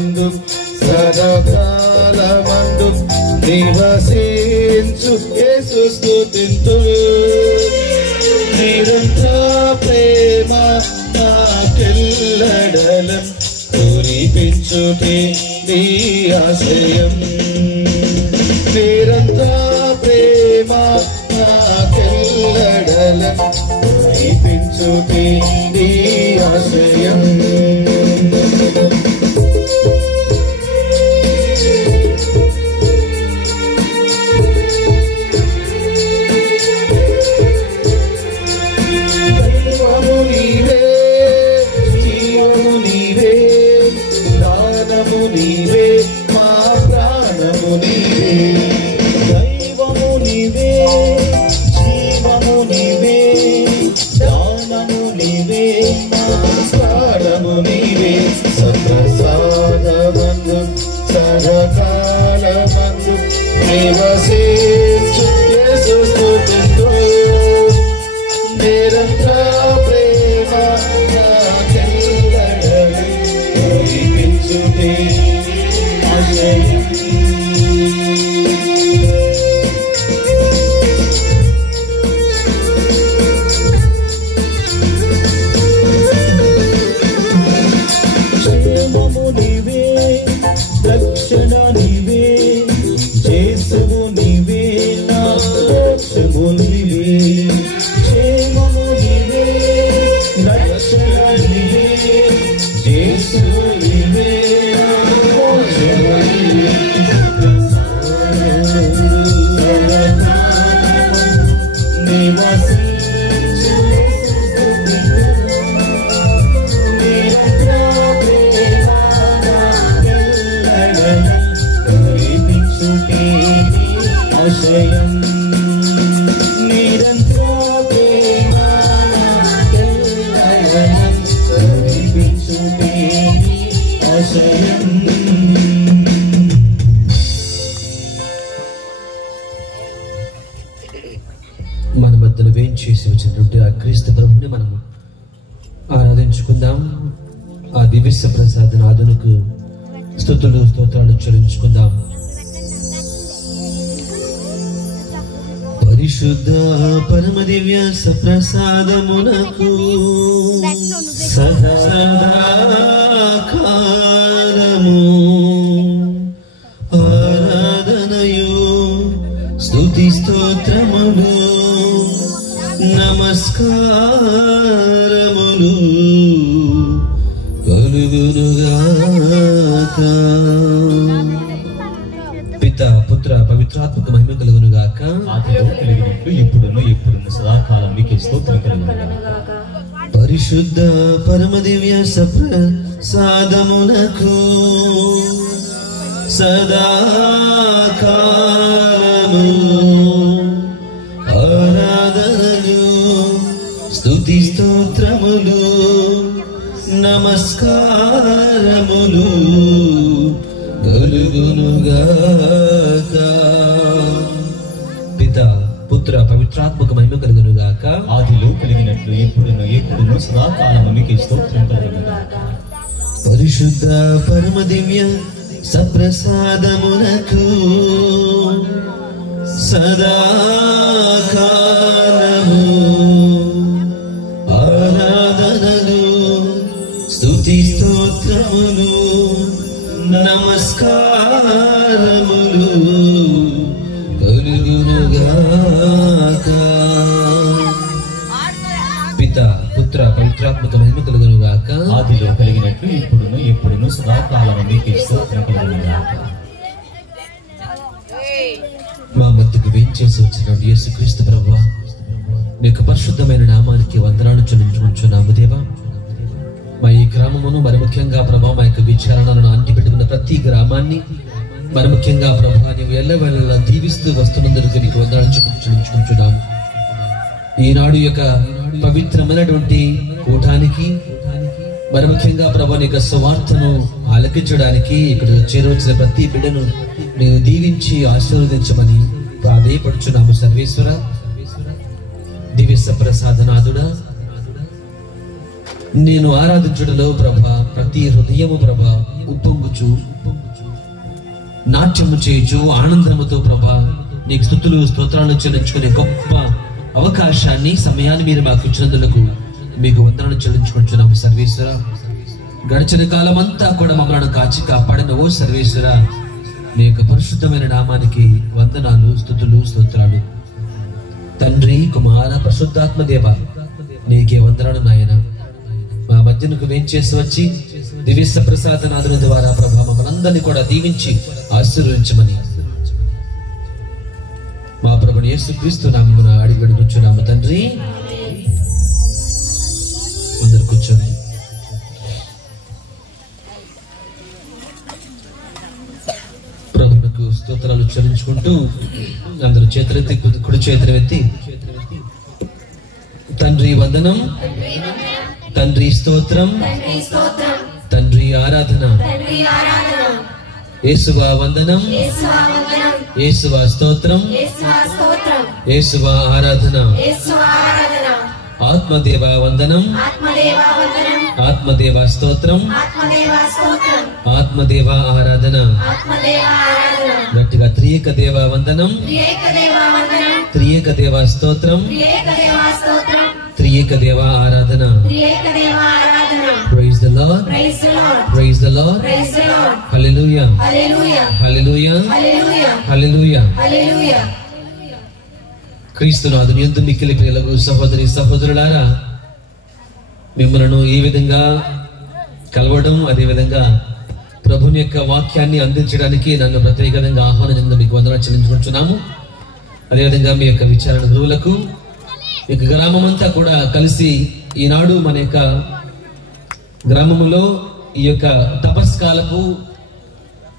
యందు సదాకాలమందు నివసించు యేసు స్తుతింతురు. నిరంతర ప్రేమ నాకెల్లడలం కురిపించుటే నీ ఆశయం. నిరంతర ప్రేమ నాకెల్లడలం కురిపించుటే నీ ఆశయం. నీవే మా ప్రాణము నీవే, దైవము నీవే, జీవము నీవే, దానము నీవే, మా ప్రాణము నీవే. సప్రసాదమందు సదాకాలమందు నివసించు యేసు స్తుతింతురు. నిరంతర ప్రేమ నాకెల్లడలం కురిపించుటే ఆశయం. క్షేమము నీవే, రక్షణ నీవే, యేసువు నీవే, నా మోక్షము నీవే. క్షేమము నీవే, రక్షణ నీవే, యేసువు నీవే, నా మోక్షము నీవే. నివసించు యేసు స్తుతింతురు. నిరంతర ప్రేమ నాకెల్లడలం కురిపించుటే నీ ఆశయం. నిరంతర ప్రేమ నాకెల్లడలం కురిపించుటే నీ ఆశయం. మన మధ్యలో వేంచేసి వచ్చినటువంటి ఆ క్రీస్తు ప్రభుని మనము ఆరాధించుకుందాం. ఆ దివ్య ప్రసాద నాదునికి స్తుతులు స్తోత్రాలు చెల్లించుకుందాం. పరిశుద్ధ పరమ దివ్య సప్రసాదమునకు సదాకాలము ఆరాధనయు స్తుతి స్తోత్రములు నమస్కారములు కలుగునుగాక. పిత పుత్ర పవిత్రాత్మక మహిమ కలుగునుగాక. ఆదిలో కలిగినట్లు ఇప్పుడును ఎప్పుడును సదాకాలం మీకే స్తోత్రం కలుగునుగాక. పరిశుద్ధ పరమ దివ్య సప్రసాదమునకు సదాకాలము ఆరాధనలు స్తుతి స్తోత్రములు నమస్కారములు కలుగునుగాక. పిత పుత్ర పవిత్రాత్మక మహిమ కలుగునుగాక. ఆదిలో కలిగినట్లు ఇప్పుడును ఎప్పుడును సదాకాలం మీకే స్తోత్రం కలుగునుగాక. పరిశుద్ధ పరమ దివ్య సప్రసాదమునకు సదాకాలము ఆరాధనలు స్తుతి స్తోత్రములు నమస్కారములు కలుగునుగాక. పిత పుత్ర పవిత్రాత్మక మహిమ కలుగునుగాక. ఆదిలో కలిగినట్లు ఇప్పుడును ఎప్పుడును సదాకాలం మీకే స్తోత్రం కలుగునుగాక. మా మధ్యకు వేంచేసి వచ్చిన యేసుక్రీస్తు ప్రభువా, నీ యొక్క పరిశుద్ధమైన నామానికి వందనాలు చెల్లించుకుంటున్నాము దేవా. మా ఈ గ్రామమును మరి ముఖ్యంగా ప్రభా మా యొక్క విచారణలను అంటిపెట్టుకున్న ప్రతి గ్రామాన్ని మరి ముఖ్యంగా ప్రభా నీవు ఎల్లవేళలా దీవిస్తూ వస్తున్నందుకు నీకు వందనాలు చెల్లించుకుంటున్నాము. ఈనాడు యొక్క పవిత్రమైనటువంటి కూటానికి మరి ముఖ్యంగా ప్రభా నీ యొక్క సువార్తను ఆలకించడానికి ఇక్కడ చేరవచ్చిన ప్రతి బిడ్డను నేను దీవించి ఆశీర్వదించమని ప్రాధేయపడుచున్నాము. సర్వేశ్వర దివ్య ప్రసాదనాథుడా, నేను ఆరాధించుటలో ప్రభా ప్రతి హృదయము ప్రభా ఉప్పొంగుచు నాట్యము చేయుచు ఆనందముతో ప్రభా నీకు స్తుతులు స్తోత్రాలు చెల్లించుకునే గొప్ప అవకాశాన్ని సమయాన్ని మీరు మాకు ఇచ్చినందులకు మీకు వందనాలు చెల్లించుకుంటున్నాము సర్వేశ్వర. గడిచిన కాలం అంతా కూడా మమ్మల్ని కాచి కాపాడిన ఓ సర్వేశ్వర, నీ యొక్క పరిశుద్ధమైన నామానికి వందనాలు స్తుతులు స్తోత్రాలు. తండ్రి కుమార పరిశుద్ధాత్మ దేవ నీకే వందనాలు నాయన. మా మధ్యనకు వేంచేసి వచ్చి దివ్య ప్రసాదనాథుల ద్వారా ప్రభా మమ్మల్ని అందరినీ కూడా దీవించి ఆశీర్వదించమని మా ప్రభుని యేసుక్రీస్తు నామమున అడిగి వేడుకొంచున్నాము తండ్రి. అందరు కూర్చోండి. ప్రభువుకు స్తోత్రాలు చెల్లించుకుంటూ అందరూ చేతులెత్తి కుడి చేతులు ఎత్తి తండ్రి వందనం, తండ్రి స్తోత్రం, తండ్రి ఆరాధన, యేసువా వందనం, యేసువా స్తోత్రం, యేసువా ఆరాధన, ఆత్మదేవ వందనం, ఆత్మదేవ స్తోత్రం, ఆత్మదేవ ఆరాధన. గట్టిగా త్రియేక దేవ వందనం, త్రియేక దేవ స్తోత్రం, త్రియేక దేవ ఆరాధన. Praise the Lord, praise the Lord, hallelujah, hallelujah, hallelujah. క్రీస్తునాథుని యందు మిక్కిలి ప్రియులకు సహోదరి సహోదరులారా, మిమ్మలను ఈ విధంగా కలవడం, అదే విధంగా ప్రభుని యొక్క వాక్యాన్ని అందించడానికి నన్ను ప్రత్యేకంగా ఆహ్వానం మీకు వందనాలు చెల్లించుకుంటున్నాము. అదేవిధంగా మీ యొక్క విచారణ గురువులకు, ఈ గ్రామం అంతా కూడా కలిసి ఈనాడు మన యొక్క గ్రామములో ఈ యొక్క తపస్కాలపు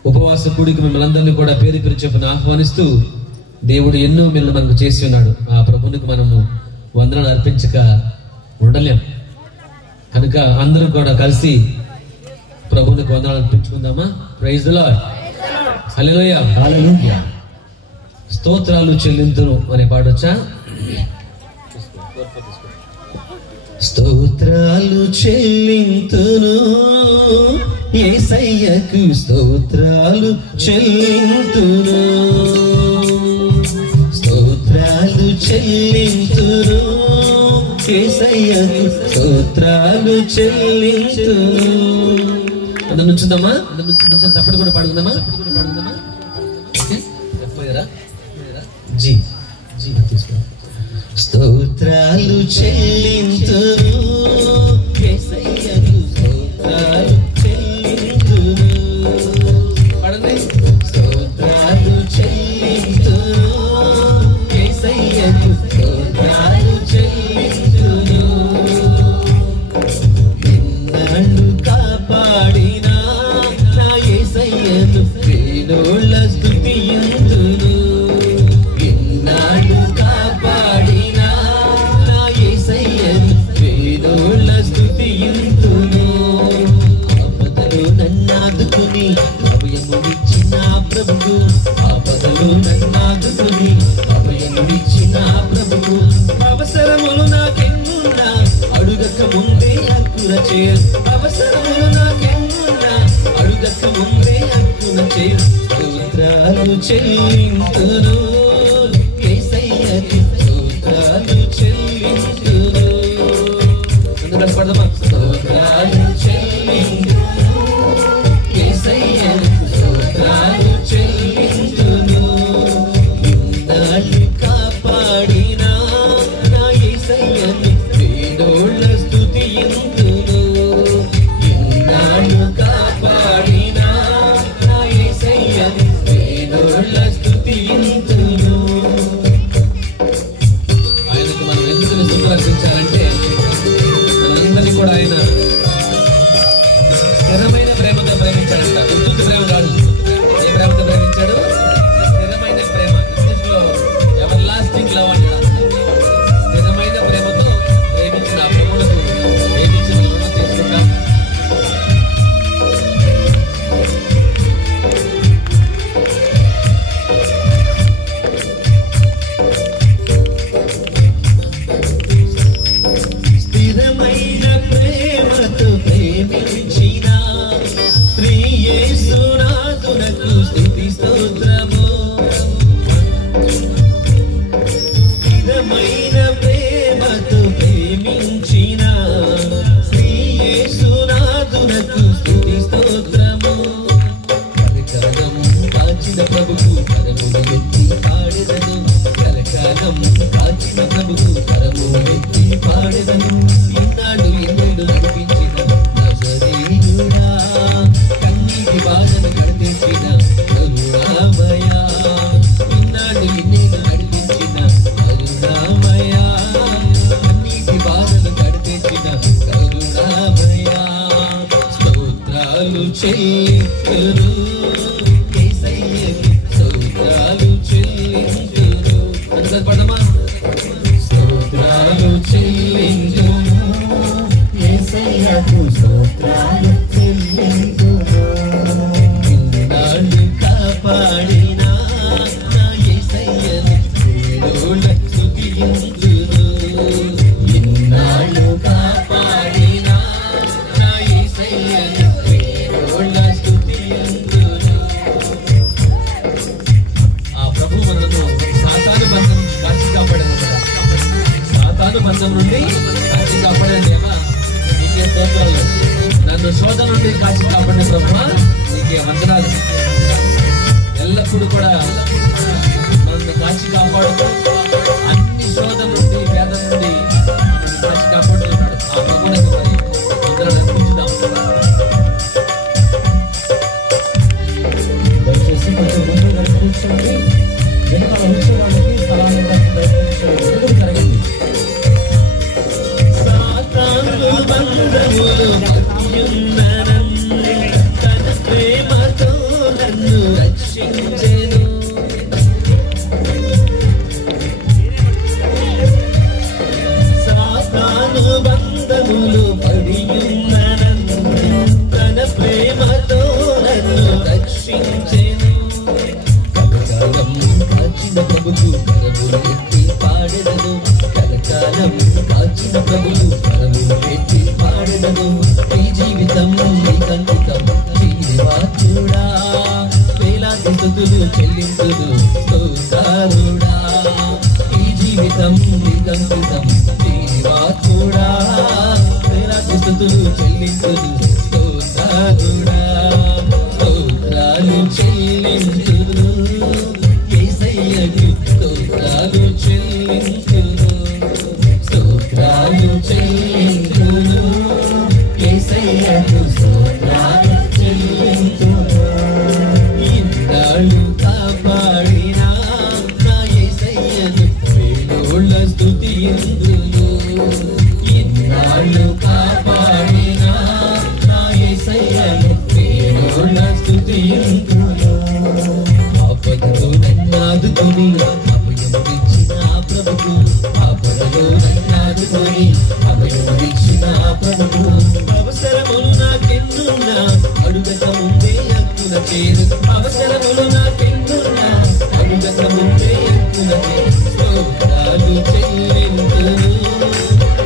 ఉపవాస కూడికి మిమ్మల్ని అందరినీ కూడా పేరు పేరు చెప్పున ఆహ్వానిస్తూ దేవుడు ఎన్నో మిమ్మల్ని మనకు చేసి ఉన్నాడు. ఆ ప్రభునికి మనము వందనాలు అర్పించక ఉండలేం కనుక అందరూ కూడా కలిసి ప్రభునికి వందనాలు అర్పించుకుందామా? ప్రైజ్ ది లార్డ్, హల్లెలూయా, హల్లెలూయా. స్తోత్రాలు చెల్లింతును అనే పాడొచ్చా? స్తోత్రాలు చెల్లింతును యేసయ్యకు, స్తోత్రాలు చెల్లింతును, స్తోత్రాలు చెల్లింతును యేసయ్యకు, స్తోత్రాలు చెల్లింతును. అందరం నుంచుందామా? తప్పటి కూడా పాడుకుందామా? జీ జీ తీసుకో. స్తోత్రాలు చెల్లింతును యేసయ్యకు, స్తోత్రాలు చెల్లింతును. పడండి. స్తోత్రాలు చెల్లింతును యేసయ్యకు, స్తోత్రాలు చెల్లింతును. నిన్నను కాపాడిన నా యేసయ్యను వేణోళ్ళ స్తుతియంతును. ప్రభువు ఆపదలు నన్నాదుకుని అభయమునిచ్చిన ప్రభువు, అవసరములు నాకెన్నున్నా అడుగక ముందే హక్కున చేయ, అవసరములు నాకెన్నున్నా అడుగక ముందే హక్కున చేయ. స్తోత్రాలు చెల్లింతును యేసయ్యకు, స్తోత్రాలు చెల్లింతును. అందరం పడదామా? స్తోత్రాలు చెల్లింతును యేసయ్యకు, స్తోత్రాలు చెల్లింతును. నిన్నాళ్ళు కాపాడిన నా యేసయ్యను వేణోళ్ళ స్తుతియంతును. నిన్నాళ్ళు కాపాడిన నా యేసయ్యను వేణోళ్ళ స్తుతియంతును. చెల్లింతును యేసయ్యకు స్తోత్రాలు చెల్లింతును అందరూ పడమా స్తోత్రాలు చెల్లింతును యేసయ్యకు స్తోత్రాలు చెల్లింతును ఇన్నాళ్ళు కాపాడిన నా యేసయ్యను వేణుల స్తుతింతును ఇన్నాళ్ళు కాపాడిన నా యేసయ్యను వేణుల స్తుతింతును ఆ ప్రభు మనను సాతాను బంధం కాచి కాపాడను సాతాను బంధం నుండి కాచి కాపాడాడు దేవా నీకే స్తోత్రాలు నన్ను శోధన నుండి కాచి కాపాడిన బ్రహ్మ నీకే వందనాలు ఎల్లప్పుడూ కూడా నన్ను కాచి కాపాడుతూ అన్ని శోధన నుండి వేద నుండి నన్ను కాచి కాపాడుతున్నాడు ఆ ప్రభువునికి మరి వందనాలు అర్పించుదాం దయచేసి కొంచెం ముందుగా కూర్చోండి వెనకాల వచ్చే వాళ్ళకి స్థలాన్ని ప్రయత్నించండి ముందుకు జరగండి సాతాను బంధములు పట్టియున్ననన్ను తన ప్రేమతో నన్ను రక్షించెను సాతాను బంధములు పడియున్ననన్ను తన ప్రేమతో నన్ను రక్షించెను కలకాలం కాచిన ప్రభుకు పరములు ఎత్తి పాడెదను కలకాలం కాచిన ప్రభుకు పరములు ఎత్తి పాడెదను ఈ జీవితం నీకంకితం జీవాత్ముడా వేలాది స్తుతులు చెల్లింతును స్తోత్రుడా ఈ జీవితం నీకంకితం జీవాత్ముడా వేలాది స్తుతులు చెల్లింతును స్తోత్రుడా స్తోత్రాలు చెల్లింతును యేసయ్యకు స్తోత్రాలు చెల్లింతును స్తోత్రాలు చెల్లింతును యేసయ్యకు స్తోత్రాలు చెల్లింతును ఇన్నాళ్ళు కాపాడిన నా యేసయ్యను వేణుల స్తుతింతును ఇన్నాళ్ళు కాపాడిన నా యేసయ్యను వేణుల స్తుతింతును ఆపదలో నన్నాదుకొని అభయమిచ్చిన ప్రభుకు ఆపదలో నన్నాదుకొని అభయమిచ్చిన ప్రభుకు అవసరములు నాకెన్నున్నా అడుగక ముందే హక్కున చేరు అవసరములు నాకెన్నున్నా అడుగక ముందే హక్కున చేరు స్తోత్రాలు చెల్లింతును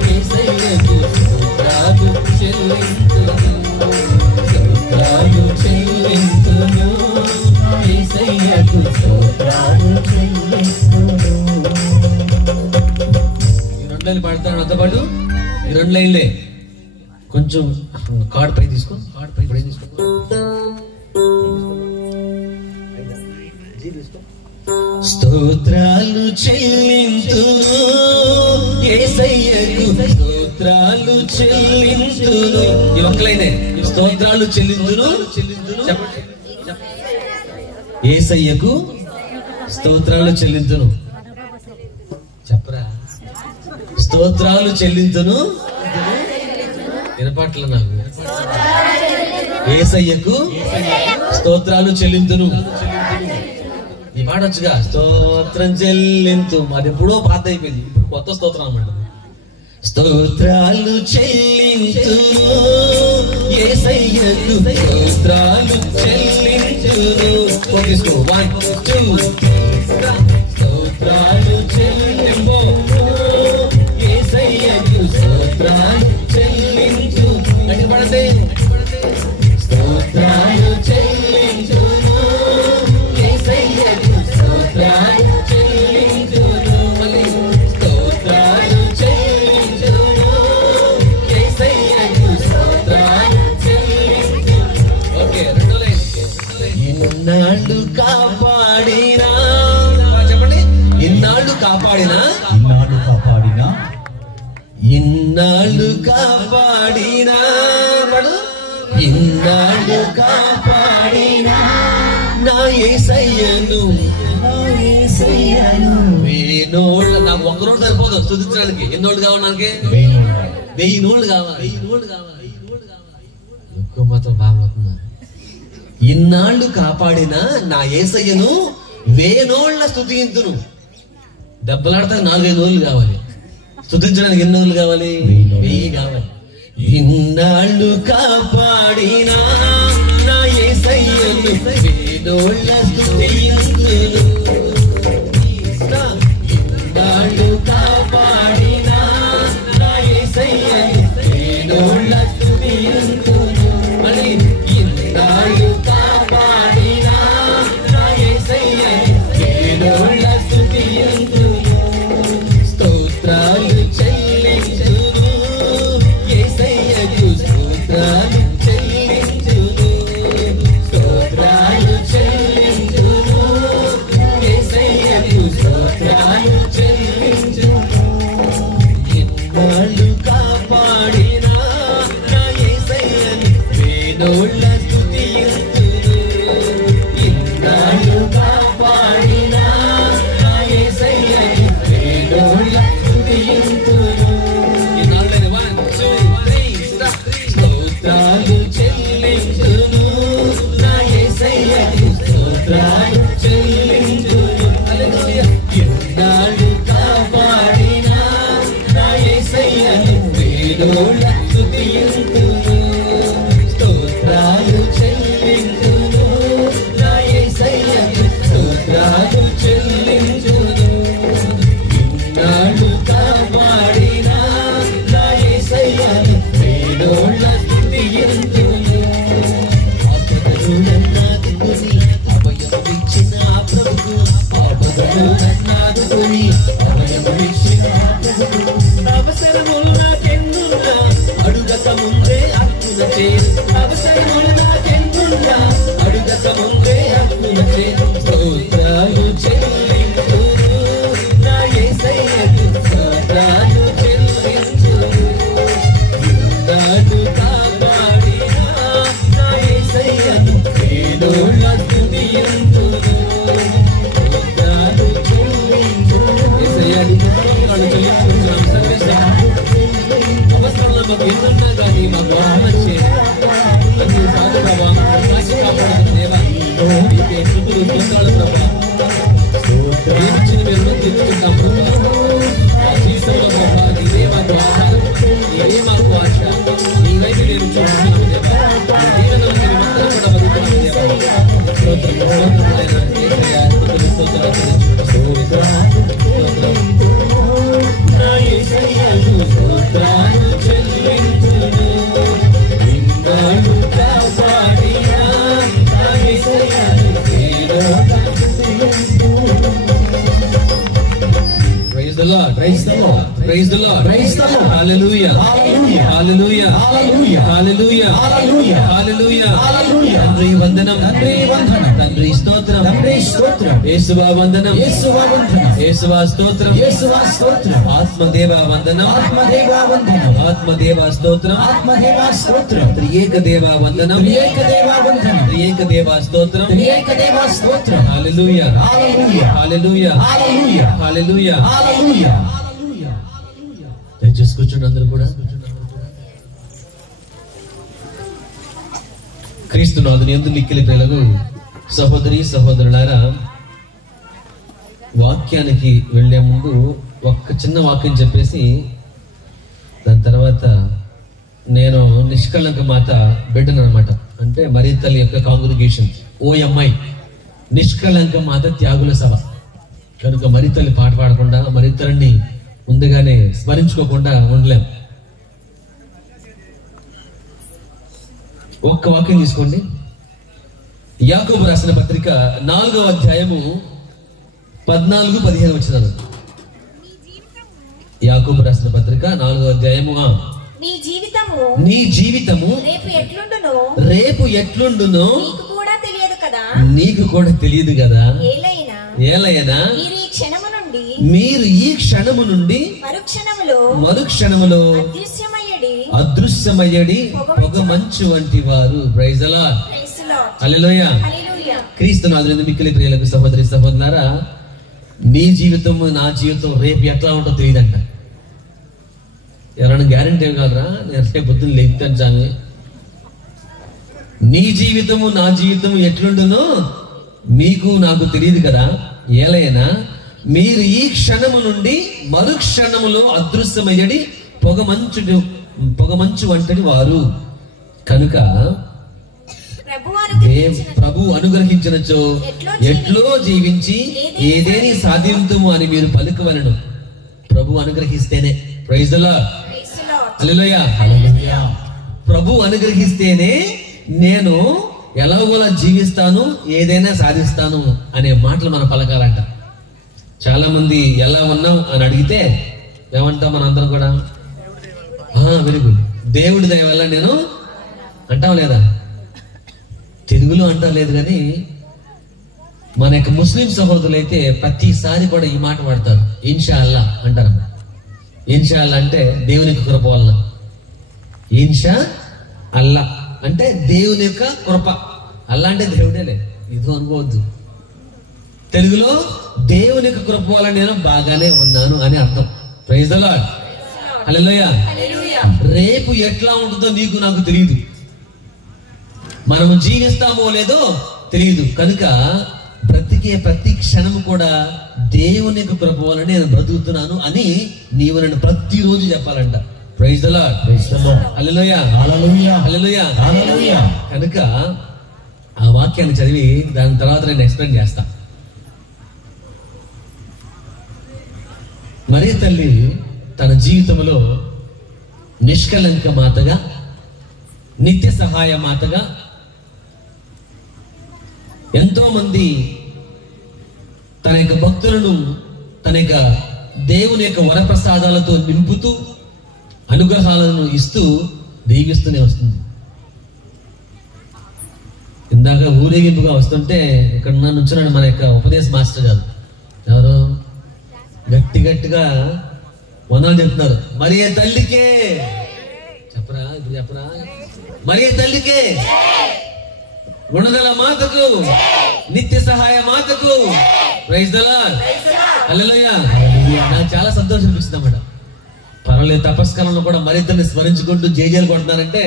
యేసయ్యకు స్తోత్రాలు చెల్లింతును స్తోత్రాలు చెల్లింతును యేసయ్యకు స్తోత్రాలు చెల్లింతును ఈ రెండు లైన్లు పాడతాను అంత పాటు ఈ రెండు లైన్లే కొంచెం కార్డ్ పై తీసుకో కార్డ్ పై ఇప్పుడు ఏం తీసుకో స్తోత్రాలు చెల్లింతును యేసయ్యకు స్తోత్రాలు చెల్లింతును ఈ ఒక్క లైనే స్తోత్రాలు చెల్లింతును చెప్పండి యేసయ్యకు స్తోత్రాలు చెల్లింతును చెప్పరా స్తోత్రాలు చెల్లింతును వినపట్ల నాకు యేసయ్యకు స్తోత్రాలు చెల్లింతును ఈ మాట వచ్చుగా స్తోత్రం చెల్లింతు అది ఎప్పుడో పాత అయిపోయింది ఇప్పుడు కొత్త స్తోత్రం అన్నమాట స్తోత్రాలు చెల్లింతును యేసయ్యకు స్తోత్రాలు చెల్లింతును తీసుకో 1 2 స్తోత్రాలు చెల్లింపు యేసయ్యకు స్తోత్రాలు చెల్లించు అంటే పడదే స్తోత్రాలు చెల్లించును యేసయ్యకు స్తోత్రాలు చెల్లించును మళ్ళీ స్తోత్రాలు చెల్లించును యేసయ్యకు స్తోత్రాలు చెల్లించును ఓకే రెండో లైన్ ఇన్నాళ్ళు కాపాడినా చెప్పండి ఇన్నాళ్ళు కాపాడినా ఇన్నాళ్ళు కాపాడినా ఇన్నాళ్ళు కాపాడినా నా యేసయ్యను వేణోళ్ళ నాకు ఒక్క రోజు సరిపోదు స్తుతించడానికి ఎన్నోళ్ళు కావాలి నాకు 1000 నోళ్ళు కావాలి ఎక్కువ మాత్రం బాగా అవుతున్నారు. ఇన్నాళ్ళు కాపాడిన నా యేసయ్యను వేనోళ్ల స్తుతింతును. దెబ్బలాడతా 4-5 రోజులు కావాలి, స్తుతించడానికి ఎన్ని రోజులు కావాలి? 1000 కావాలి. ఇన్నాళ్ళు కాపాడిన నా యేసయ్యను వేనోళ్ల స్తుతింతును. ఇన్నాళ్ళు కాపాడిన నా యేసయ్యను వేనోళ్ల స్తుతింతును. మళ్ళీ ఇన్నాళ్ళు కాపాడిన నా యేసయ్యను వేనోళ్ల స్తుతింతును. స్తోత్రాలు చెల్లించును యేసయ్యకు, స్తోత్రాలు చెల్లించును. స్తోత్రాలు చెల్లించును యేసయ్యకు, స్తోత్రాలు చెల్లించును. ఎన్నాళ్ళు కాపాడిన నా యేసయ్యను వేనోళ్ల స్తుతింతును. ఎన్నాళ్ళు కాపాడిన నా యేసయ్యను వేనోళ్ల స్తుతింతును. ఇన్నాళ్ళని 1, 2, 3 స్తోత్రాలు చెల్లించును నా యేసయ్యకు, స్తోత్రాలు చెల్లించును. హల్లెలూయా. ఎన్నాళ్ళు కాపాడిన నా యేసయ్యను వేనోళ్ల స్తుతింతును. స్తోత్రాలు చెల్లించును నా యేసయ్యకు, స్తోత్రాలు చెల్లించును. ఇన్నాళ్ళు కాపాడిన నా యేసయ్యను వేనోళ్ల స్తుతింతును. ఆపదలు నన్నాదుకొని అభయమిచ్చిన ఆ ప్రభువు, ఆపదలు నన్నాదుకొని అభయమిచ్చిన ఆ ప్రభువు. అవసరములు నాకెన్నున్నా అడుగక ముందే హక్కున చేరు. అవసరములు నాకెన్నున్నా అడుగక ముందే హక్కున చేరు. స్తోత్రాలు చెల్లించును నా యేసయ్యకు, స్తోత్రాలు చెల్లించును. ఇన్నాళ్ళు కాపాడిన నా యేసయ్యను వేనోళ్ల స్తుతింతును. స్తోత్రాలు చెల్లించును. యేసయ్యకు స్తోత్రాలు చెల్లించుకుంటున్నాం. సర్వేశ్వరా, అవసరంలో మాకు ఎన్నున్నా కానీ మాకు వచ్చేది కాదు ప్రభా. కాచి కాపాడుతున్న దేవా, నీకే స్తుతులు, స్తోత్రాలు ప్రభా. మేము తెలుసుకుంటాం ప్రభా. మా జీవితంలో ప్రభా నీవే మాకు ఆధారం, నీవే మాకు ఆశ. నీ వైపు నేను చూస్తున్నాము దేవా. నీ దీవెనలో మేమందరం కూడా బతుకుతున్నాము దేవా. స్తోత్రం, స్తోత్రములైన యేసయ్యా, స్తుతులు, స్తోత్రాలు చెల్లించుకుంటాం. స్తోత్రం నా యేసయ్యకు, స్తోత్రాలు చెల్లించును. ఇన్నాళ్ళు కాపాడిన నా యేసయ్యను వేనోళ్ల స్తుతింతును. Praise the Lord. Praise the Lord. Praise the Lord. Praise the Lord. Hallelujah. Hallelujah. Hallelujah. Hallelujah. Hallelujah. Hallelujah. Hallelujah. Hallelujah. తండ్రి వందనం, తండ్రి వందనం, తండ్రి స్తోత్రం, తండ్రి స్తోత్రం. యేసువా వందనం, యేసువా వందనం, యేసువా స్తోత్రం, యేసువా స్తోత్రం. ఆత్మదేవా వందనం, ఆత్మదేవా వందనం, ఆత్మదేవా స్తోత్రం, ఆత్మదేవా స్తోత్రం. త్రియేక దేవా వందనం, త్రియేక దేవా వందనం, త్రియేక దేవా స్తోత్రం, త్రియేక దేవా స్తోత్రం. హల్లెలూయా. హల్లెలూయా. హల్లెలూయా. హల్లెలూయా. హల్లెలూయా. హల్లెలూయా. దయచేసి కూర్చోండి అందరూ కూడా. క్రీస్తునాథుని యందు మిక్కిలి ప్రియులకు సహోదరి సహోదరులారా, వాక్యానికి వెళ్లే ముందు ఒక్క చిన్న వాక్యం చెప్పేసి దాని తర్వాత నేను నిష్కళంక మాత బిడ్డను అనమాట. అంటే మరి తల్లి యొక్క కాంగ్రిగేషన్ OMI నిష్కళంక మాత త్యాగుల సభ కనుక మరి తల్లి పాట పాడకుండా మరి తల్లిని ముందుగానే స్మరించుకోకుండా ఉండలేం. ఒక్క వాక్యం తీసుకోండి. యాకోబు రాసిన పత్రిక 4వ అధ్యాయము 14-15 వచనాలు. యాకోబు రాసిన పత్రిక 4వ అధ్యాయము. నీ జీవితము రేపు ఎట్లుండునో నీకు కూడా తెలియదు కదా. ఏలైనా మీరు ఈ క్షణము నుండి మరుక్షణములో అదృశ్యమయ్యడి పొగ మంచు వంటి వారు. Praise the lord. హల్లెలూయా. క్రీస్తునాథుని మిక్కిలి ప్రియులకు సహోదరి సహోదరులారా, నీ జీవితం నా జీవితం రేపు ఎట్లా ఉంటుందో తెలియదంట. ఎవరైనా గ్యారెంటీ ఇవ్వగలరా? నేను రేపు పొద్దున్న లేపుతాను చాలు నీ జీవితము నా జీవితము ఎట్లుండునో మీకు నాకు తెలియదు కదా. ఏలైనా మీరు ఈ క్షణము నుండి మరుక్షణములో అదృశ్యమయ్యడి పొగమంచు వంటని వారు కనుక ప్రభు అనుగ్రహించినచో ఎట్లో జీవించి ఏదేని సాధింతుము అని మీరు పలుకవలను. ప్రభు అనుగ్రహిస్తేనే, ప్రైజ్ ది లార్డ్, హల్లెలూయా, ప్రభు అనుగ్రహిస్తేనే నేను ఎలాగోలా జీవిస్తాను, ఏదైనా సాధిస్తాను అనే మాటలు మనం పలకాలంట. చాలా మంది ఎలా ఉన్నాం అని అడిగితే ఏమంటాం మన అందరం కూడా? వెరీ గుడ్, దేవుడి దయ వల్ల నేను అంటాం లేదా? తెలుగులో అంటాం లేదు, కానీ మన యొక్క ముస్లిం సహోదరులు అయితే ప్రతిసారి కూడా ఈ మాట వాడతారు, ఇన్షా అల్లా అంటారు. ఇన్షా అల్లా అంటే దేవునికి కృప వల్ల, ఇన్షా అల్లా అంటే దేవుని యొక్క కృప, అల్లా అంటే దేవుడేలే, ఇదో అనుకోవద్దు. తెలుగులో దేవుని యొక్క కృప వల్ల నేను బాగానే ఉన్నాను అని అర్థం. ప్రైజ్ ది లార్డ్, హల్లెలూయా. రేపు ఎట్లా ఉంటుందో నీకు నాకు తెలియదు, మనము జీవిస్తామో లేదో తెలియదు. కనుక బ్రతికే ప్రతి క్షణము కూడా దేవుని యొక్క కృప వల్ల నేను బ్రతుకుతున్నాను అని నీవు నన్ను ప్రతిరోజు చెప్పాలంట. Praise the lord, hallelujah, hallelujah, hallelujah. కనుక ఆ వాక్యాన్ని చదివి దాని తర్వాత నేను ఎక్స్ప్లెయిన్ చేస్తా. మరియ తల్లి తన జీవితంలో నిష్కలంక మాతగా, నిత్య సహాయ మాతగా ఎంతో మంది తన యొక్క భక్తులను తన యొక్క దేవుని యొక్క వరప్రసాదాలతో నింపుతూ అనుగ్రహాలను ఇస్తూ దీవిస్తూనే వస్తుంది. ఇందాక ఊరేగింపుగా వస్తుంటే ఇక్కడ నుంచున్నాడు మన యొక్క ఉపదేశ మాస్టర్ గారు. ఎవరు గట్టి గట్టిగా వందనాలు చెప్తున్నారు. మరియ తల్లికే చెప్పరా, ఇప్పుడు చెప్పరా, మరియ తల్లికే, గుణదల మాతకు, నిత్య సహాయ మాతకు, ప్రైజ్ ది లార్డ్, హల్లెలూయా. నాకు చాలా సంతోషం అనిపిస్తుంది అన్నమాట. పర్వాలేదు, తపస్కాలంలో కూడా మరిద్దరిని స్మరించుకుంటూ జేజేలు కొడుతున్నారంటే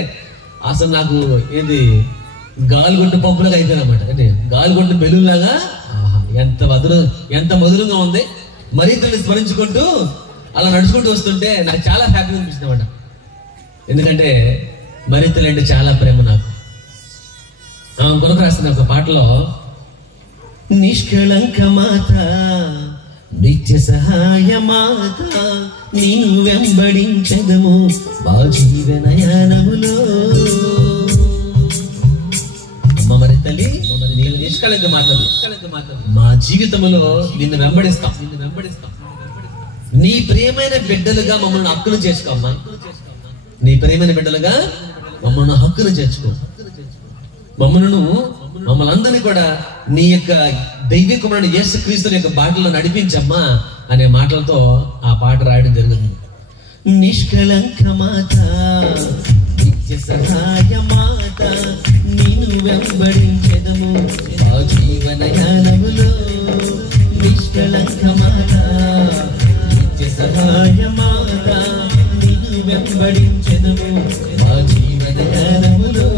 అసలు నాకు ఏంది గాలిగొట్టు పంపులాగా అయిపోయింది అన్నమాట. అంటే గాలిగొట్టు బెలూన్ లాగా ఎంత మధురంగా ఉంది. మరిద్దరిని స్మరించుకుంటూ అలా నడుచుకుంటూ వస్తుంటే నాకు చాలా హ్యాపీగా అనిపిస్తుంది అన్నమాట. ఎందుకంటే మరిద్దరు అంటే చాలా ప్రేమ నాకు. కొరకు రాస్తున్న ఒక పాటలో, నిష్కళంక మాత, నిత్య సహాయ మాత, నిన్ను వెంబడించదము మా జీవనయానములో. అమ్మ మరి తల్లి, నీవు నిష్కళంక మాత, మా జీవితంలో నిన్ను వెంబడిస్తాం. నీ ప్రియమైన బిడ్డలుగా మమ్మల్ని హక్కును చేసుకో అమ్మా. నీ ప్రియమైన బిడ్డలుగా మమ్మల్ని హక్కును చేర్చుకో. మమ్మల్ని అందరినీ కూడా నీ యొక్క దైవికమైన యేసుక్రీస్తు యొక్క బాటలో నడిపించమ్మా అనే మాటలతో ఆ పాట రాయడం జరుగుతుంది. నిష్కళంక మాత, నిత్య సహాయ మాత, నిన్ను వెంబడించెదము మా జీవనయానములో. నిష్కళంక మాత, నిత్య సహాయ మాత, నిన్ను వెంబడించెదము మా జీవనయానములో.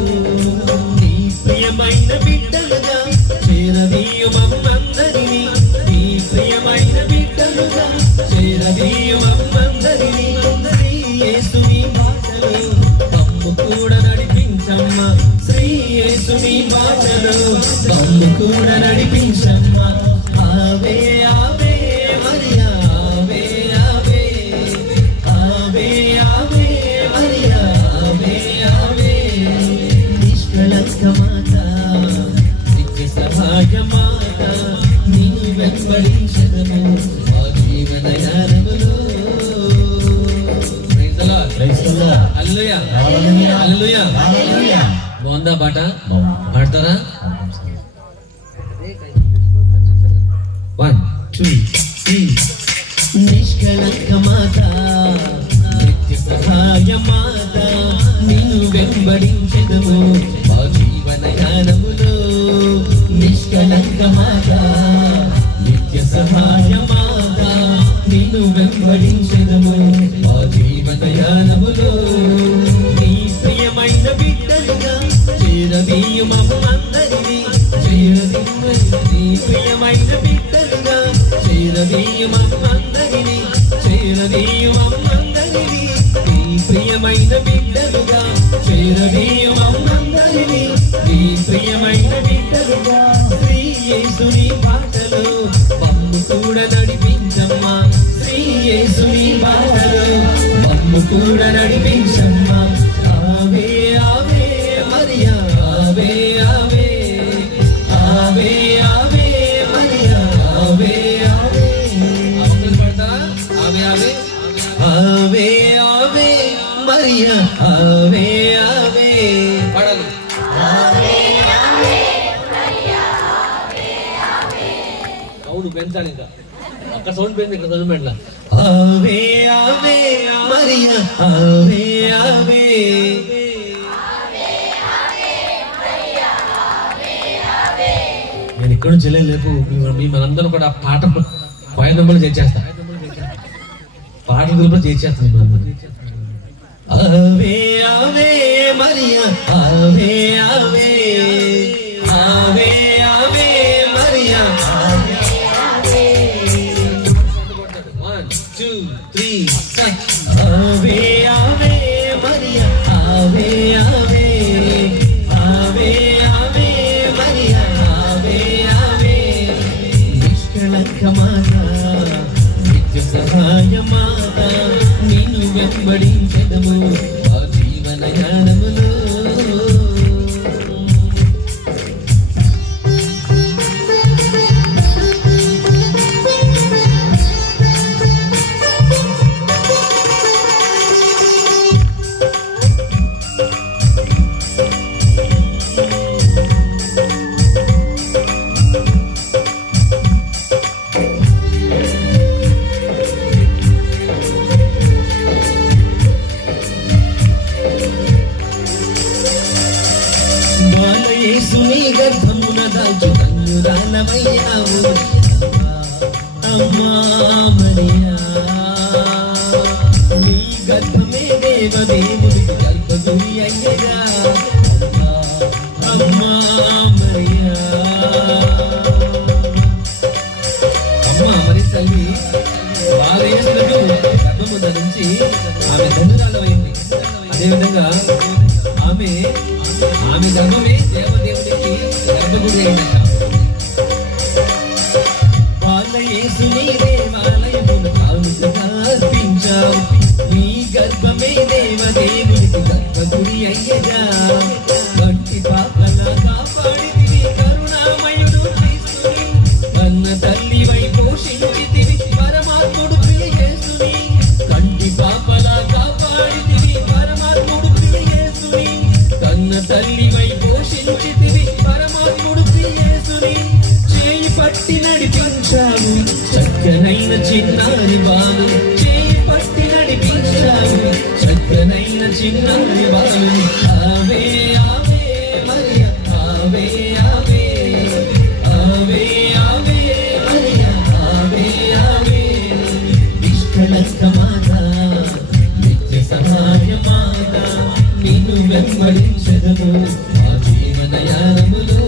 ప్రియమైన బిడ్డలుగా చేరదీయు మమ్మందరినీ, నీ ప్రియమైన బిడ్డలుగా చేరదీయు మమ్మందరినీ. యేసుని బాటలో మమ్ము కూడా నడిపించమ్మా, శ్రీ యేసుని బాటలో మమ్ము కూడా నడిపించమ్మా. ఆవే ఆవే మరియా, ఆవే ఆవే, ఆవే ఆవే మరియా, ఆవే ఆవే. నిష్కళంక మాత, నిత్య సహాయ మాత, నిన్ను వెంబడించెదము మా జీవనయానములో. హల్లెలూయా, హల్లెలూయా, హల్లెలూయా. బాగుందా పాట? పాడతారా? 1 2 3. నిష్కళంక మాత, నిత్య సహాయ మాత, నిన్ను వెంబడించెదము మా జీవనయానములో. నిష్కళంక మాత, నిత్య సహాయ మాత, నిన్ను వెంబడించెదము మా జీవనయానములో. నీ ప్రియమైన బిడ్డలుగా చేరదీయుమమ్మందరినీ నీ ప్రియమైన బిడ్డలుగా చేరదీయుమమ్మందరినీ చేరదీయుమమ్మందరినీ నీ ప్రియమైన బిడ్డలుగా చేరదీయుమమ్మందరినీ నీ ప్రియమైన బిడ్డలుగా శ్రీ యేసుని బాటలో మమ్ము కూడా నడిపించమ్మా శ్రీ యేసుని బాటలో మమ్ము కూడా నడిపించమ్మా ఆవే ఆవే మరియా ఆవే ఆవే ఆవే ఆవే మరియా ఆవే ఆవే అర్థం పడతా ఆవే ఆవే ఆవే ఆవే మరియా ఆవే ఆవే పడాలి సౌండ్ పెంచాలి ఇంకా అక్కడ సౌండ్ పెంచి ఇక్కడ సౌండ్ పెట్టాల ఆవే ఆవే మరియా ఆవే ఆవే నేను ఇక్కడ నుంచి లేపు మనందరం కూడా పాట పాయ నెంబర్లు చేసేస్తా పాట కూడా చేసేస్తాను ఆవే ఆవే మరియా ఆవే ఆవే ఆవే ఆవే మరియా ఆవే ఆవే 1 2 3 ఆవే ఆవే మరియా ఆవే ఆవే ఆవే ఆవే మరియా ఆవే ఆవే నిష్కళంకమాత నిత్య సహాయమాత నిన్ను వెంబడించెదము ఆ జీవన యానములో బాలయేసుని గర్భమున దాల్చు కన్నురాలమయ్యావు అమ్మా మరియా నీ గర్భమే దేవదేవుడికి గర్భగుడి అయ్యగా అమ్మా మరియా అమ్మా మరి తల్లి బాలయేసులకు గర్భము ధరించి ఆమె ధనురాలమైంది అదేవిధంగా ఆమె ధర్మమే దేవదేవుడికి గర్భగుడి అయిందట బాలయేసుని దేవాలయమున కానుకగా అర్పించావు నీ గర్భమే దేవదేవుడికి గర్భగుడి అయ్యగా కంటి పాపలా కాపాడితివి కరుణామయుడు క్రీస్తుని కన్న తల్లివై పోషించితివి పరమాత్ముడు ప్రియ యేసుని కంటి పాపలా కాపాడితివి పరమాత్ముడు ప్రియ యేసుని కన్న తల్లివై పోషించితివి పరమాత్ముడు ప్రియ యేసుని చేయి పట్టి నడిపించావు చక్కనైన చిన్నారి బాలు చేయి పట్టి నడిపించావు చక్కనైన చిన్నారి బాలు ఆవే ఆవే మరియా ఆవే ఆవే ఆవే ఆవే మరియా ఆవే ఆవే నిష్కళంక మాత నిత్య సహాయ మాత నిన్ను వెంబడించెదము ఆ జీవన యానములో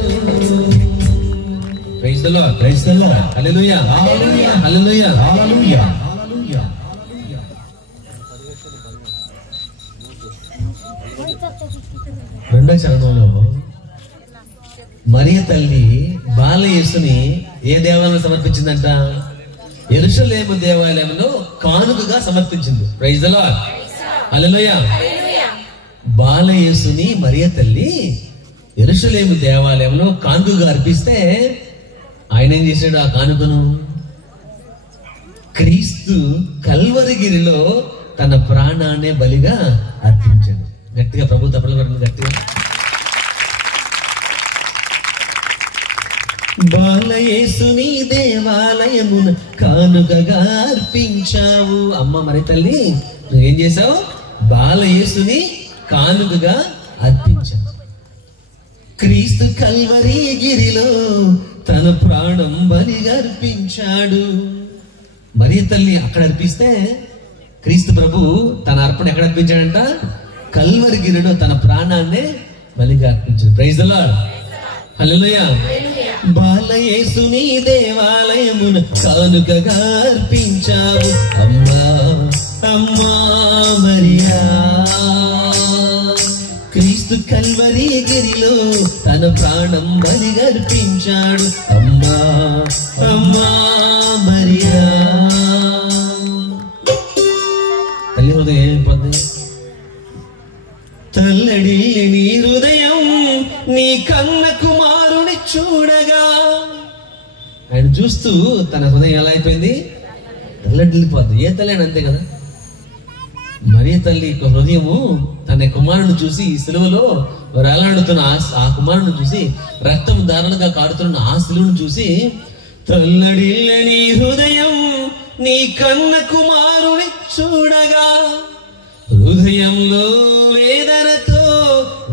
praise the lord praise the lord hallelujah hallelujah hallelujah hallelujah hallelujah రెండో చరణంలో మరియ తల్లి బాలయేసుని ఏ దేవాలయం సమర్పించిందంట యెరూషలేము దేవాలయంలో కానుకగా సమర్పించింది ప్రైజ్ ది లార్డ్ హల్లెలూయా బాలయేసుని మరియ తల్లి యెరూషలేము దేవాలయంలో కానుకగా అర్పిస్తే ఆయన ఏం చేశాడు ఆ కానుకను క్రీస్తు కల్వరిగిరిలో తన ప్రాణాన్నే బలిగా అర్పించాడు గట్టిగా ప్రభు తప్పలు కొట్టండి గట్టిగా బాలయేసుని దేవాలయమున కానుకగా అర్పించావు అమ్మ మరి తల్లి నువ్వేం చేసావు బాలయేసుని కానుకగా అర్పించావు క్రీస్తు కల్వరి గిరిలో తన ప్రాణం బలిగా అర్పించాడు మరి తల్లి అక్కడ అర్పిస్తే క్రీస్తు ప్రభు తన అర్పణ ఎక్కడ అర్పించాడంట కల్వరి గిరిలో తన ప్రాణాన్నే బలిగా అర్పించింది. Praise the lord. హల్లెలూయా. బాలయేసుని దేవాలయమున కానుకగా అర్పించావు అమ్మా అమ్మా మరియా. క్రీస్తు కల్వరి గిరిలో తన ప్రాణం బలిగా అర్పించాడు అమ్మా అమ్మా మరియా. తల్లి హృదయం ఏమైపోద్ది? తల్లడి నీ హృదయం నీ కన్న కుమారుని చూడగా. ఆయన చూస్తూ తన హృదయం ఎలా అయిపోయింది? తల్లడిల్లిపోద్ది. ఏ తల్లి అని అంతే కదా. మరీ తల్లి యొక్క హృదయము తన కుమారుని చూసి సిలువలో వేలాడుతున్న ఆ కుమారుని చూసి, రక్తం ధారణగా కారుతున్న ఆ సిలువను చూసి, తల్లడిల్లని హృదయం నీ కన్న కుమారుని చూడగా హృదయంలో వేదనతో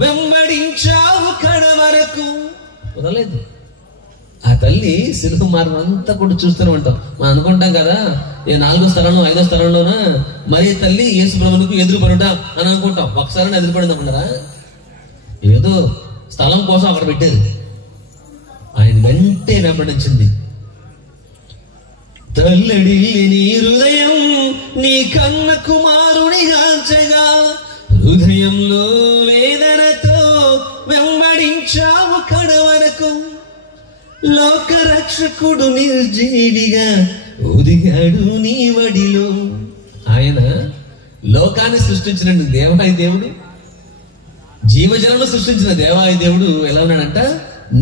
వెంబడించావు కడ వరకు. వదలేదు. ఆ తల్లి సిలువ మార్గం అంతా కూడా చూస్తూనే ఉంటాం. మనం అనుకుంటాం కదా, ఏ 4వ స్థలంలో 5వ స్థలంలోనా మరి తల్లి యేసు ప్రభువుకు ఎదురుపడుట అని అనుకుంటాం. ఒకసారి ఎదురుపడింది అనుకుంటారా? ఏదో స్థలం కోసం అక్కడ పెట్టేది. ఆయన వెంటే వెంబడించింది. తల్లడి నీ హృదయం నీ కన్న కుమారుని గాంచగా హృదయంలో వేదనతో వెంబడించావు కడ వరకు. లోక రక్షకుడు నిర్జీవిగా ఒదిగాడు నీ వడిలో. ఆయన లోకాన్ని సృష్టించిన దేవాయి దేవుడు, జీవజలను సృష్టించిన దేవాయి దేవుడు ఎలా ఉన్నాడంట?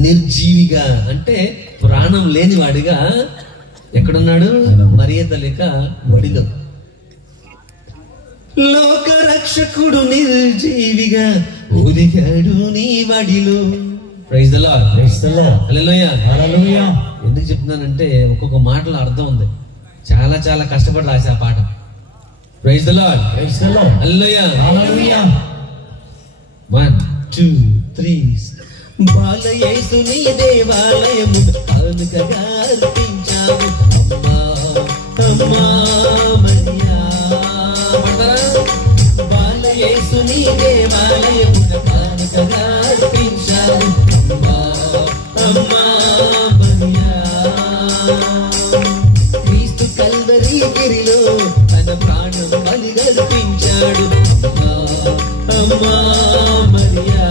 నిర్జీవిగా, అంటే ప్రాణం లేని వాడిగా ఎక్కడున్నాడు? మరియ తల్లిక వడిలో. లోక రక్షకుడు నిర్జీవిగా ఒదిగాడు నీ వడిలో. Praise the lord. Praise the lord. Hallelujah. Hallelujah. ఎందుకు చెప్తున్నానంటే ఒక్కొక్క మాటలో అర్థం ఉంది. చాలా చాలా కష్టపడి రాసే ఆ పాట. Praise the lord. Praise the lord. Hallelujah. Hallelujah. 1 2 3. బాలయేసుని దేవాలయము కానుకగా అర్పించావు అమ్మా అమ్మా మరియా. బాలయేసుని దేవాలయము కానుకగా అర్పించావు అమ్మా అమ్మా మరియా. క్రీస్తు కల్వరి గిరిలో తన ప్రాణం బలిగా అర్పించాడు అమ్మా అమ్మా మరియా.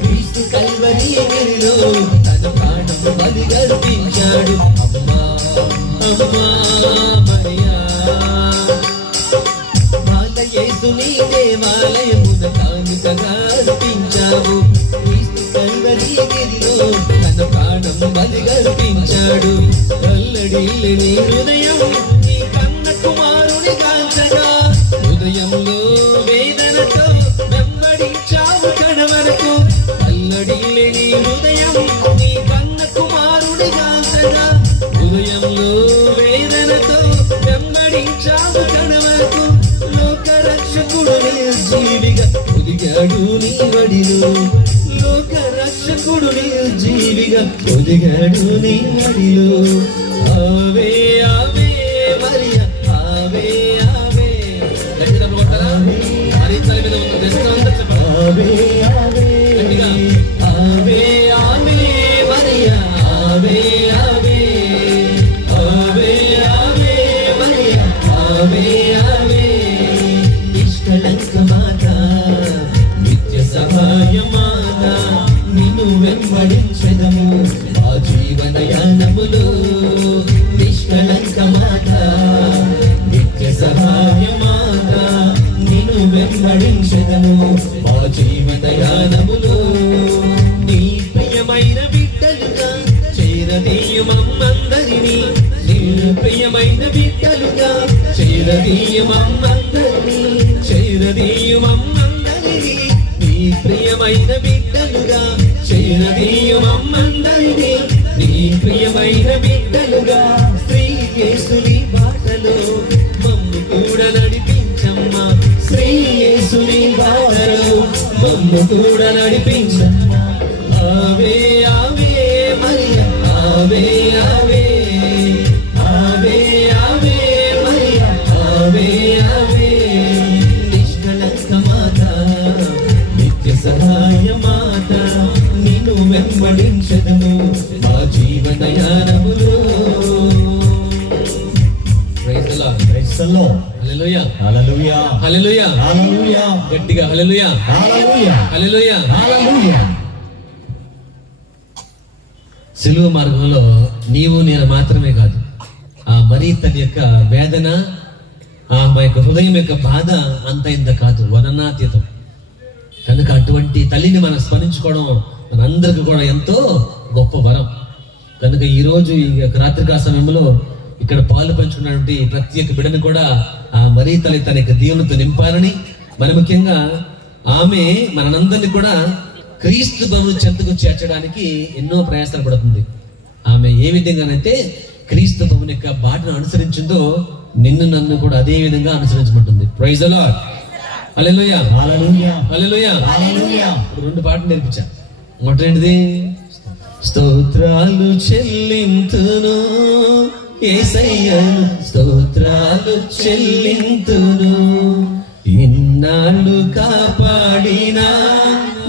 క్రీస్తు కల్వరి గిరిలో తన ప్రాణం బలిగా అర్పించాడు అమ్మా అమ్మా మరియా. బాలయేసుని దేవాలయమున కానుకగా అర్పించావు. క్రీస్తు కల్వరి గిరిలో తన ప్రాణం బలిగా అర్పించాడు. తల్లడిల్లని హృదయం నీ కన్న కుమారుని గాంచగా హృదయంలో వేదనతో వెంబడించావు కడ వరకు. తల్లడిల్లని హృదయం నీ కన్న కుమారుని గాంచగా హృదయంలో వేదనతో వెంబడించావు కడ వరకు. లోక రక్షకుడు నిర్జీవిగా ఒదిగాడు నీ వడిలో. లోక రక్షకుడు నిర్జీవిగా ఒదిగాడు నీ వడిలో. ఆవే ఆవే మరియా ఆవే ఆవే. గట్టిగా కొట్టారా? మరి తల మీద ఉన్న దశకంతా చెప్పండి. ఆవే ఆవే గట్టిగా. ఆవే ఆవే మరియా ఆవే ఆవే ఆవే ఆవే మరియా ఆవే ఆవే. నిష్కళంక మాత నిత్య సహాయ మాత నిన్ను వెంబడించెదము మా జీవన యానములో. నిష్కళంక మాత నిత్య సహాయ మాత నిన్ను వెంబడించెదము మా జీవన యానములో. నీ ప్రియమైన బిడ్డలుగా చేరదీయుమమ్మందరినీ. నీ ప్రియమైన బిడ్డలుగా చేరదీయుమమ్మందరినీ. చేరదీయుమమ్మందరినీ. నీ ప్రియమైన బిడ్డలుగా చేరదీయుమమ్మందరినీ. నీ ప్రియమైన బిడ్డలుగా శ్రీ యేసుని బాటలో మమ్ము కూడా నడిపించమ్మా. శ్రీ యేసుని బాటలో మమ్ము కూడా నడిపించమ్మా. ఆవే ఆవే మరియా ఆవే ఆవే ఆవే ఆవే మరియా ఆవే ఆవే. నిష్కళంక మాత వెంబడించెదము మా జీవన యానములో. Praise the lord. Praise the lord. Hallelujah hallelujah hallelujah hallelujah. గట్టిగా హల్లెలూయా హల్లెలూయా హల్లెలూయా. హల్లెలూయా. సిలువ మార్గంలో నీవు నేను మాత్రమే కాదు, ఆ మరీ తన యొక్క వేదన, ఆమె యొక్క హృదయం యొక్క బాధ అంత ఇంత కాదు, వర్ణనాతీతం. కనుక అటువంటి తల్లిని మనం స్మరించుకోవడం మనందరికి కూడా ఎంతో గొప్ప వరం. కనుక ఈ రోజు ఈ యొక్క రాత్రికాల సమయంలో ఇక్కడ పాలు పంచుకున్నటువంటి ప్రతి ఒక్క బిడ్డను కూడా ఆ మరీ తల్లి తన యొక్క దీవెనతో నింపాలని, మరి ముఖ్యంగా ఆమె మనందరినీ కూడా క్రీస్తు ప్రభువు చెంతకు చేర్చడానికి ఎన్నో ప్రయాసాలు పడుతుంది. ఆమె ఏ విధంగానైతే క్రీస్తు ప్రభువు యొక్క బాటను అనుసరించిందో నిన్ను నన్ను కూడా అదే విధంగా అనుసరించమంటుంది. Praise the lord. Hallelujah hallelujah hallelujah. Hallelujah. రెండు పాటలు నేర్పించా. మొదటిది స్తోత్రాలు చెల్లింతును యేసయ్యను, స్తోత్రాలు చెల్లింతును, ఇన్నాళ్ళు కాపాడిన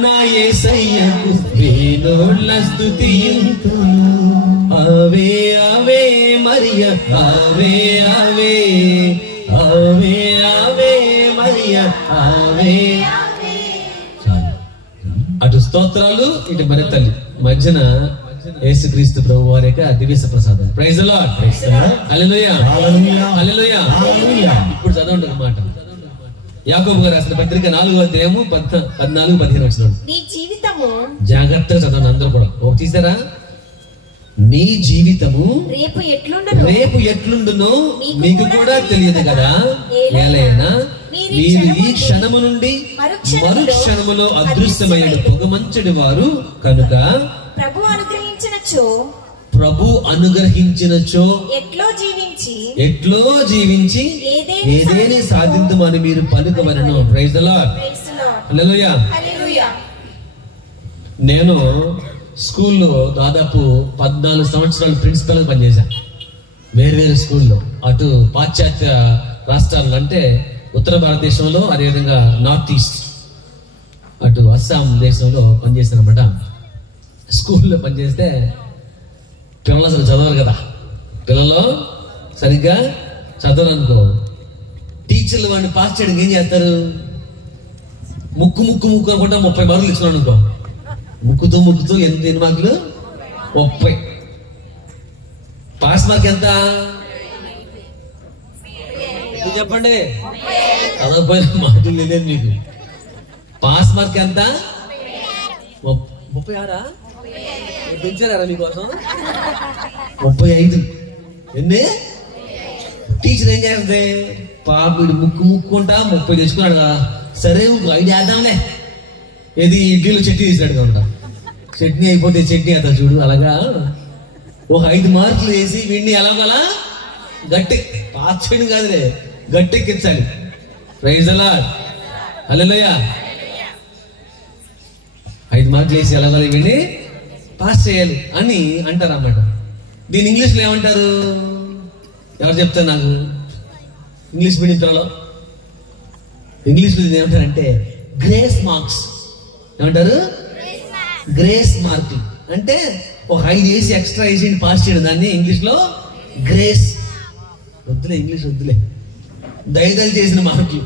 నా యేసయ్యకు వేణోళ్ళ స్తుతింతును. ఆవే ఆవే మరియ, ఆవే ఆవే, ఆవే ఆవే మరియ, ఆవే. చాలు. అటు స్తోత్రాలు, ఇటు మరి తల్లి మధ్యన యేసుక్రీస్తు ప్రభు వారి యొక్క దివ్య ప్రసాదం. Praise the lord. Hallelujah hallelujah hallelujah hallelujah. ఇప్పుడు చదవండి అన్నమాట. యాకోబు గారు రాసిన పత్రిక 4వ అధ్యాయము 14-15 వచనాలు. నీ జీవితము, జాగ్రత్తగా చదవండి అందరూ కూడా. ఒక తీసారా? నీ జీవితము రేపు ఎట్లుండునో మీకు కూడా తెలియదు కదా, ఏలైనా మీరు ఈ క్షణము నుండి మరు క్షణములో అదృశ్యమైన పొగమంచడి వారు కనుక ప్రభు అనుగ్రహించినచో ఎట్లో జీవించి ఏదేని సాధించమని మీరు పలుకవలను. Praise the lord. హల్లెలూయా. నేను స్కూల్లో దాదాపు 14 సంవత్సరాలు ప్రిన్సిపల్ గా పనిచేశాను. వేరు స్కూల్లో, అటు పాశ్చాత్య రాష్ట్రాల్లో అంటే ఉత్తర భారతదేశంలో, అదేవిధంగా నార్త్ ఈస్ట్, అటు అస్సాం దేశంలో పనిచేశాను అనమాట. స్కూల్లో పనిచేస్తే పిల్లలు అసలు చదవరు కదా. పిల్లలు సరిగ్గా చదవరు అనుకో, టీచర్లు వాడిని పాస్ చేయడానికి ఏం చేస్తారు? ముక్కు అనుకుంటా 30 మార్కులు ఇచ్చినాడు అనుకో. ముక్కుతూ ఎన్ని మార్కులు? 30. పాస్ మార్క్ ఎంత చెప్పండి? చదవకపోయిన మార్కులు లేదు మీకు. పాస్ మార్క్ ఎంత? 36. పెంచారా మీకోసం? 35. ఎన్ని? టీచర్ ఏం చేస్తుంది? పాపడు ముక్కుంటా 30 తెచ్చుకున్నాడు కదా, సరే 5 వేద్దాంలే. ఏది ఇడ్లీలో చట్నీ తీసినాడు కనుక, చట్నీ అయిపోతే చట్నీ అత చూడు, అలాగా ఒక 5 మార్కులు వేసి వీడిని ఎలాగలా గట్టి పాస్ చేయడం కాదులే, గట్టెక్కించాలి. Praise the lord. హల్లెలూయా. 5 మార్కులు వేసి ఎలాగలా వీడిని పాస్ చేయాలి అని అంటారు అన్నమాట. దీని ఇంగ్లీష్లో ఏమంటారు? ఎవరు చెప్తారు నాకు? ఇంగ్లీష్ మీడియం పిల్లలు ఇంగ్లీష్లో ఏమంటారంటే గ్రేస్ మార్క్స్. ఏమంటారు? గ్రేస్ మార్కులు. అంటే ఒక 5 వేసి ఎక్స్ట్రా వేసి పాస్ చేయడం, దాన్ని ఇంగ్లీష్లో గ్రేస్. వద్దులే ఇంగ్లీష్ వద్దులే, దయదలు చేసిన మార్కులు.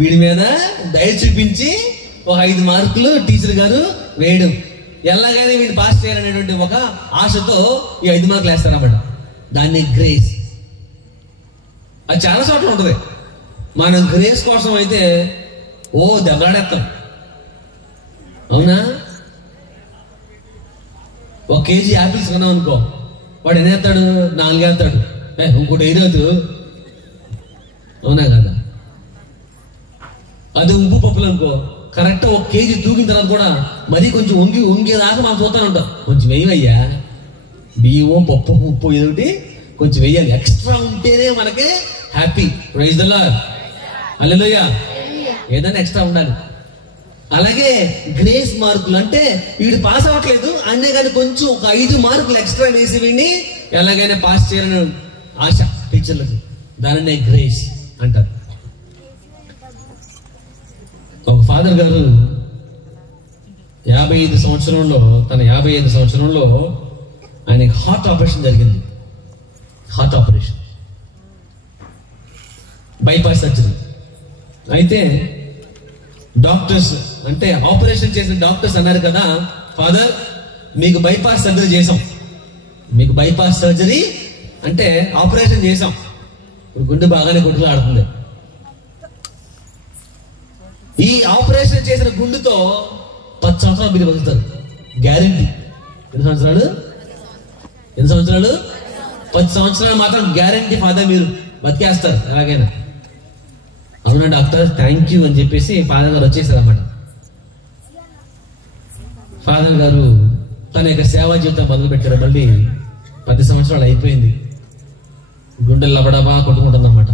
వీడి మీద దయ చూపించి ఒక 5 మార్కులు టీచర్ గారు వేయడం, ఎలాగైనా వీడిని పాస్ చేయాలనేటువంటి ఒక ఆశతో ఈ 5 మార్కులు వేస్తారన్నమాట. దాన్ని గ్రేస్. అది చాలా చోట్ల ఉంటుంది. మనం గ్రేస్ కోసం అయితే దెబ్బలాడేస్తాం. అవునా? 1 కేజీ యాపిల్స్ కొన్నాం అనుకో, వాడు ఎన్ని వేస్తాడు? 4 వేస్తాడు. ఇంకోటి 5 అవుతుంది. అవునా కదా? అది ఉప్పు పప్పులు అనుకో, కరెక్ట్ 1 కేజీ తూగిన తర్వాత కూడా మరీ కొంచెం వంగి దాకా మనం చూస్తూనే ఉంటాం. కొంచెం వేయవయ్యా, బియ్యం పప్పు ఉప్పు ఏదోటి కొంచెం వేయాలి, ఎక్స్ట్రా ఉంటేనే మనకి happy. Praise the lord. Hallelujah. ఏదైనా ఎక్స్ట్రా ఉండాలి. అలాగే గ్రేస్ మార్కులు అంటే వీడు పాస్ అవ్వట్లేదు అనే కానీ కొంచెం ఒక 5 మార్కులు ఎక్స్ట్రా వేసి వీడిని ఎలాగైనా పాస్ చేయాలని ఆశ టీచర్లకు, దానినే గ్రేస్ అంటారు. ఒక ఫాదర్ గారు 55 సంవత్సరంలో, తన 55 సంవత్సరంలో ఆయనకి హార్ట్ ఆపరేషన్ జరిగింది. Heart operation, bypass surgery. అయితే డాక్టర్స్, అంటే ఆపరేషన్ చేసిన డాక్టర్స్ అన్నారు కదా, ఫాదర్ మీకు బైపాస్ సర్జరీ చేసాం, మీకు బైపాస్ సర్జరీ అంటే ఆపరేషన్ చేసాం, ఇప్పుడు గుండె బాగానే కొట్టులాడుతుంది. ఈ ఆపరేషన్ చేసిన గుండెతో 10 సంవత్సరాలు మీరు బతుకుతారు గ్యారెంటీ. ఎన్ని సంవత్సరాలు? 10 సంవత్సరాలు మాత్రం గ్యారెంటీ ఫాదర్, మీరు బతికేస్తారు ఎలాగైనా. అవునా డాక్టర్, థ్యాంక్ యూ అని చెప్పేసి ఫాదర్ గారు వచ్చేసారు అన్నమాట. ఫాదర్ గారు తన యొక్క సేవా జీవితం మొదలు పెట్టారు. మళ్ళీ 10 సంవత్సరాలు అయిపోయింది, గుండెలు లబడబా కొట్టుకుంటుంది అన్నమాట.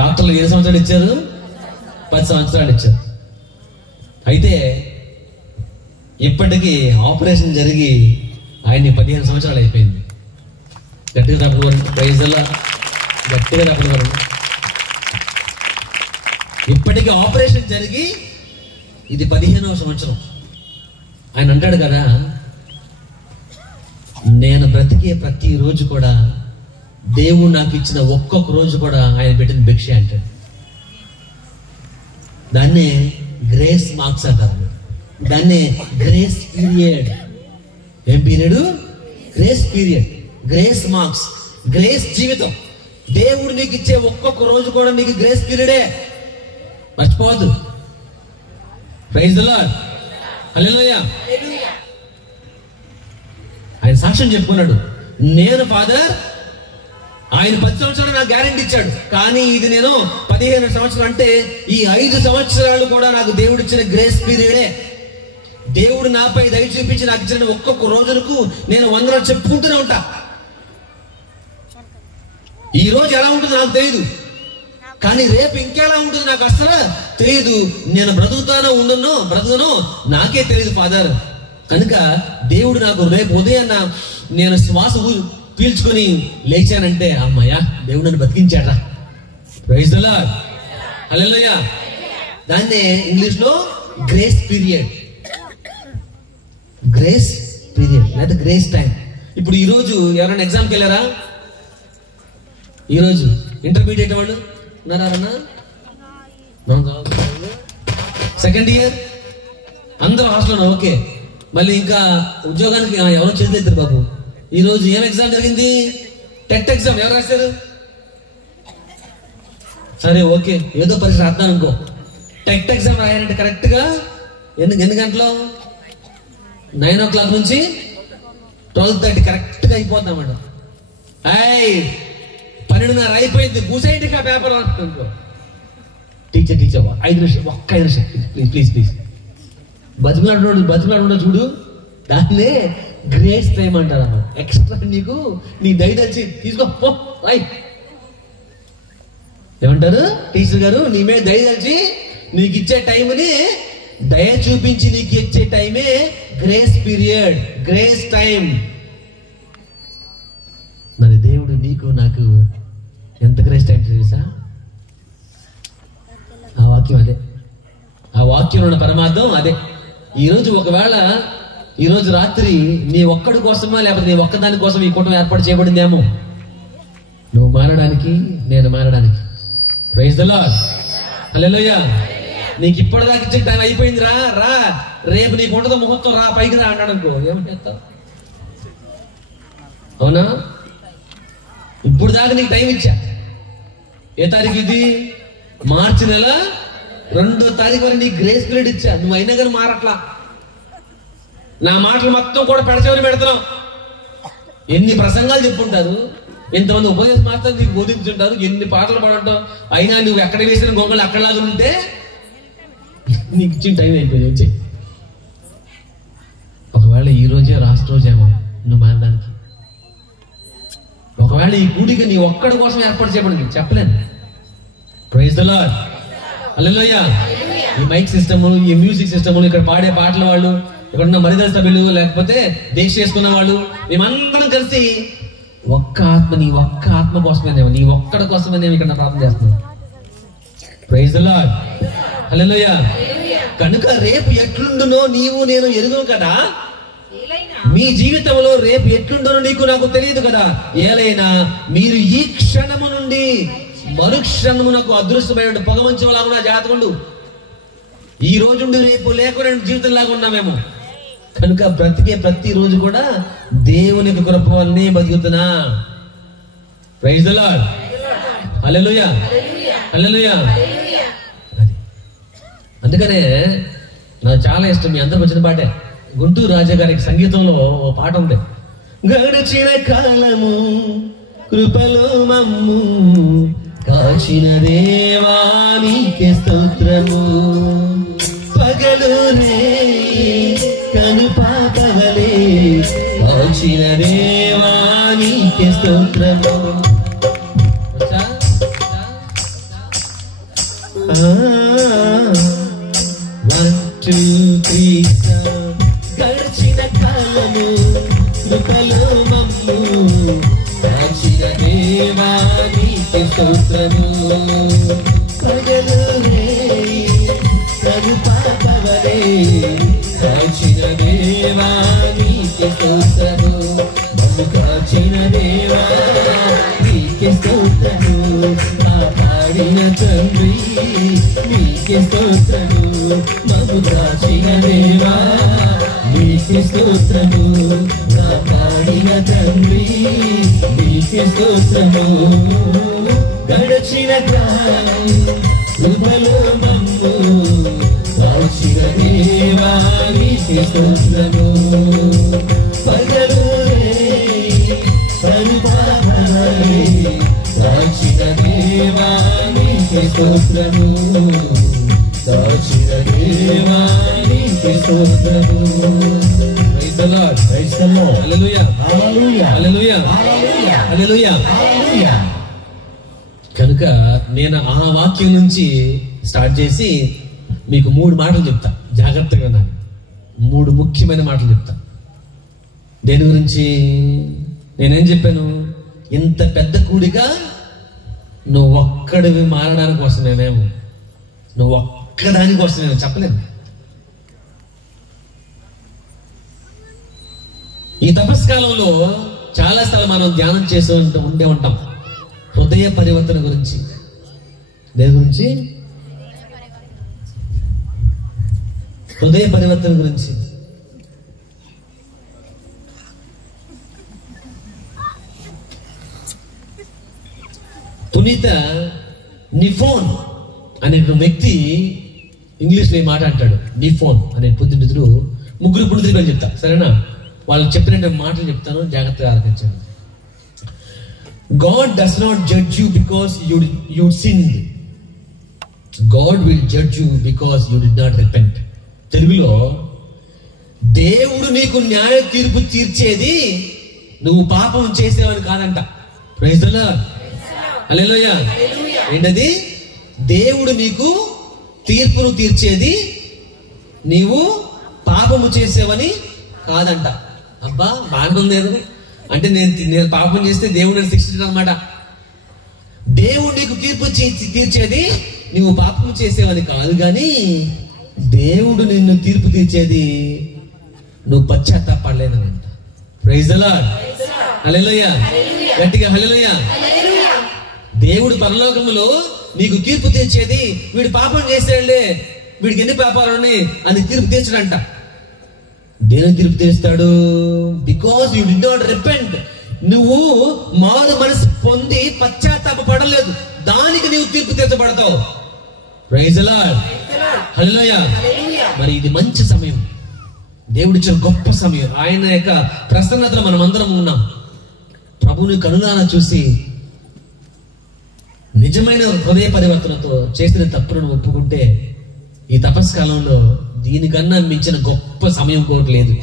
డాక్టర్లు 7 సంవత్సరాలు ఇచ్చారు, 10 సంవత్సరాలు ఇచ్చారు. అయితే ఇప్పటికీ ఆపరేషన్ జరిగి ఆయన్ని 15 సంవత్సరాలు అయిపోయింది. గట్టిగా తప్పకూడదు, ప్రైజ్లా గట్టిగా తప్పకూడదు. ఇప్పటికీ ఆపరేషన్ జరిగి ఇది 15వ సంవత్సరం. ఆయన అంటాడు కదా, నేను బ్రతికే ప్రతి రోజు కూడా దేవుడు నాకు ఇచ్చిన ఒక్కొక్క రోజు కూడా ఆయన పెట్టిన భిక్ష అంటాడు. దాన్నే గ్రేస్ మార్క్స్ అంటారు, దాన్నే గ్రేస్ పీరియడ్. ఏం period? Grace period, grace marks, grace జీవితం. దేవుడు నీకు ఇచ్చే ఒక్కొక్క రోజు కూడా నీకు గ్రేస్ పీరియడే, మర్చిపోవద్దు. ప్రైజ్ ది లార్డ్, హల్లెలూయా. ఆయన సాక్ష్యం చెప్పుకున్నాడు, నేను ఫాదర్ ఆయన 10 సంవత్సరాలు నాకు గ్యారెంటీ ఇచ్చాడు, కానీ ఇది నేను 15 సంవత్సరాలు, అంటే ఈ 5 సంవత్సరాలు కూడా నాకు దేవుడు ఇచ్చిన గ్రేస్ పీరియడే. దేవుడు నాపై దయ చూపించి నాకు ఇచ్చిన ఒక్కొక్క రోజులకు నేను వందనాలు చెప్పుకుంటూనే ఉంటా. ఈ రోజు ఎలా ఉంటుందో నాకు తెలియదు, కానీ రేపు ఇంకెలా ఉంటుంది నాకు అసలు తెలియదు. నేను బ్రతుకుతానో బ్రతుకునో నాకే తెలియదు ఫాదర్. కనుక దేవుడు నాకు రేపు ఉదయాన్న నేను శ్వాస పీల్చుకొని లేచానంటే అమ్మయ్యా దేవుడు నన్ను బతికించాడా. ప్రైజ్ ది లార్డ్, హల్లెలూయా. దాన్నే ఇంగ్లీష్ లో గ్రేస్ పీరియడ్, గ్రేస్ పీరియడ్ లేదా గ్రేస్ టైం. ఇప్పుడు ఈ రోజు ఎవరైనా ఎగ్జామ్కి వెళ్ళారా? ఈరోజు ఇంటర్మీడియట్ వాళ్ళు ఉన్నారా? సెకండ్ ఇయర్ అందరూ హాస్టల్లో, ఓకే. మళ్ళీ ఇంకా ఉద్యోగానికి ఎవరో చేతులెత్తారు బాబు. ఈ రోజు ఏం ఎగ్జామ్ జరిగింది? TET exam. ఎవరు రాశారు? సరే ఓకే, ఏదో పరీక్ష రాస్తాను అనుకో. టెట్ ఎగ్జామ్ రాయాలంటే కరెక్ట్ గా ఎన్ని గంటలు? 9 o'clock నుంచి 12:30 కరెక్ట్ గా అయిపోతాం మేడం. 12:30 అయిపోయింది, కూసేయండి ఆ పేపర్ అనుకో. టీచర్ 5 నిమిషాలు, ఒక్క 5 నిమిషాలు ప్లీజ్. బతిమలాడు చూడు, దాన్నే గ్రేస్ టైం అంటారు అన్నమాట. ఎక్స్ట్రా నీ దయదలిచి తీసుకో రైట్. ఏమంటారు టీచర్ గారు? నీ మీద దయదలిచి నీకు ఇచ్చే టైంని దయ చూపించి నీకు ఇచ్చే టైమే గ్రేస్ పీరియడ్, గ్రేస్ టైం. మరి దేవుడు నీకు నాకు ఎంత గ్రేస్ టైం తెలుసా? ఆ వాక్యం అదే, ఆ వాక్యంలో ఉన్న పరమార్థం అదే. ఈరోజు ఒకవేళ ఈరోజు రాత్రి నీ ఒక్కడి కోసమా లేకపోతే నీ ఒక్కదాని కోసం ఈ కూటమి ఏర్పాటు చేయబడిందేమో. నువ్వు మారడానికి, నేను మారడానికి. ప్రైజ్ ది లార్డ్, హల్లెలూయా. నీకు ఇప్పటిదాకా ఇచ్చే టైం అయిపోయింది, రా రేపు నీకు ఉండదు ముహూర్తం, రా పైకి రా అన్నాడు అనుకో, ఏమని చెప్తావు? అవునా? ఇప్పుడు దాకా నీకు టైం ఇచ్చా. ఏ తారీఖు ఇది? మార్చి నెల 2వ తారీఖు వరకు నీకు గ్రేస్ పీరియడ్ ఇచ్చా. నువ్వు అయినా కానీ మారట్లా. నా మాటలు మొత్తం కూడా పెడచేవని పెడతావు. ఎన్ని ప్రసంగాలు చెప్పుంటారు, ఎంతమంది ఉపదేశం మాత్రం నీకు బోధించుంటారు, ఎన్ని పాటలు పాడుంటావు, అయినా నువ్వు ఎక్కడ వేసిన గొంగలు అక్కడలాగా ఉంటే నీకు ఇచ్చిన టైం అయిపోయింది. వచ్చి ఒకవేళ ఈ రోజే లాస్ట్ రోజేమో నువ్వు మారడానికి. ఒకవేళ ఈ కూడిక నీ ఒక్కడి కోసం ఏర్పాటు చేయబడింది, చెప్పలేను. ప్రైజ్ ది లార్డ్, హల్లెలూయా. ఈ మైక్ సిస్టమ్, ఈ మ్యూజిక్ సిస్టమ్, ఇక్కడ పాడే పాటల వాళ్ళు, ఇక్కడ ఉన్న మరిదల సభ్యులు, లేకపోతే దీక్ష చేసుకున్న వాళ్ళు, మేమందరం కలిసి నీ ఒక్క ఆత్మ కోసమే, నీ ఒక్కడి కోసమే నేను ఇక్కడ ప్రార్థన చేస్తున్నాను. ప్రైజ్ ది లార్డ్, హల్లెలూయా. కనుక రేపు ఎట్లుండునో నీవు నేను ఎరుగను కదా. మీ జీవితంలో రేపు ఎట్లుండునో నీకు నాకు తెలియదు కదా. ఏలైనా మీరు ఈ క్షణము నుండి మరుక్షణము నాకు అదృష్టమైన పొగమంచంలాగా జాతకుండు. ఈ రోజు నుండి రేపు లేకుండా జీవితం లాగా ఉన్నామేమో. కనుక బ్రతికే ప్రతి రోజు కూడా దేవుని కృప వల్లనే బతుకుతున్నా. Praise the lord. Hallelujah, hallelujah. అది అందుకనే నాకు చాలా ఇష్టం, మీ అందరికి వచ్చిన పాటే. గుంటూరు రాజా గారికి సంగీతంలో ఓ పాట ఉంది. గడిచిన కాలము కృపలో మమ్ము కాచిన దేవా నీకే స్తోత్రము. పగలు రే కను పాపవలే కాచిన దేవా నీకే స్తోత్రము. 1 2 3 గడిచిన కాలము కృపలో మమ్ము కాచిన దేవా నీకే స్తోత్రము. పగలు రే కను పాపవలే కాచిన దేవా నీకే స్తోత్రము. మమ్ము కాచిన దేవా నీకే స్తోత్రము. కాపాడిన తండ్రి నీకే స్తోత్రము. మమ్ము కాచిన దేవా నీకే స్తోత్రము. కాపాడిన తండ్రి నీకే స్తోత్రము. గడచిన కాలం కృపలో మమ్ము కాచిన దేవా నీకే స్తోత్రము. పగలు రే పరిపాలనే కాచిన దేవా నీకే స్తోత్రము. కాచిన దేవా నీకే స్తోత్రము. Praise the lord, praise the lord. Hallelujah, hallelujah, hallelujah, hallelujah, hallelujah. కనుక నేను ఆ వాక్యం నుంచి స్టార్ట్ చేసి మీకు 3 మాటలు చెప్తా. జాగ్రత్తగా నాకు 3 ముఖ్యమైన మాటలు చెప్తా. దేని గురించి? నేనేం చెప్పాను? ఇంత పెద్ద కూడిగా నువ్వు ఒక్కడివి మారడానికి వస్తున్నానేమో, నువ్వు ఒక్కదానికి వస్తున్నాను చెప్పలేను. ఈ తపస్కాలంలో చాలా సార్లు మనం ధ్యానం చేస్తూ ఉండే ఉంటాం హృదయ పరివర్తన గురించి. దేని గురించి? హృదయ పరివర్తన గురించి. పునీత నిఫోన్ అనే వ్యక్తి ఇంగ్లీష్లో మాట్లాడతాడు. నిఫోన్ అనే పునీతుడు, 3 పునీతుల పేరు చెప్తా, సరేనా? వాళ్ళు చెప్పిన మాటలు చెప్తాను, జాగ్రత్తగా ఆలకించండి. God does not judge you because you sinned. God will judge you because you did not repent. తెలుగులో దేవుడు నీకు న్యాయ తీర్పు తీర్చేది నువ్వు పాపం చేసేవని కాదంట. ప్రైజ్ ది లార్డ్, హల్లెలూయా. ఏంటది? దేవుడు నీకు తీర్పును తీర్చేది నీవు పాపము చేసేవని కాదంట. అబ్బా బాగానే లేదు అంటే నేను పాపం చేస్తే దేవుడు నన్ను శిక్షించడం అనమాట. దేవుడు నీకు తీర్పు తీర్చేది నువ్వు పాపం చేసేవని కాదు, కానీ దేవుడు నిన్ను తీర్పు తీర్చేది నువ్వు పశ్చాత్తాపడలేదనంట. ప్రైజ్ ది లార్డ్, హల్లెలూయా. గట్టిగా హల్లెలూయా. దేవుడు పరలోకములో నీకు తీర్పు తీర్చేది వీడు పాపం చేశాడులే, వీడికి ఎన్ని పాపాలు ఉన్నాయి అని తీర్పు తీర్చడంట. దేని తీర్పు తీరుస్తాడు? Because you did not repent. నువ్వు మారు మనసు పొంది పశ్చాత్తాప పడలేదు, దానికి నీవు తీర్పు తీర్చబడతావు. ప్రైజ్ ది లార్డ్, హల్లెలూయా. మరి ఇది మంచి సమయం, దేవుడిచ్చిన గొప్ప సమయం. ఆయన యొక్క ప్రసన్నతలో మనం అందరం ఉన్నాం. ప్రభుని కనులారా చూసి నిజమైన హృదయ పరివర్తనతో చేసిన తప్పులను ఒప్పుకుంటే ఈ తపస్కాలంలో దీనికన్నా మించిన గొప్ప సమయం కోటి లేదు.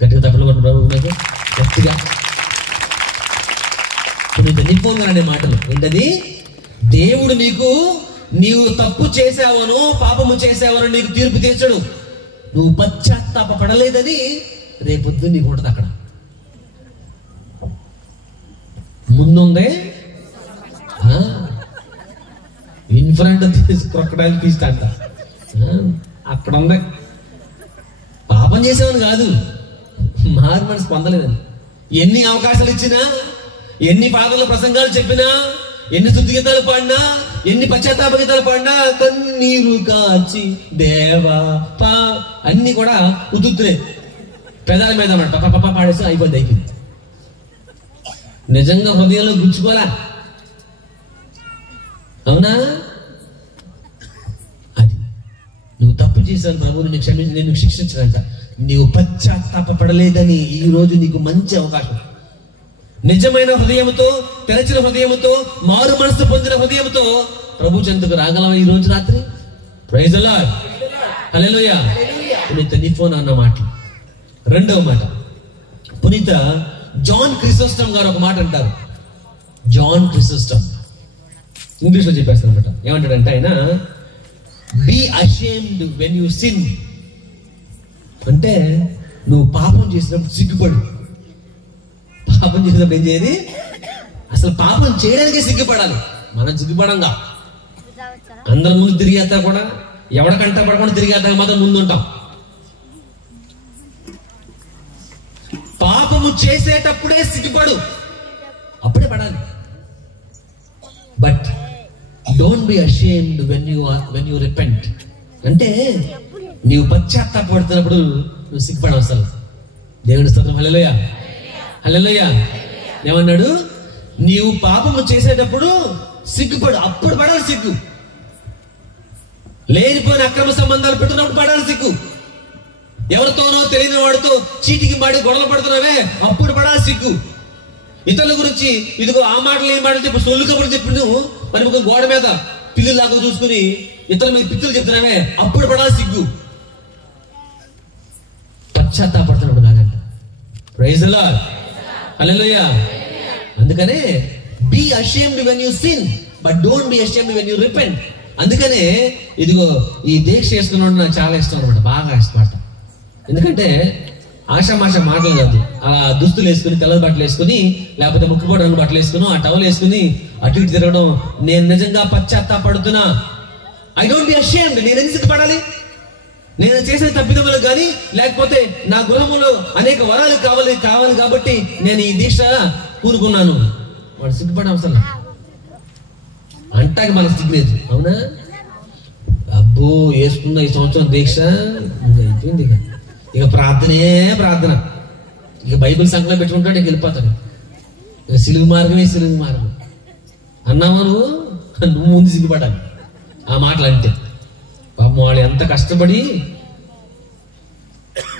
గట్టిగా తప్పులు కొట్టు ప్రభు నాకు గట్టిగా. నిఫోన్ అనే మాటలు ఏంటది? దేవుడు నీవు తప్పు చేసావనో పాపము చేసావనో నీకు తీర్పు తీర్చడు. నువ్వు పశ్చాత్తాప పడలేదని రేపొద్దు నీకు ఉంటుంది అక్కడ. ముందుందే ఇన్ ఫ్రంట్ క్రొకడైల్ ఫీస్ట్ అంట. అక్కడ ఉంది. పాపం చేసేవని కాదు, మారు మనసు పొందలేదని. ఎన్ని అవకాశాలు ఇచ్చినా, ఎన్ని పాటల ప్రసంగాలు చెప్పినా, ఎన్ని స్తుతి గీతాలు పాడినా, ఎన్ని పశ్చాత్తాప గీతాలు పాడినా, కన్నీరు కాచి దేవా పా అన్ని కూడా ఉదురుతున్నాయి పెదాల మీద అన్నమాట. పప్ప పాడేసి అయిపోయింది. నిజంగా హృదయంలో గుచ్చుకోవాలా, అవునా? అది నువ్వు తప్పు చేశాను, ప్రభు నిన్ను క్షమించి నేను శిక్షించడంట. నీవు పశ్చాత్తాప పడలేదని ఈ రోజు నీకు మంచి అవకాశం. నిజమైన హృదయంతో, తెరచిన హృదయంతో, మారు మనసు పొందిన హృదయంతో ప్రభు చెంతకు రాగలవా ఈ రోజు రాత్రి? ప్రైజ్ ది లార్డ్, హల్లెలూయా. పునీత నిఫోన్ అన్న మాటలు. రెండవ మాట, పునీత జాన్ క్రిసోస్టమ్ గారు ఒక మాట అంటారు. జాన్ క్రిసోస్టమ్ ఇంగ్లీష్ లో చెప్పేస్తాను అనమాట. ఏమంటాడంటే ఆయన, be ashamed when you sin. అంటే నువ్వు పాపం చేసినప్పుడు సిగ్గుపడు. పాపం చేసినప్పుడు ఏం చేయాలి? అసలు పాపం చేయడానికే సిగ్గుపడాలి. మనం సిగ్గుపడంగా అందరి ముందు తిరిగేస్తా కూడా, ఎవరికంటా పడకుండా తిరిగేస్తా మాత్రం ముందు ఉంటాం. పాపము చేసేటప్పుడే సిగ్గుపడు, అప్పుడే పడాలి. But don't be ashamed when you repent. అంటే నీవు పశ్చాత్తాపడుతున్నప్పుడు నువ్వు సిగ్గుపడవు అసలు. దేవుని స్తోత్రం, హల్లెలూయా, హల్లెలూయా. ఏమన్నాడు? నీవు పాపము చేసేటప్పుడు సిగ్గుపడు, అప్పుడు పడాలి సిగ్గు. లేనిపోయిన అక్రమ సంబంధాలు పెట్టుకున్నప్పుడు పడాలి సిగ్గు. ఎవరితోనో తెలియని వాడితో చీటికి మాడి గొడవలు పడుతున్నావే, అప్పుడు పడాలి సిగ్గు. ఇతరుల గురించి ఇదిగో ఆ మాటలు ఏం మాటలు చెప్పి సొల్లు కబుర్లు చెప్పి నువ్వు మరి ఒక గోడ మీద పిల్లులు లాగా చూసుకుని ఇతరుల మీద పిత్తులు చెప్తున్నావే, అప్పుడు పడాలి సిగ్గు. పశ్చాత్తాపడుతున్నప్పుడు కాదంట. Praise the lord, hallelujah. అందుకనే be ashamed when you sin, but don't be ashamed when you repent. అందుకనే ఇదిగో ఈ దీక్ష చేసుకున్నాడు నాకు చాలా ఇష్టం అనమాట, బాగా ఇష్టపడతా. ఎందుకంటే ఆషామాష మాటలు కాదు. ఆ దుస్తులు వేసుకుని, తెల్ల బట్టలు వేసుకుని, లేకపోతే ముక్కుపోటు రంగు బట్టలు వేసుకుని, ఆ టవల్ వేసుకుని అటు ఇటు తిరగడం, నేను నిజంగా పశ్చాత్తాపడుతున్నా. I don't be ashamed. నేను ఎందుకు సిగ్గుపడాలి? నేను చేసిన తప్పిదములు కానీ, లేకపోతే నా గృహములో అనేక వరాలు కావాలి కాబట్టి నేను ఈ దీక్ష కూరుకున్నాను. వాడు సిగ్గుపడ అవసరం అంటాక మనకు సిగ్గులేదు, అవునా? అబ్బో వేసుకున్న ఈ సంవత్సరం దీక్ష అయిపోయింది. ఇక ప్రార్థనే ప్రార్థన. ఇక బైబిల్ సంకలం పెట్టుకుంటాడు, ఇక వెళ్ళిపోతాడు. ఇక సిలుగు మార్గమే సిలుగు మార్గం అన్నావా నువ్వు ముందు సిగ్గుపడాలి ఆ మాటలు అంటే. పాపం వాళ్ళు ఎంత కష్టపడి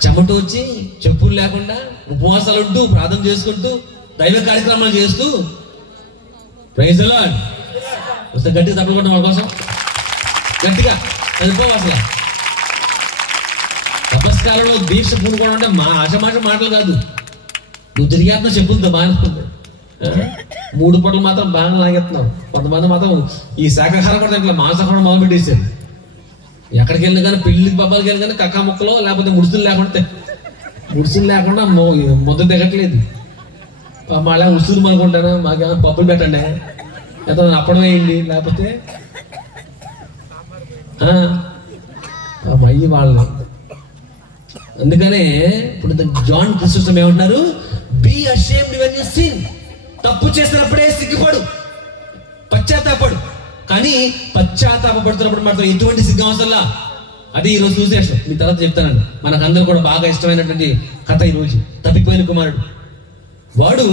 చెమట వచ్చి చెప్పులు లేకుండా ఉపవాసాలు ఉంటూ ప్రార్థన చేసుకుంటూ దైవ కార్యక్రమాలు చేస్తూ, ప్రైజ్ ది లార్డ్, వస్తే గట్టిగా తప్పకుండా వాళ్ళ కోసం గట్టిగా చనిపోవు. అసలు తపస్కారంలో దీక్ష పూనుకోవడం అంటే మా ఆశమాష మాటలు కాదు. నువ్వు తిరిగేస్తున్నా చెప్పులతో బాగానే ఉంది. 3 పూటలు మాత్రం బాగా లాగేస్తున్నావు. కొంతమంది మాత్రం ఈ శాఖాహారం కూడా ఇట్లా మాంసాహారం మొదలు పెట్టేసారు. ఎక్కడికి వెళ్ళిన కానీ పెళ్లికి పబ్బాలకి వెళ్ళి కానీ కక్కా ముక్కలో లేకపోతే ముడుసులు లేకుండా ముద్ద దిగట్లేదు. మళ్ళీ ఉసురు అనుకుంటాను, మాకేమో పప్పులు పెట్టండి, లేదా అప్పడం వేయండి, లేకపోతే అయ్యి వాళ్ళు. అందుకనే ఇప్పుడు జాన్ క్రిసోస్టమ్ ఏమంటున్నారు? Be ashamed when you sin. తప్పు చేసినప్పుడే సిగ్గుపడు, పశ్చాత్తాపడు. కానీ పశ్చాత్తాపడుతున్నప్పుడు మాత్రం ఎటువంటి సిగ్గు అవసరంలా. అది ఈ రోజు చూసేస్తాం, మీ తర్వాత చెప్తానండి. మనకందరూ కూడా బాగా ఇష్టమైనటువంటి కథ ఈ రోజు. తప్పిపోయిన కుమారుడు. వాడు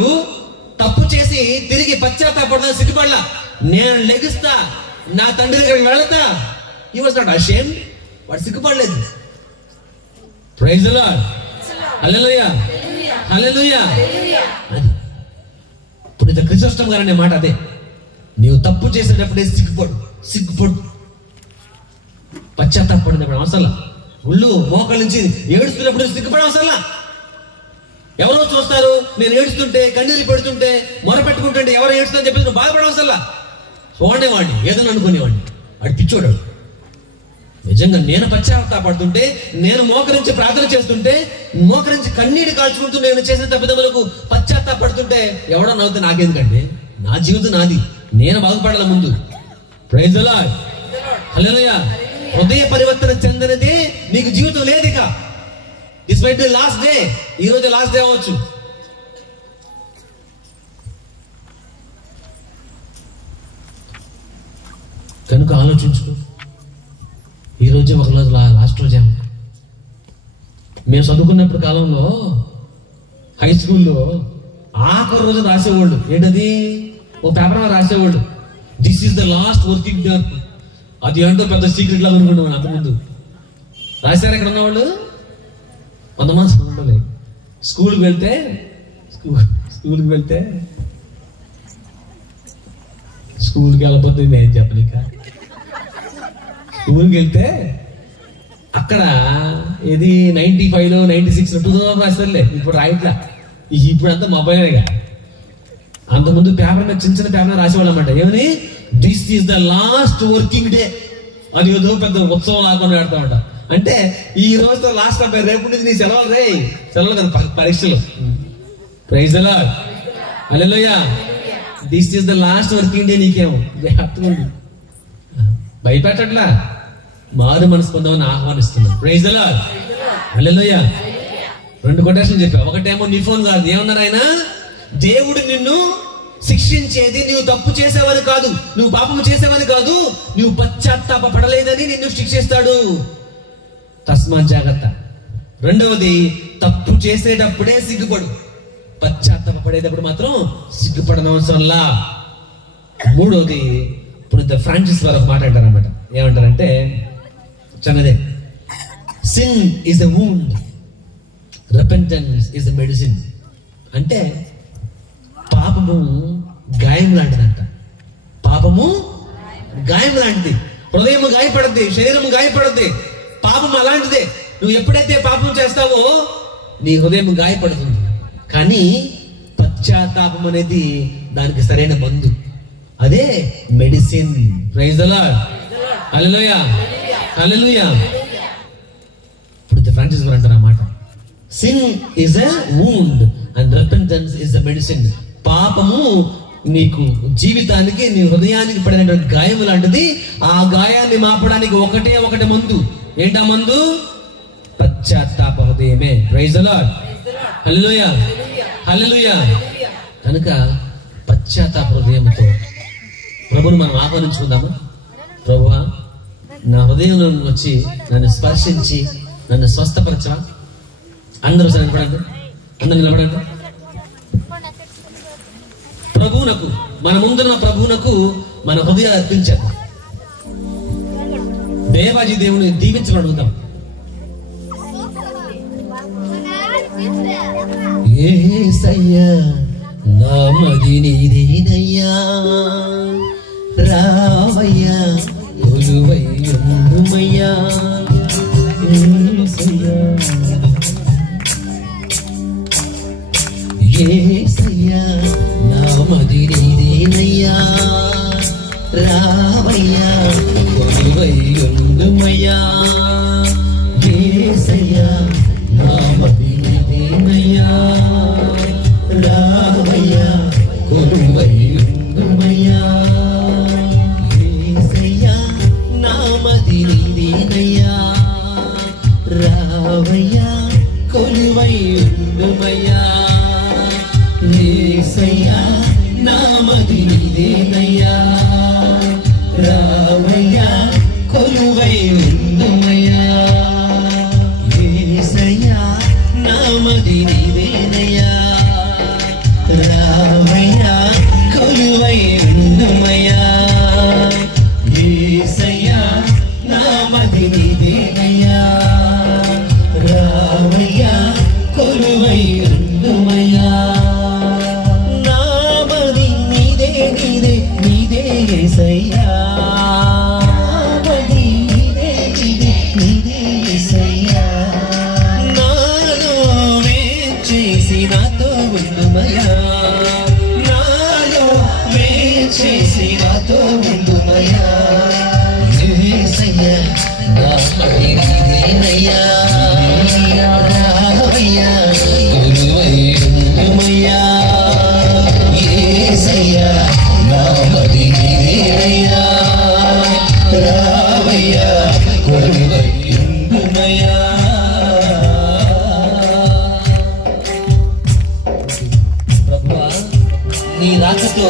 తప్పు చేసి తిరిగి పశ్చాత్తాపడదా, సిగ్గుపడలా. నేను లెగిస్తా, నా తండ్రి దగ్గరికి వెళతా. He was not ashamed. వాడు సిగ్గుపడలేదు. Praise the lord, hallelujah, hallelujah. అది పునీత క్రిసోస్టమ్ గారు అనే మాట అదే. నీవు తప్పు చేసేటప్పుడే సిగ్గుపడు, పశ్చాత్తాపడినప్పుడు అవసరంలా. ఒళ్ళు మోకాళ్ళ నుంచి ఏడుస్తున్నప్పుడు సిగ్గుపడ అవసరంలా. ఎవరో చూస్తారు, నేను ఏడుస్తుంటే, కన్నీరు పెడుతుంటే, మొర పెట్టుకుంటుంటే ఎవరు ఏడుస్తుందని చెప్పి నువ్వు బాధపడవసల్లా. చూడేవాడిని, ఏదైనా అనుకునేవాడిని. అడు పిచ్చోడు. నిజంగా నేను పశ్చాత్తాపడుతుంటే, నేను మోకరించి ప్రార్థన చేస్తుంటే, మోకరించి కన్నీరు కాల్చుకుంటూ నేను చేసిన తప్పిదములకు పశ్చాత్తాపడుతుంటే ఎవడో నవ్వుతే నాకెందుకండి? నా జీవితం నాది, నేను బాగుపడాల ముందు. ప్రైజ్ ది లార్డ్, హల్లెలూయా. హృదయ పరివర్తన చెందనిదే నీకు జీవితం లేదు. ఇక this might be last day. ఈ రోజు లాస్ట్ డే అవ్వచ్చు. కనుక ఆలోచించుకో. ఈరోజే ఒక రోజు లాస్ట్ రోజే. మేము చదువుకున్నప్పుడు కాలంలో హై స్కూల్లో ఆఖరి రోజు రాసేవాళ్ళు. ఏంటది? ఓ పేపర్ రాసేవాళ్ళు, this is the last working day. అది ఏంటో పెద్ద సీక్రెట్ లాగా అనుకున్నాను. అంతకుముందు రాశారు. ఇక్కడ ఉన్నవాళ్ళు కొంతమంది ఉండలే. స్కూల్కి వెళ్తే స్కూల్కి వెళ్ళకపోతే నేను చెప్పలేక, స్కూల్కి వెళ్తే అక్కడ ఇది 95లో 96లో 2000 రాస్తారులే. ఇప్పుడు రాయట్లా. ఇప్పుడు అంతా మొబైల్గా. అంతకుముందు పేపర్ మీద చిన్న చిన్న పేపర్ రాసేవాళ్ళు అన్నమాట. ఏమని? This is the last working day. అది ఏదో పెద్ద ఉత్సవం లాగా ఆడతామంట. అంటే ఈ రోజుతో లాస్ట్ అబ్బాయి, రేపు నుంచి నీ సెలవులు రే. సెలవులు కదా, పరీక్షలు. Praise the lord. Hallelujah. This is the last working day. నీకేమో జాగ్రత్తగా భయపెట్టట్లా, మారు మనసు పొందామని ఆహ్వానిస్తున్నాం. Praise the lord. Hallelujah. 2 quotation చెప్పా. ఒకటేమో నీ ఫోన్ కాదు. ఏమన్నారు ఆయన? దేవుడు నిన్ను శిక్షించేది నువ్వు తప్పు చేసేవని కాదు, నువ్వు పాపము చేసేవని కాదు, నువ్వు పశ్చాత్తాప పడలేదని నిన్ను శిక్షిస్తాడు. తస్మాత్ జాగ్రత్త. రెండవది, తప్పు చేసేటప్పుడే సిగ్గుపడు, పశ్చాత్తాప పడేటప్పుడు మాత్రం సిగ్గుపడనవసరంలా. మూడవది, ఇప్పుడు ఫ్రాన్సిస్ వారు ఒక మాట అంటారనమాట. ఏమంటారంటే చిన్నదే, sin is a wound, repentance is a medicine. అంటే పాపము గాయం లాంటిదంట. పాపము గాయం లాంటిది. హృదయం గాయపడద్ది, శరీరం గాయపడద్ది. పాపం అలాంటిదే. నువ్వు ఎప్పుడైతే పాపం చేస్తావో నీ హృదయం గాయపడుతుంది. కానీ పశ్చాత్తాపం అనేది దానికి సరైన మందు. అదే medicine. Praise the lord. Hallelujah. Hallelujah. ఇప్పుడు ఫ్రాన్సిస్ గారు అంటారు అన్నమాట, sin is a wound and repentance is a medicine. పాపము నీకు జీవితానికి, నీ హృదయానికి పడినటువంటి గాయం లాంటిది. ఆ గాయాన్ని మాపడానికి ఒకటే మందు. ఏంటా మందు? పశ్చాత్తాప హృదయమే. Praise the lord. Hallelujah. Hallelujah. కనుక పశ్చాత్తాప హృదయంతో ప్రభువును మనం ఆహ్వానించుకుందామా? ప్రభువా, నా హృదయంలో వచ్చి నన్ను స్పర్శించి నన్ను స్వస్థపరచవా? అందరూ నిలబడండి. అందరూ నిలబడండి. ప్రభువునకు, మన ముందున్న ప్రభువునకు మన హృదయాలు అర్పించారు. దేవాజీ దేవుని దీవించమని అడుగుతాం. యేసయ్యా, నా మది నీదేనయ్యా, రావయ్యా, కొలువై ఉండుమయ్యా. యేసయ్యా, యేసయ్యా, నా మది నీదేనయ్యా, రావయ్యా, కొలువై ఉండుమయ్యా. యేసయ్యా, నా మది నీదేనయ్యా, రావయ్యా, కొలువై ఉండుమయ్యా. యేసయ్యా, నా మది నీదేనయ్యా, రావయ్యా, కొలువై ఉండుమయ్యా. యేసయ్యా, నా మది నీదేనయ్యా, రావయ్యా, కొలువై ఉండుమయ్యా. యేసయ్యా, నా మది నీదేనయ్యా, రావయ్యా, కొలువై ఉండుమయ్యా. యేసయ్యా, నా మది నీదేనయ్యా, రావయ్యా, కొలువై ఉండుమయ్యా. యేసయ్యా, మది నీదే నీదే యేసయ్యా, నాలో రాకతో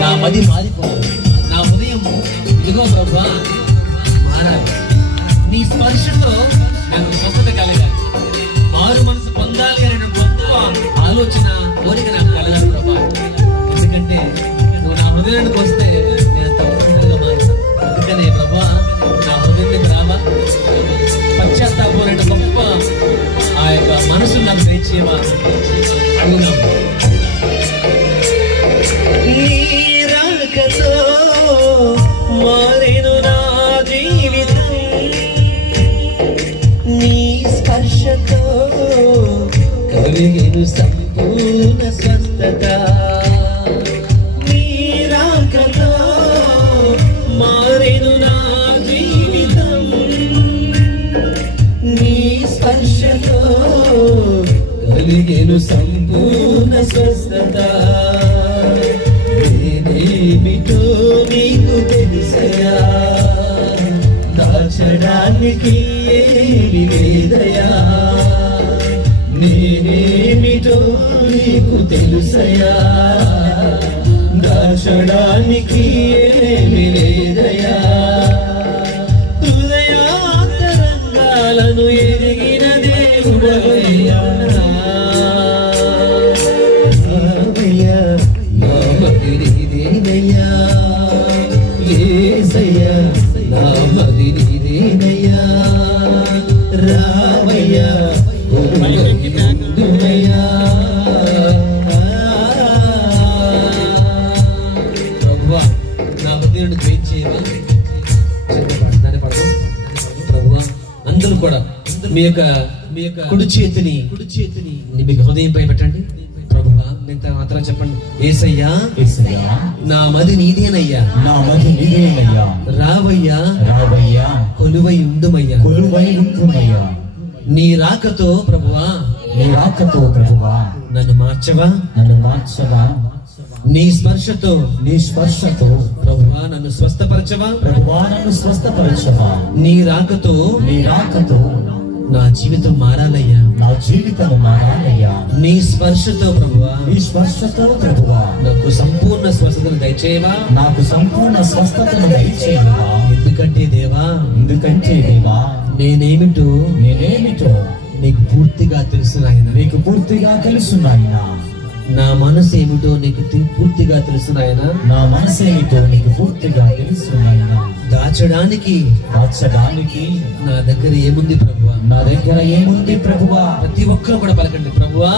నా మది మారిపోవాలి, నా ఉదయం ఇదిగో ప్రభువా మారాలి. నీ స్పర్శతో నాకు స్వస్థత కలగాలి, మారు మనసు పొందాలి అనే గొప్ప ఆలోచన కోరిక నాకు కలగాలి ప్రభా. ఎందుకంటే నువ్వు నా హృదయానికి వస్తే నేను తప్పనిసరిగా మారుతాను. అందుకనే ప్రభా నా హృదయానికి రావా, పశ్చాత్తాపం గొప్ప ఆ యొక్క మనసు నాకు తెచ్చేవా అడుగుదాం. మారేను నా జీవితం, నీ స్పర్శతో కలిగేను సంపూర్ణ స్వస్థత. నీ రాకతో మారేను నా జీవితం, నీ స్పర్శతో కలిగేను సంపూర్ణ స్వస్థత. నేనేమిటో నీకు తెలుసయా, దాచడానికి ఏమీ లేదయా. నేనేమిటో నీకు తెలుసయా, దాచడానికి ఏమీ లేదయా. హృదయాంతరంగాలను ఎరిగిన దేవుడవయ్యా, నా మది నీదేనయ్యా. యేసయ్యా నా మది నీదేనయ్యా. రావయ్యా ముందుమయ్యా. ప్రభువా నా హృదయాన్ని ద్వేషించేవా, దాన్ని పడదు ప్రభువా. అందరూ కూడా మీ యొక్క కుడి చేతిని మీకు హృదయంపై పెట్టండి. ప్రభువా నేను మాత్రం చెప్పండి, యేసయ్యా నా మది నీదేనయ్యా, నా మది నీదేనయ్యా. రావయ్యా రావయ్యా కొలువై ఉండుమయ్యా. కొలువై ఉండుమయ్యా. నీ రాకతో ప్రభువా, నీ రాకతో ప్రభువా నన్ను మార్చవా, నన్ను మార్చవా. నీ స్పర్శతో ప్రభువా నన్ను స్వస్థపరచవా, ప్రభువా నన్ను స్వస్థపరచవా. నీ రాకతో నా జీవితం మారాలయ్యా, నా జీవితం మారాలయ్యా. నీ స్పర్శతో ప్రభువా, నీ స్పర్శతో ప్రభువా నాకు సంపూర్ణ స్వస్థతను దయచేయవా, నాకు సంపూర్ణ స్వస్థతను దయచేయవా. ఎందుకంటే దేవా నేనేమిటో నీకు పూర్తిగా తెలుసు నాయన. నీకు పూర్తిగా తెలుసు నాయన. నా మనసు ఏమిటో నీకు పూర్తిగా తెలుసు నాయన. నా మనసు ఏమిటో నీకు పూర్తిగా తెలుసు నాయన. దాచడానికి నా దగ్గర ఏముంది ప్రభువా, నా దగ్గర ఏముంది ప్రభువా. ప్రతి ఒక్కరు కూడా పలకండి, ప్రభువా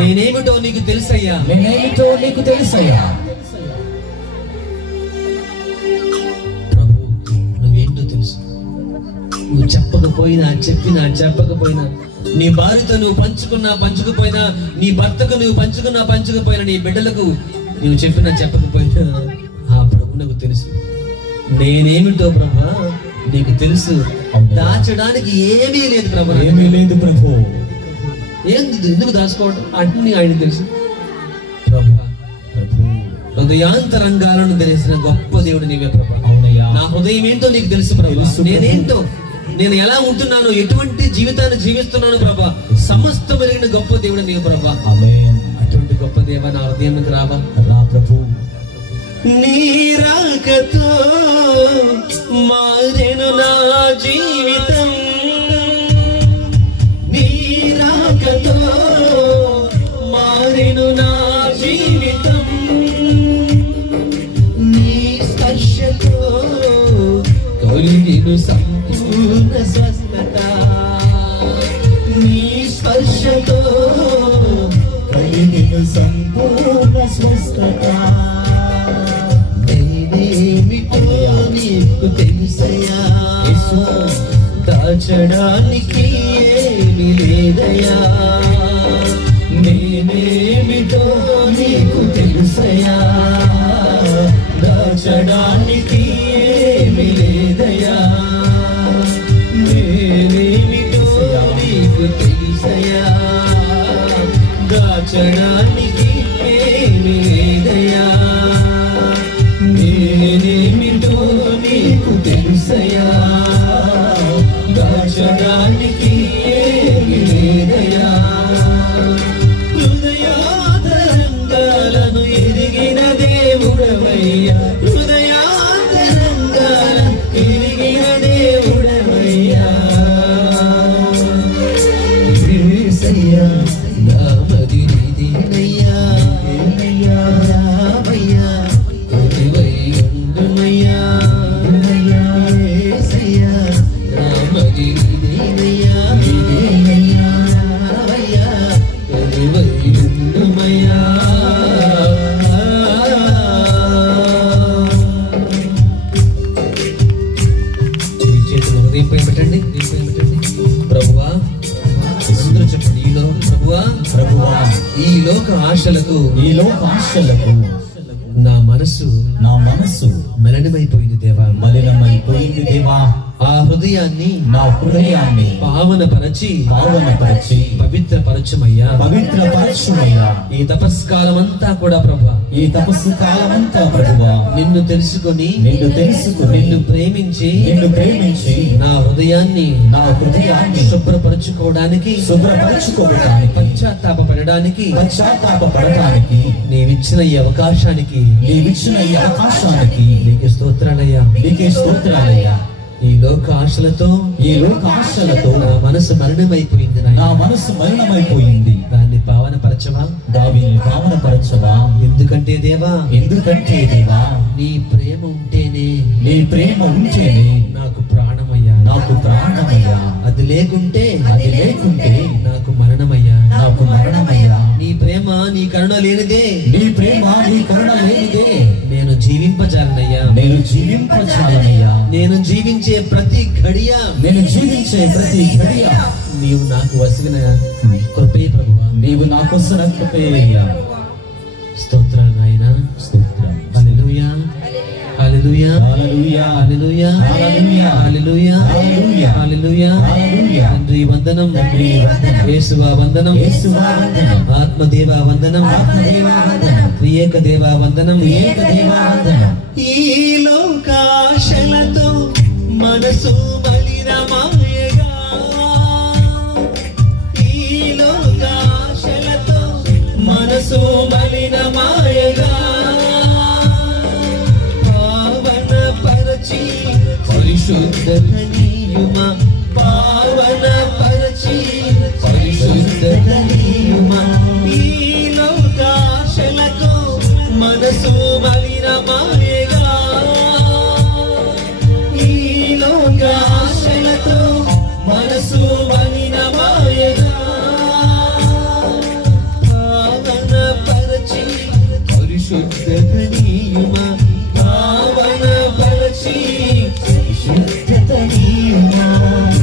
నేనేమిటో నీకు తెలుసయ్యా, నేనేమిటో నీకు తెలుసయ్యా. ప్రభు నువ్వేంటో తెలుసు. నువ్వు చెప్పకపోయినా చెప్పకపోయినా, నీ భార్యతో నువ్వు పంచుకుపోయినా, నీ భర్తకు నువ్వు పంచుకుపోయినా, నీ బిడ్డలకు నువ్వు చెప్పకపోయినా ఆ ప్రభు నాకు తెలుసు. నేనేమిటో ప్రభా నీకు తెలుసు. దాచడానికి ఏమీ లేదు ప్రభు, ఏమీ లేదు ప్రభు. ఎందుకు దాచుకోవడం అన్ని ఆయన తెలుసు. ప్రభా హృదయాంతరంగాలను తెలిసిన గొప్ప దేవుడు నీవే ప్రభా. నా హృదయం ఏంటో నీకు తెలుసు ప్రభా. నేనేంటో, నేను ఎలా ఉంటున్నాను, ఎటువంటి జీవితాన్ని జీవిస్తున్నాను ప్రభా, సమస్తం ఎరిగిన గొప్ప దేవుడు నీవు ప్రభా. అటువంటి గొప్ప దేవ నా హృదయానికి రావా. రా ప్రభు. నీ రాకతో మారెను నా జీవితం, నీ రాకతో మారెను నా జీవితం. నీ స్పర్శతో కలిగెను సంపూర్ణ స్వస్థత. నీ స్పర్శతో కలిగెను సంపూర్ణ స్వస్థత. నేనేమిటో నీకు తెలుసయ్యా, దాచడానికి ఏమీ లేదయ్యా. నేనేమిటో నీకు తెలుసయ్యా, దాచడానికి ఏమీ లేదయ్యా. నేనేమిటో నీకు తెలుసయ్యా, దాచడానికి ఏమీ లేదయ్యా. నేనేమిటో నీకు తెలుసయ్యా, దాచడానికి ఏమీ లేదయ్యా. హృదయాతరంగాలను యేసయ్యా నామది నీదేనయ్యా రామయ్యా కొలువై ఉండుమయ్యా యేసయ్యా నామది నీదేనయ్యా రామయ్యా కొలువై ఉండుమయ్యా పెట్టండి ప్రభువా అందరూ చెప్పండి ప్రభువా ఈ లోక ఆశలకు నా మనసు మలినమైపోయింది దేవా ఆ హృదయాన్ని నా హృదయాన్ని పావనపరచి పవిత్రపరచుమయ్యా ఈ తపస్కాలమంతా కూడా ప్రభువా నిన్ను తెలుసుకొని నిన్ను ప్రేమించి నా హృదయాన్ని శుభ్రపరచుకోవడానికి పశ్చాత్తాపడడానికి నీవిచ్చిన ఈ అవకాశానికి నీకు స్తోత్రాలయ్యా ఈ లోక ఆశలతో నా మనసు మలినమైపోయింది దాన్ని పావనపరచవా ఎందుకంటే దేవా నీ ప్రేమ ఉంటేనే నాకు ప్రాణమయ్యా అది లేకుంటే నాకు మరణమయ్యా నీ ప్రేమ నీ కరుణ లేనిదే నేను జీవింపజాలనయ్యా నేను జీవించే ప్రతి ఘడియ నీవు నాకు వసిన కృపే ప్రభువా స్తోత్రం నాయన హల్లెలూయా హల్లెలూయా హల్లెలూయా హల్లెలూయా హల్లెలూయా తండ్రి వందనం యేసువా వందనం ఆత్మదేవా వందనం త్రియేక దేవా వందనం ఈ లోకాశలతో మనసు మలినమాయగా ఈ లోకాశలతో మనసు మలినమాయగా పావన పరచి పరిశుద్ధనీయుమా పావన పరచి పరిశుద్ధనీయుమా ఈ లోకాశలతో మనసు మలినమాయగా ఈ లోకాశలతో మనసు మలినమాయగా పావన పరచి పరిశుద్ధనీయుమా పావన పరచి పరిశుద్ధనీయుమా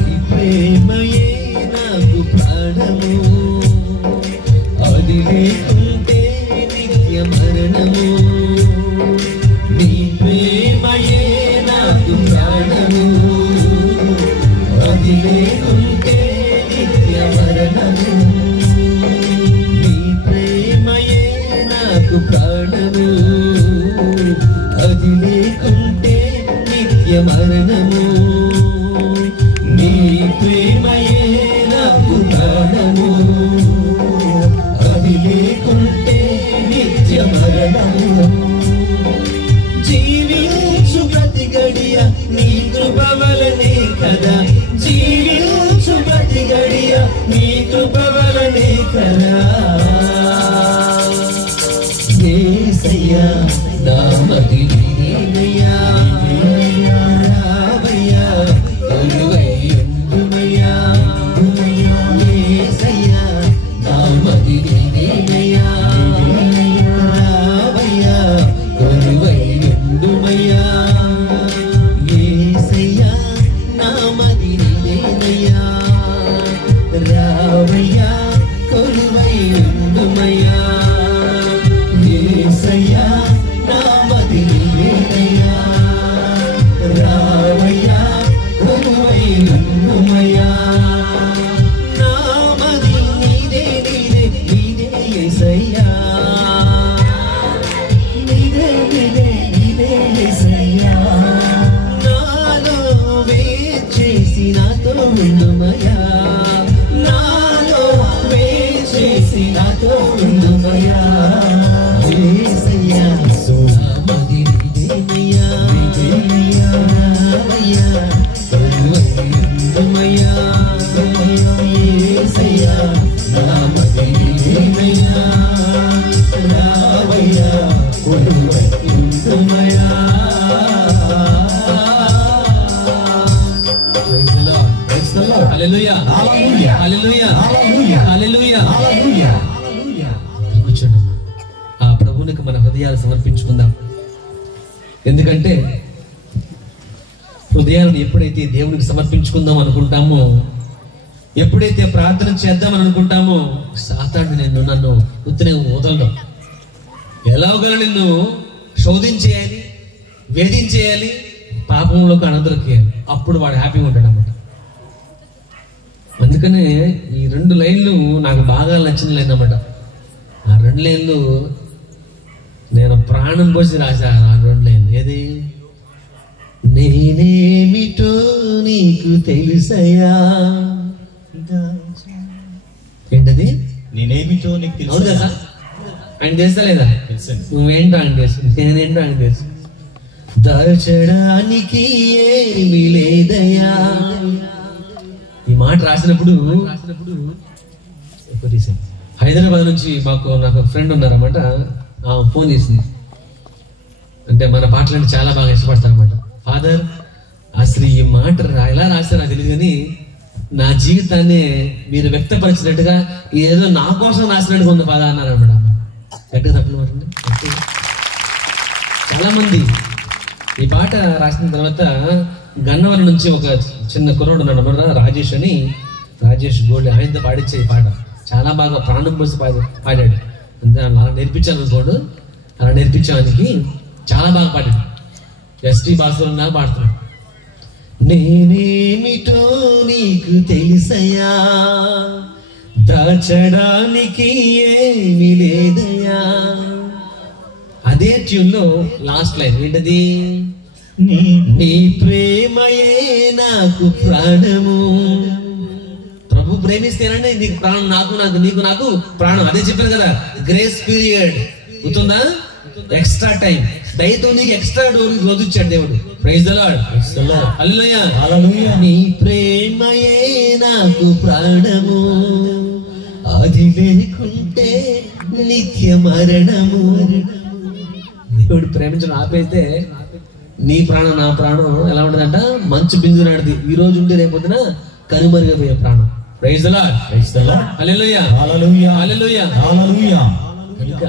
ఈ ప్రేమయే నాకు ప్రాణము అది లేకుంటే నిత్య మరణము నీ ప్రేమయే నాకు ప్రాణము అది లేకుంటే నిత్య మరణము నీ ప్రేమయే నాకు ప్రాణము అది లేకుంటే నిత్య మరణము నీ ప్రేమయే నాకు ప్రాణము అది లేకుంటే నిత్య మరణము జీవించు ప్రతి గడియ నీ కృప వలనే కదా జీవించు ప్రతి గడియ నీ కృప వలనే కదా యేసయ్యా నామది నీదేనయ్యా రామయ్యా కొలువై ఉండుమయ్యా యేసయ్యా నామది నీదేనయ్యా రామయ్యా కొలువై ఉండుమయ్యా యేసయ్యా నామది నీదేనయ్యా రామయ్యా కొలువై ఉండుమయ్యా యేసయ్యా నామది నీదేనయ్యా రామయ్యా కొలువై ఉండుమయ్యా నామది నీదే యేసయ్యా యేసయ్యా నాలో వేచేసి నాతో ఉండుమయ్యా నాలో వేచేసి నాతో ఉండుమయ్యా యేసయ్యా నామది నీదేనయ్యా రామయ్యా కొలువై ఉండుమయ్యా యేసయ్యా హల్లెలూయా హల్లెలూయా హల్లెలూయా హల్లెలూయా కూర్చోండమ్మా. ఆ ప్రభువునికి మన హృదయాలు సమర్పించుకుందాం. ఎందుకంటే హృదయాలను ఎప్పుడైతే దేవునికి సమర్పించుకుందాం అనుకుంటామో, ఎప్పుడైతే ప్రార్థన చేద్దామని అనుకుంటామో, సాతాను నన్ను ఉత్తనే వదలడం, ఎలాగోలా నిన్ను శోధించేయాలి, వేధించేయాలి, పాపంలోకి అణదొరికేయాలి. అప్పుడు వాడు హ్యాపీగా ఉంటాడు అన్నమాట. అందుకనే ఈ 2 లైన్లు నాకు బాగా నచ్చిన లైన్ అన్నమాట. ఆ 2 లైన్లు నేను ప్రాణం పోసి రాశా. ఆ 2 లైన్లు ఏది? నేనేమిటో నీకు తెలుసయా. ఏంటది? నేనేమిటో నీకు అవును తెలుసు. కదా, ఆయన తెలుసా లేదా? తెలుసండి. నువ్వేంటో ఆయన తెలుసు, నేనేంటో ఆయన తెలుసు. దాచడానికి ఏమీ లేదయా. ఈ మాట రాసినప్పుడు హైదరాబాద్ నుంచి నాకు ఫ్రెండ్ ఉన్నారన్నమాట. ఫోన్ చేసింది. అంటే మన పాటలంటే చాలా బాగా ఇష్టపడతాను అనమాట. ఫాదర్, అసలు ఈ మాట ఎలా రాశారో నాకు తెలియదు, కానీ నా జీవితాన్ని మీరు వ్యక్తపరిచినట్టుగా ఏదో నా కోసం రాసినట్టుగా ఉంది ఫాదర్ అన్నారు అనమాట. గట్టిగా తప్పలు మారండి. చాలా మంది ఈ పాట రాసిన తర్వాత గన్నవరం నుంచి ఒక చిన్న కుర్రోడు ఉన్నాడు అన్నమాట, రాజేష్ గోల్డ్. ఆయనతో పాడించే ఈ పాట చాలా బాగా ప్రాణం పోసి పాడాడు. అంటే అలా నేర్పించాను అనుకోడు, అలా నేర్పించడానికి చాలా బాగా పాడాడు. ఎస్టీ భాషలో ఉన్నా పాడుతున్నాడు. నేనేమిటో నీకు తెలుసయా, దాచడానికి ఏమీ లేదయా. అదే ట్యూన్ లో లాస్ట్ లైన్ ఏంటది? నీ ప్రేమయే నాకు ప్రాణము. ప్రభు ప్రేమిస్తేనండి నీకు ప్రాణం, నీకు నాకు ప్రాణం. అదే చెప్పాను కదా, గ్రేస్ పీరియడ్ గుర్తుందా? ఎక్స్ట్రా టైం, దయతో నీకు ఎక్స్ట్రా రోజు ఇచ్చాడు దేవుడు. Praise the lord. Hallelujah hallelujah. నీ ప్రేమయే నాకు ప్రాణము, అది లేకుంటే నిత్య మరణము. దేవుడు ప్రేమించడం ఆపేస్తే నీ ప్రాణం నా ప్రాణం ఎలా ఉంటదంట? మంచు బిందు నాటిది. ఈ రోజు ఉంటే రేపొద్దున కనుమరుగపోయే ప్రాణం. Praise the lord. Praise the lord. Hallelujah hallelujah hallelujah hallelujah. కనుక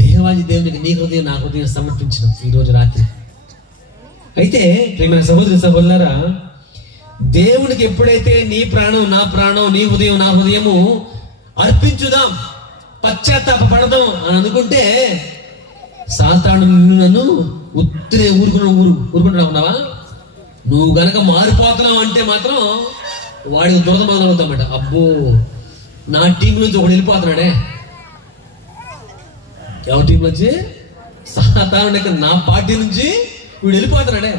దేవాది దేవునికి నీ హృదయం నా హృదయం సమర్పించడం ఈ రోజు రాత్రి. అయితే ప్రియమైన సహోదరులారా, దేవునికి ఎప్పుడైతే నీ ప్రాణం నా ప్రాణం, నీ హృదయం నా హృదయము అర్పించుదాం, పశ్చాత్తాప పడదాం అని అనుకుంటే, సాతాను నన్ను ఉత్తినే ఊరుకుంటున్నావా? నువ్వు గనక మారిపోతున్నావు అంటే మాత్రం వాడికి దురద మొదలవుతామట. అబ్బో, నా టీం నుంచి ఒకడు వెళ్ళిపోతున్నాడే. ఎవరి టీం నుంచి? సాతాను నా పార్టీ నుంచి వీడు వెళ్ళిపోతున్నాడే,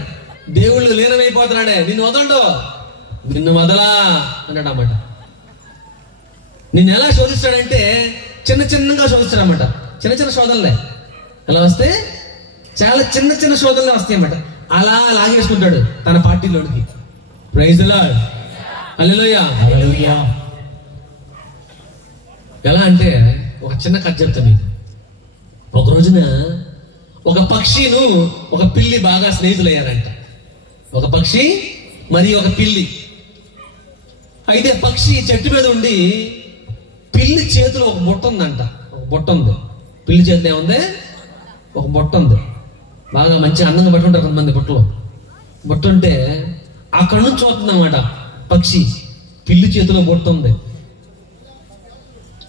దేవుళ్ళు లీనమైపోతున్నాడే. నిన్ను వదలడు, నిన్ను వదలా అన్నాడు అన్నమాట. నిన్ను ఎలా శోధిస్తాడంటే చిన్నగా శోధిస్తాడన్నమాట. చిన్న శోధనలే ఎలా వస్తే, చాలా చిన్న శోధనలే వస్తాయి అన్నమాట. అలా లాగేసుకుంటాడు తన పార్టీలోనికి. Praise the lord. Hallelujah hallelujah. ఎలా అంటే ఒక చిన్న కథ చెప్తాను మీకు. ఒక రోజున ఒక పక్షిను ఒక పిల్లి బాగా స్నేహితులయ్యారంట. ఒక పక్షి మరియు ఒక పిల్లి. అయితే పక్షి చెట్టు మీద ఉండి పిల్లి చేతిలో ఒక బుట్ట ఉందంట. ఒక బుట్ట ఉంది. పిల్లి చేతిలో ఏముంది? ఒక బుట్ట ఉంది. బాగా మంచి అందంగా పట్టుకుంటారు కొంతమంది బుట్టలో. బుట్ట ఉంటే అక్కడ నుంచి చూస్తుంది అన్నమాట పక్షి. పిల్లి చేతిలో బుట్ట ఉంది.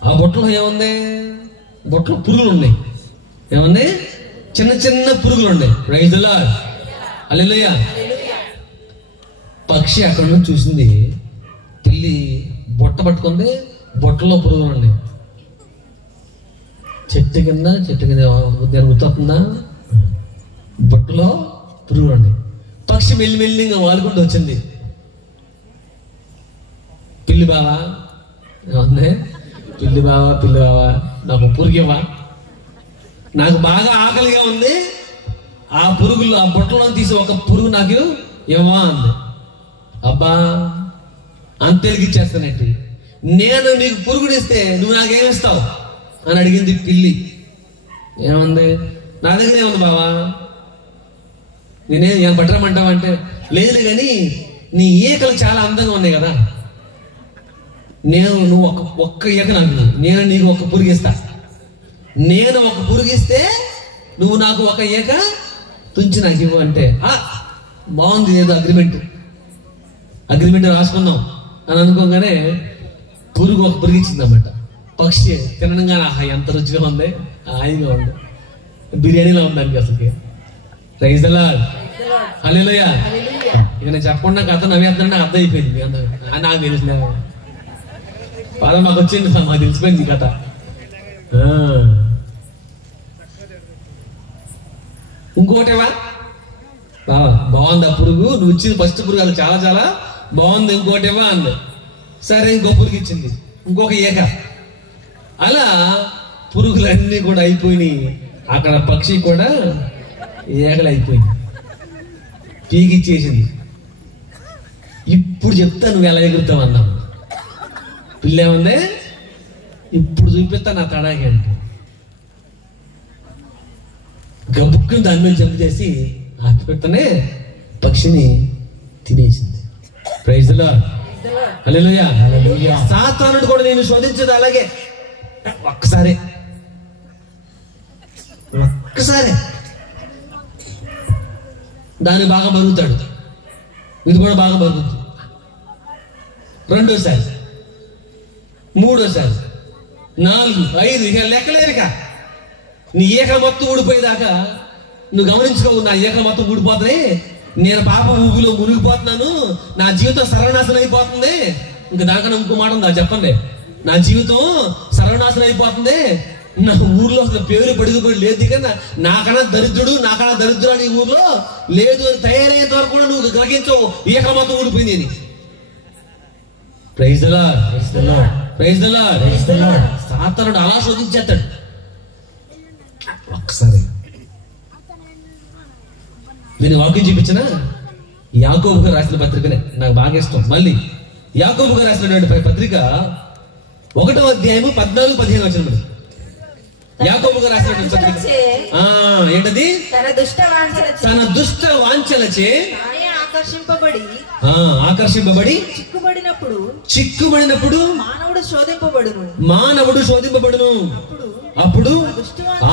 ఆ బుట్టలో ఏముంది? బుట్టలో పురుగులు ఉన్నాయి. ఏముంది? చిన్న పురుగులు ఉన్నాయి. Praise the lord. హల్లెలూయా. పక్షి అక్కడ నుంచి చూసింది, పిల్లి బుట్ట పట్టుకుంది, బుట్టలో పురుగులు ఉన్నాయి. చెట్టు కింద ఉద్యానం గుర్తొస్తుందా? బుట్టలో పురుగులు ఉన్నాయి. పక్షి మెల్లిగా వాలుకుంటూ వచ్చింది. పిల్లి బావా ఏముంది? పిల్లి బావా నాకు పురుగివ్వా, నాకు బాగా ఆకలిగా ఉంది, ఆ పురుగులు ఆ బుట్టలో తీసి ఒక పురుగు నాకు ఏమా అంది. అబ్బా, అంతెలిగిచ్చేస్తానంటే నేను నీకు పురుగునిస్తే నువ్వు నాకేమిస్తావు అని అడిగింది పిల్లి. ఏముంది? నా దగ్గర ఏముంది బావా, నేనేం పట్టరమంటావా అంటే, లేదులే కానీ నీ ఈకలు చాలా అందంగా ఉన్నాయి కదా, నువ్వు ఒక్క ఈక నాకు, నేను నీకు ఒక పురుగిస్తా. నేను ఒక పురుగిస్తే నువ్వు నాకు ఒక ఈక తుంచి నాకు ఇవ్వు అంటే బాగుంది, ఏదో అగ్రిమెంట్ రాసుకుందాం అని అనుకోగానే పురుగు ఒక పురుగిచ్చిందన్నమాట. పక్షి తినడంగానే ఎంత రుచిగా ఉంది, హాయిగా ఉంది, బిర్యానీలో ఉందానికి అసలుకి. ప్రైజ్ ది లార్డ్, హల్లెలూయా. ఇక నేను చెప్పకుండా కథ నవ్వేద్దాం, నాకు అర్థం అయిపోయింది. నాకు తెలిసిన బాగా మాకు వచ్చింది, మాకు తెలిసిపోయింది కథ. ఇంకోటేవా బాగుంది ఆ పురుగు, నువ్వు ఇచ్చింది ఫస్ట్ పురుగు, అది చాలా చాలా బాగుంది, ఇంకోటేవా అంది. సరే ఇంకో పురుగు ఇచ్చింది, ఇంకొక ఈక. అలా పురుగులన్నీ కూడా అయిపోయినాయి. అక్కడ పక్షి కూడా ఈకలు అయిపోయింది, పీకిచ్చేసింది. ఇప్పుడు చెప్తా నువ్వు ఎలా ఎగురుతావు అన్నావు. పిల్లేముంది, ఇప్పుడు చూపిస్తా నా తడాకి అంటే గబుక్కుని దాని మీద జంప్ చేసి ఆపిపెట్టనే పక్షిని తినేసింది. ప్రైజ్ ది లార్డ్, హల్లెలూయా. సాతానుడు కూడా నేను శోధించదు అలాగే. ఒక్కసారి దాన్ని బాగా బరుగుతాడు, ఇది కూడా బాగా బరుగుతుంది. రెండోసారి, మూడోసారి, 4, 5 ఇక లెక్కలేరుక. నీ ఏకల మొత్తం ఊడిపోయేదాకా నువ్వు గమనించుకోవు. నా ఏకల మొత్తం ఊడిపోతుంది, నేను పాప ఊపిలో మునిగిపోతున్నాను, నా జీవితం సర్వనాశనం అయిపోతుంది. ఇంకా దానికన్నా ఇంకో మాట ఉందా చెప్పండి, నా జీవితం సర్వనాశనం అయిపోతుంది, నా ఊర్లో అసలు పేరు పడిగిపోయి లేదు, కానీ నాకన్నా దరిద్రుడు ఈ ఊర్లో లేదు అని తయారయ్యేంత వరకు కూడా నువ్వు గ్రహించవు. ఏకల మొత్తం ఊడిపోయింది అని. Praise the lord, praise the lord. సాతానుడు అలా శోధించేస్తాడు. ఒక్కసారి నేను వాక్యం చూపించిన యాకోబు గారు రాసిన పత్రికనే నాకు బాగా ఇష్టం. మళ్ళీ యాకోబు గారు రాసినటువంటి పత్రిక 1వ అధ్యాయము 14-15 వచ్చిన యాకోబు గారు రాసినటువంటి పత్రిక ఏంటది? తన దుష్ట వాంఛలచే ఆకర్షింపబడి చిక్కుబడినప్పుడు మానవుడు శోధింపబడును. అప్పుడు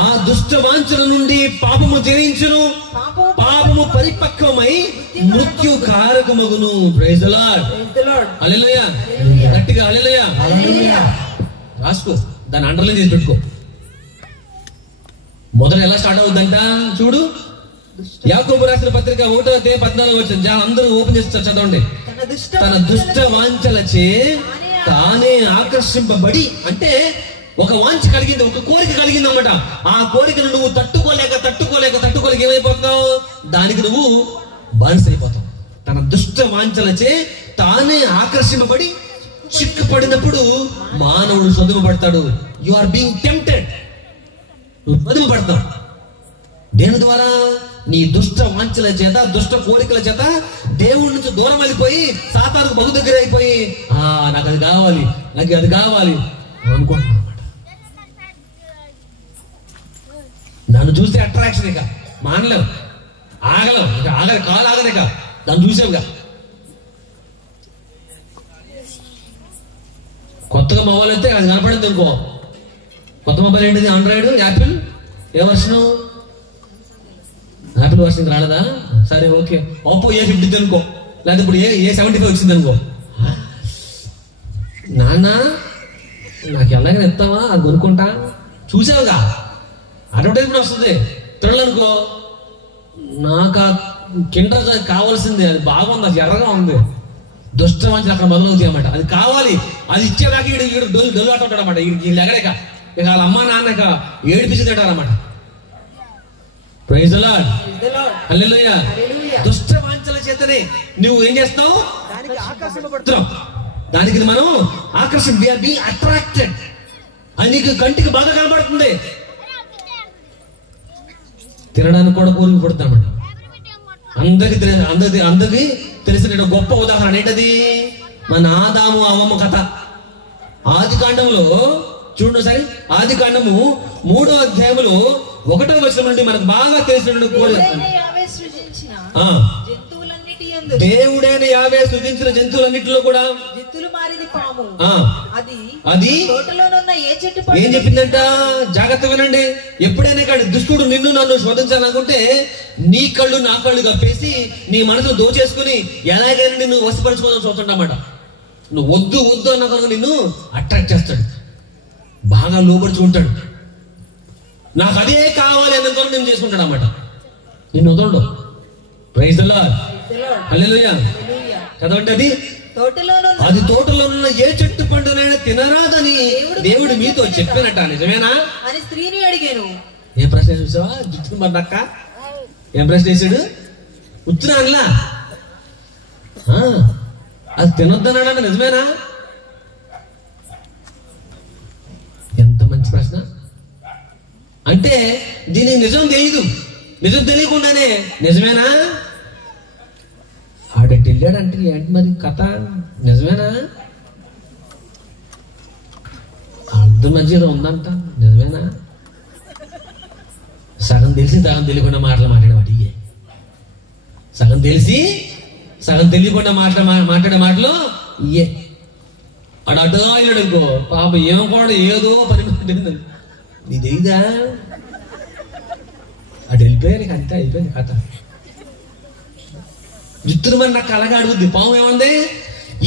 ఆ దుష్ట వాంఛల నుండి పాపము జయించును, పాపము పరిపక్వమై మృత్యు కారకమగును. ప్రైజ్ ది లార్డ్, హల్లెలూయా. గట్టిగా హల్లెలూయా. రాసుకో, దాన్ని అండర్లైన్ చేసి పెట్టుకో. మొదట ఎలా స్టార్ట్ అవుతుందంట చూడు. యాకోబు రాసిన పత్రిక 1వ అధ్యాయం 14 వచ్చింది. అందరూ ఓపెన్ చేసి చదవండి. తన దుష్ట వాంఛలచే తానే ఆకర్షింపబడి, అంటే ఒక వాంఛ కలిగింది, ఒక కోరిక కలిగింది అన్నమాట. ఆ కోరికను నువ్వు తట్టుకోలేక ఏమైపోతావు? దానికి నువ్వు బానిస అయిపోతావు. తన దుష్ట వాంఛలచే తానే ఆకర్షింపబడి చిక్కుపడినప్పుడు మానవుడు శోధింపబడతాడు. యు ఆర్ బీయింగ్ టెంప్టెడ్, నువ్వు శోధింపబడతావు. దేని ద్వారా? నీ దుష్ట వాంఛల చేత, దుష్ట కోరికల చేత దేవుడి నుంచి దూరం అయిపోయి సాతానుకు బహు దగ్గర అయిపోయి నాకు అది కావాలి అనుకుంటున్నా. దాన్ని చూస్తే అట్రాక్షన్, ఇక మానలేం, కాలు ఆగలేక దాన్ని చూసావుగా. కొత్తగా మొబైల్ అయితే అది కనపడింది అనుకో. కొత్త మొబైల్ ఏంటిది? Android, Apple. ఏ వర్షను? యాపిల్ వర్షన్ రాలేదా? సరే ఓకే. ఓపో A50 అనుకో, లేదా ఇప్పుడు A75 వచ్చింది అనుకో. నాన్న నాకు ఎలాగైనా ఎత్తావా, అది కొనుక్కుంటా. చూసావుగా అడ్వర్టైజ్మెంట్ వస్తుంది, పిల్లలనుకో. నాకు ఆ కిండర్ కావాల్సింది, అది బాగుంది, అది ఎర్రగా ఉంది. దుష్టవాంఛలు అక్కడ మొదలవుతాయి అన్నమాట. అది కావాలి, అది ఇచ్చేదాకా వీడు డొల్లు ఆడుతుంటాడు అన్నమాట. ఈ లెగలేక ఇక వాళ్ళ అమ్మ నాన్నక ఏడిపించి తింటారన్నమాట. ప్రైజ్ ది లార్డ్, హల్లెలూయా. దుష్ట వాంఛల చేతనే నువ్వు ఏం చేస్తావు? దానికి మనం ఆకర్షణ, వి ఆర్ బీయింగ్ అట్రాక్టెడ్. అది నీకు కంటికి బాగా కనబడుతుంది. తినడానికి కూడా కోరిక పడుతున్నామంట. అందరికి తెలిసిన గొప్ప ఉదాహరణ ఏంటది? మన ఆదాము అవ్వమ్మ కథ. ఆది కాండంలో చూడండి సరే. ఆది కాండము 3వ అధ్యాయములో 1వ వచనం నుండి మనకు బాగా తెలిసిన యందు దేవుడైన యావే సృజించిన జంతువులన్నిటిలో కూడా జిత్తులు మారింది పాము. అది తోటలోనున్న ఏ చెట్టు ఏం చెప్పిందంట? జాగ్రత్త వినండి. ఎప్పుడైనా కానీ దుష్టుడు నిన్ను నన్ను శోధించాలనుకుంటే నీ కళ్ళు నా కళ్ళు కప్పేసి నీ మనసును దోచేసుకుని ఎలాగైనా నిన్ను వశపరచుకోవాలని చూస్తుంటామాట. నువ్వు వద్దు వద్దు అన్న కనుక నిన్ను అట్రాక్ట్ చేస్తాడు, బాగా లోపరుచుకుంటాడు. నాకు అదే కావాలి అన్న నేను చేసుకుంటాడు అన్నమాట. నిన్ను వదలడు. ప్రైజ్ ది లార్డ్, హల్లెలూయా. చదవండి. అది తోటలో ఉన్న ఏ చెట్టు పండునైనా తినరాదని దేవుడు మీతో చెప్పినట్ట, నిజమేనా అని స్త్రీని అడిగాను. ఏం ప్రశ్న చూసావా? జుట్టు మర్దక్క ఏం ప్రశ్న వేసాడు? ఉచ్చునా అనలా, అది తినొద్దన్నాడు, నిజమేనా? ఎంత మంచి ప్రశ్న. అంటే దీనికి నిజం తెలియదు, నిజం తెలియకుండానే నిజమేనా ఆడటి వెళ్ళాడంటే ఏంటి మరి కథ, నిజమేనా? అర్థం మధ్య ఉందంట, నిజమేనా? సగం తెలిసి సగం తెలియకుండా మాట్లాడేవాడు ఇయ్యే. సగం తెలిసి సగం తెలియకుండా మాట్లాడే మాటలు ఇయ్యే. వాడు అడ్డుగా వెళ్ళాడు అనుకో, పాప ఏమనుకోడు, ఏదో పని పెట్టింది నీ తెలీదా? అటు వెళ్ళిపోయాను, అంతే అయిపోయింది కథ. జిత్తులు మరి నాకు అలాగా అడుగుద్ది. పాము ఏమంది?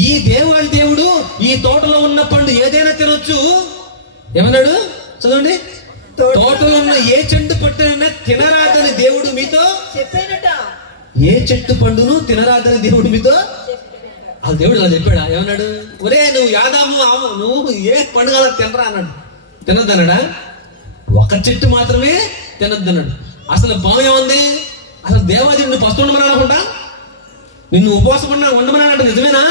ఈ దేవుడు ఈ తోటలో ఉన్న పండు ఏదైనా తినొచ్చు. ఏమన్నాడు? చదవండి. తోటలో ఉన్న ఏ చెట్టు పట్టునైనా తినరాదని దేవుడు మీతో చెప్పానట. ఏ చెట్టు పండును తినరాదని దేవుడు మీతో, ఆ దేవుడు అలా చెప్పాడా? ఏమన్నాడు? ఒరే నువ్వు యాదాము నువ్వు ఏ పండుగ తినరా అన్నాడు. తినొద్దన్నాడా? ఒక చెట్టు మాత్రమే తినొద్దన్నాడు. అసలు పాము ఏముంది? అసలు దేవాది నువ్వు ఫస్ట్ ఉండమని అనుకుంటా, నిన్ను ఉపవాసం ఉండమన్నాడంట, నిజమేనా?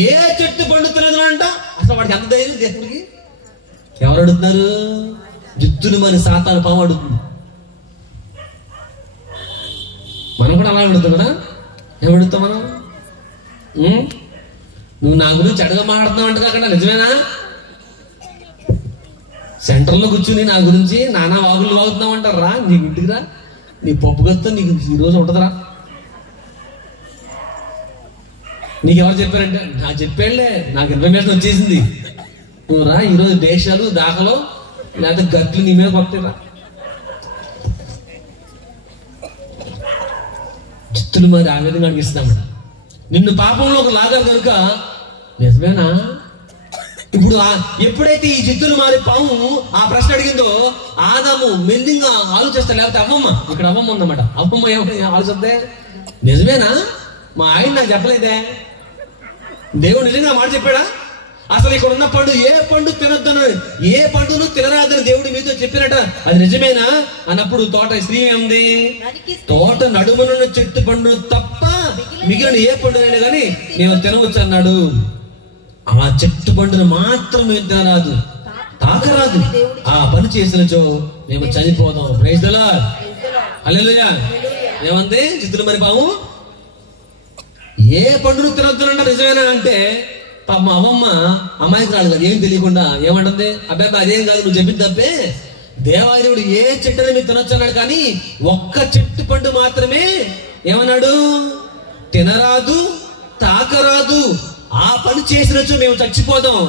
ఏ చెట్టు పండు తినదంట. అసలు వాడికి ఎంత ధైర్యం దేవుడికి? ఎవరు అడుగుతున్నారు? జిత్తులు మరి సాతాను పాము అడుగుతుంది. మనం కూడా అలా అడుగుతాం కదా. ఏమడుగుతాం మనం? నువ్వు నా గురించి అడగ మాట్లాడుతున్నావు అంట అక్కడ, నిజమేనా? సెంటర్లో కూర్చుని నా గురించి నానా వాగులు వాగుతున్నావు అంటారా? నీకు ఇంటికి రా, నీ పప్పు గత్తా నీకు ఈరోజు ఉంటుందిరా. నీకెవరు చెప్పారంటే నాకు చెప్పాడులే, నాకు ఇన్ఫర్మేషన్ వచ్చేసింది. నువ్వు రా, ఈరోజు దేశాలు దాఖలు లేకపోతే గట్లు నీ మీద కొట్టరా. చిత్తులు మరి ఆ విధంగా అడిగిస్తామట. నిన్ను పాపంలో ఒక లాగా కనుక, నిజమేనా? ఇప్పుడు ఎప్పుడైతే ఈ జిత్తులు మారి పాము ఆ ప్రశ్న అడిగిందో, ఆదాము మెల్లిగా ఆలోచిస్తా, లేకపోతే అవ్వమ్మ, ఇక్కడ అవ్వమ్మ ఉందన్నమాట. అవ్వమ్మ ఏమంటే ఆలోచిస్తే, నిజమేనా? మా ఆయన నాకు చెప్పలేదే, దేవుడు నిజంగా మాట చెప్పాడా? అసలు ఇక్కడ ఉన్న పండు ఏ పండు తినొద్దను, ఏ పండును తినరాదని దేవుడు మీతో చెప్పినట, అది నిజమేనా అన్నప్పుడు తోట స్త్రీ ఏముంది? తోట నడుమనున్న చెట్టు పండు తప్ప మిగిలిన ఏ పండునైనా కానీ నేను తినవచ్చు అన్నాడు. ఆ చెట్టు పండును మాత్రం తినరాదు, తాకరాదు. ఆ పని చేసినచో మేము చనిపోదాం. ప్రైజ్ ది లార్డ్, హల్లెలూయా. ఏమంది చిత్తులు మరి పాము? ఏ పండును తినొద్దునంట, నిజమేనా అంటే పాపం అమ్మమ్మ అమ్మాయికి రాదు కదా, ఏం తెలియకుండా ఏమంటుంది? అబ్బాయి అదేం కాదు, నువ్వు చెప్పింది తప్పే. దేవాదేవుడు ఏ చెట్టుని మీరు తినొచ్చు అన్నాడు, కానీ ఒక్క చెట్టు పండు మాత్రమే ఏమన్నాడు? తినరాదు, తాకరాదు. ఆ పని చేసినచ్చు మేము చచ్చిపోదాం.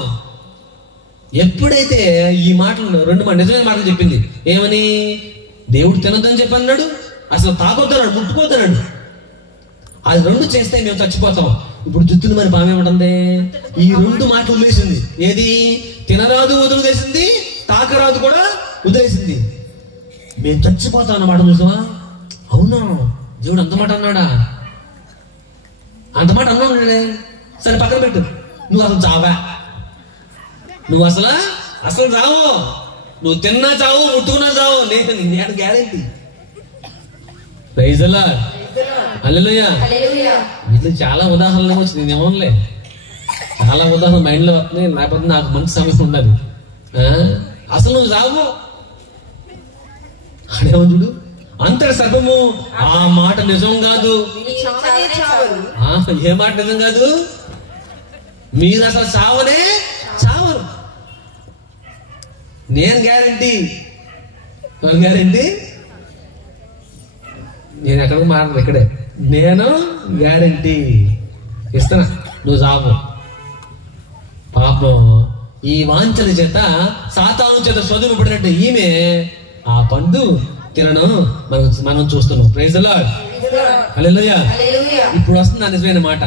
ఎప్పుడైతే ఈ మాటలు నిజమైన మాటలు చెప్పింది, ఏమని? దేవుడు తినొద్దని చెప్పి అన్నాడు, అసలు తాకొద్దన్నాడు, ముట్టుకోద్దన్నాడు. అది రెండు చేస్తే మేము చచ్చిపోతాం. ఇప్పుడు జుత్తులు మరి పాము ఏమంటుంది? ఈ రెండు మాటలు వదిలేసింది. ఏది? తినరాదు వదిలేసింది, తాకరాదు కూడా వదిలేసింది. మేము చచ్చిపోతాం అన్నమాట. చూసావా? అవునా, దేవుడు అంత మాట అన్నాడా? అంత మాట అన్నాడు. సరే పక్కన పెట్టు, నువ్వు అసలు చావా, నువ్వు అసలు చావు, నువ్వు తిన్నా చావు, ముట్టుకున్నా చావు, నేను గ్యారెంటీ. ప్రైజ్ ది లార్డ్, హల్లెలూయా. ఇట్లా చాలా ఉదాహరణలు వచ్చింది, నేనేమోలే, చాలా ఉదాహరణ మైండ్ లో వస్తున్నాయి. లేకపోతే నాకు మంచి సమస్య ఉండాలి. అసలు నువ్వు చావు అడేమో చూడు. అంతటి సర్పము ఆ మాట నిజం కాదు. ఏ మాట నిజం కాదు? మీరు అసలు చావనే చావరు, నేను గ్యారంటీ. గ్యారంటీ. నేను ఎక్కడికి మాట్లాడదు, ఇక్కడే నేను గ్యారంటీ ఇస్తానా, నువ్వు సాగు. పాపం ఈ వాంఛల చేత సాతాను చేత శోధింపబడినట్టు ఈమె ఆ పండు తినడం మనం చూస్తున్నాం. ప్రైజ్ ది లార్డ్, హల్లెలూయా. ఇప్పుడు వస్తుంది ఆ నిజమైన మాట.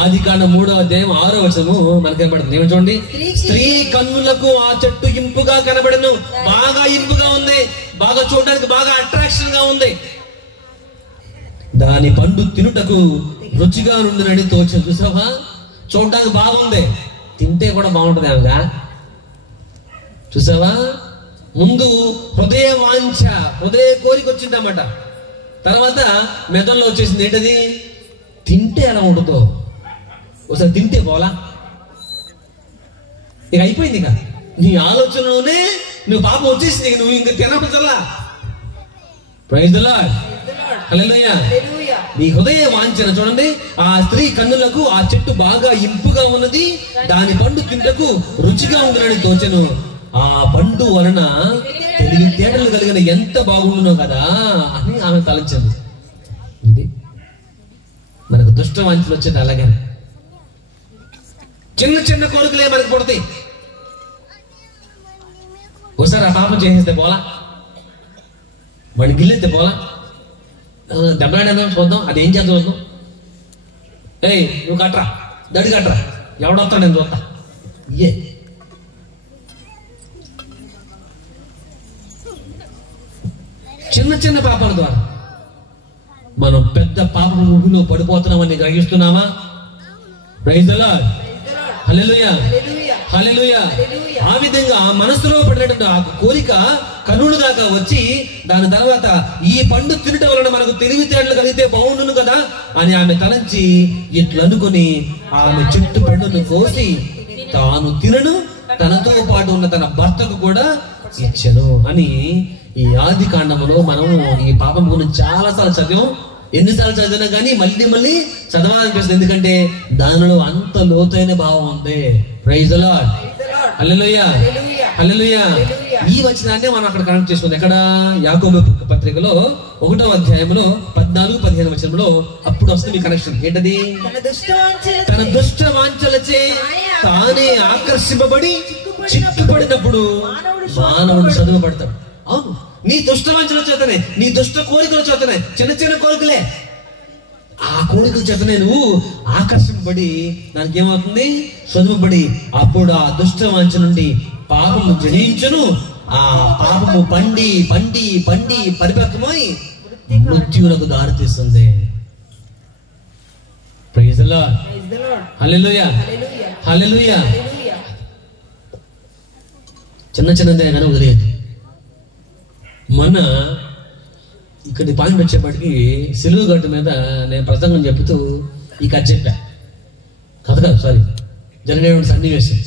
ఆదికాండం 3వ అధ్యాయం 6వ వచనము మనకు కనబడుతుంది. ఏమి చూడండి, స్త్రీ కన్నులకు ఆ చెట్టు ఇంపుగా కనబడను. బాగా ఇంపుగా ఉంది, బాగా చూడడానికి బాగా అట్రాక్షన్ గా ఉంది. దాని పండు తినుటకు రుచిగా నుండినని తోచు. చూసావా, చూడడానికి బాగుంది, తింటే కూడా బాగుంటుంది ఆమెగా. చూసావా, ముందు హృదయ వాంఛ, హృదయ కోరిక వచ్చిందన్నమాట. తర్వాత మెదడులో వచ్చేసింది ఏంటది, తింటే ఎలా ఉంటుందో. ఒకసారి తింటే పోలా, ఇక అయిపోయింది. ఇక నీ ఆలోచనలోనే నువ్వు పాపం వచ్చేసింది, నువ్వు ఇంక తినపడచల్లా. Praise the lord, hallelujah. నీ హృదయ వాంఛన చూడండి. ఆ స్త్రీ కన్నులకు ఆ చెట్టు బాగా ఇంపుగా ఉన్నది, దాని పండు తింటకు రుచిగా ఉందని తోచెను. ఆ పండు వలన తెలివితేటలు కలిగిన ఎంత బాగుండునో కదా అని ఆమె తలంచింది. ఇది మనకు దుష్ట వాంఛలు వచ్చేది అలాగే. చిన్న చిన్న కోరికలే మనకు పుడతాయి. ఒకసారి ఆ పాపం చేసేస్తే పోలా, వాడిని గిల్లెత్తే పోలా, దెబ్బలాడేదో చూద్దాం, అది ఏం చేద్దాం చూద్దాం. ఏయ్ నువ్వు కట్టరా, దడి కట్టరా, ఎవడొస్తాడు నేను చూస్తా. ఏ చిన్న చిన్న పాపాల ద్వారా మనం పెద్ద పాపం ఊపిలో పడిపోతున్నామని గ్రహిస్తున్నామా? ప్రైజ్ ది లార్డ్, హల్లెలూయా, హల్లెలూయా. ఆ విధంగా మనసులో పడినటువంటి ఆ కోరిక కన్నుడు దాకా వచ్చి దాని తర్వాత ఈ పండు తినటం వలన మనకు తెలివితేటలు కలిగితే బాగుండును కదా అని ఆమె తలంచి ఇట్లా అనుకుని ఆమె చెట్టు పండును కోసి తాను తినను, తనతో పాటు ఉన్న తన భర్తకు కూడా ఇచ్చెను అని ఈ ఆది కాండములో మనం ఈ పాపం గురించి చాలా సార్లు చదివాం. ఎన్నిసార్లు చదివినా కానీ మళ్ళీ మళ్ళీ చదవాలనిపిస్తుంది, ఎందుకంటే దానిలో అంత లోతైన భావం ఉంది. ప్రైజ్ ది లార్డ్, హల్లెలూయా, హల్లెలూయా. ఈ వచనాన్ని మనం అక్కడ కనెక్ట్ చేసుకుంది. ఎక్కడ, యాకోబు పత్రికలో 1వ అధ్యాయంలో 14-15 వచనంలో అప్పుడు వస్తుంది కనెక్షన్. ఏంటది, తన దుష్ట వాంఛలచే తానే ఆకర్షింపబడి చిక్కుపడినప్పుడు మానవుడు చదువుపడతాడు. అవును, నీ దుష్ట వాంఛల చేతనే, నీ దుష్ట కోరికల చేతనే, చిన్న చిన్న కోరికలే, ఆ కోరికల చేతనే నువ్వు ఆకర్షింపబడి దానికి ఏమవుతుంది, చదువుపడి అప్పుడు ఆ దుష్ట వాంఛ నుండి పాపము జనించును. ఆ పాపము పండి పండి పండి పరిపక్వమై మృత్యువులకు దారితీస్తుంది. ప్రైజ్ ది లార్డ్, హల్లెలూయా, హల్లెలూయా. చిన్న చిన్నదే కానీ వదిలేదు. మొన్న ఇక్కడి పాయింట్ వచ్చేప్పటికి సిలువ గట్టు మీద నేను ప్రసంగం చెబుతూ ఈ కథ చెప్పా. కథ కాదు, సారీ, జరిగినటువంటి సన్నివేశం.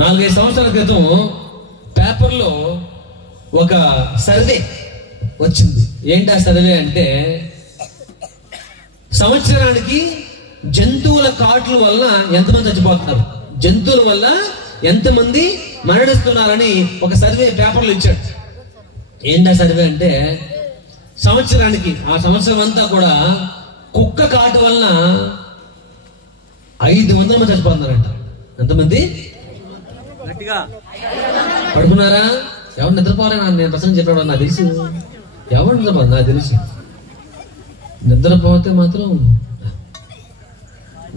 4-5 సంవత్సరాల క్రితం పేపర్లో ఒక సర్వే వచ్చింది. ఏంటి ఆ సర్వే అంటే, సంవత్సరానికి జంతువుల కాట్ల వల్ల ఎంతమంది చచ్చిపోతున్నారు, జంతువుల వల్ల ఎంతమంది మరణిస్తున్నారని ఒక సర్వే పేపర్లో ఇచ్చాడు. ఏంటా సర్వే అంటే, సంవత్సరానికి ఆ సంవత్సరం అంతా కూడా కుక్క కాటు వలన 500 మంది చచ్చిపోతున్నారంట. ఎంతమంది పడుకున్నారా? ఎవరు నిద్రపోవాలని నేను ప్రసంగం చెప్పాడు నాకు తెలుసు. ఎవరు నిద్రపోదు నాకు తెలుసు. నిద్రపోతే మాత్రం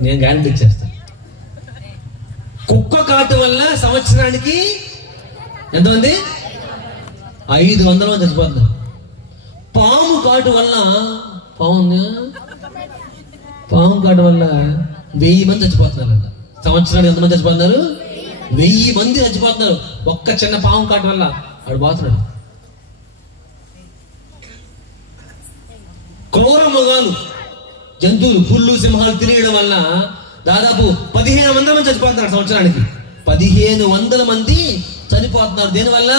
నేను గ్యారెంటీ ఇచ్చేస్తాను. కుక్క కాటు వల్ల సంవత్సరానికి ఎంతమంది, 500 మంది చచ్చిపోతున్నారు. పాము కాటు వల్ల, పాము కాటు వల్ల 1000 మంది చచ్చిపోతున్నారంట. సంవత్సరానికి ఎంతమంది చచ్చిపోతున్నారు? 1000 మంది చచ్చిపోతున్నారు ఒక్క చిన్న పాము కాటు వల్ల. ఆడు పోతున్నాడు. క్రూర మృగాలు, జంతువులు, పుల్లు, సింహాలు తిరిగడం వల్ల దాదాపు 1500 మంది చచ్చిపోతున్నారు సంవత్సరానికి. 1500 మంది చనిపోతున్నారు. దేనివల్ల?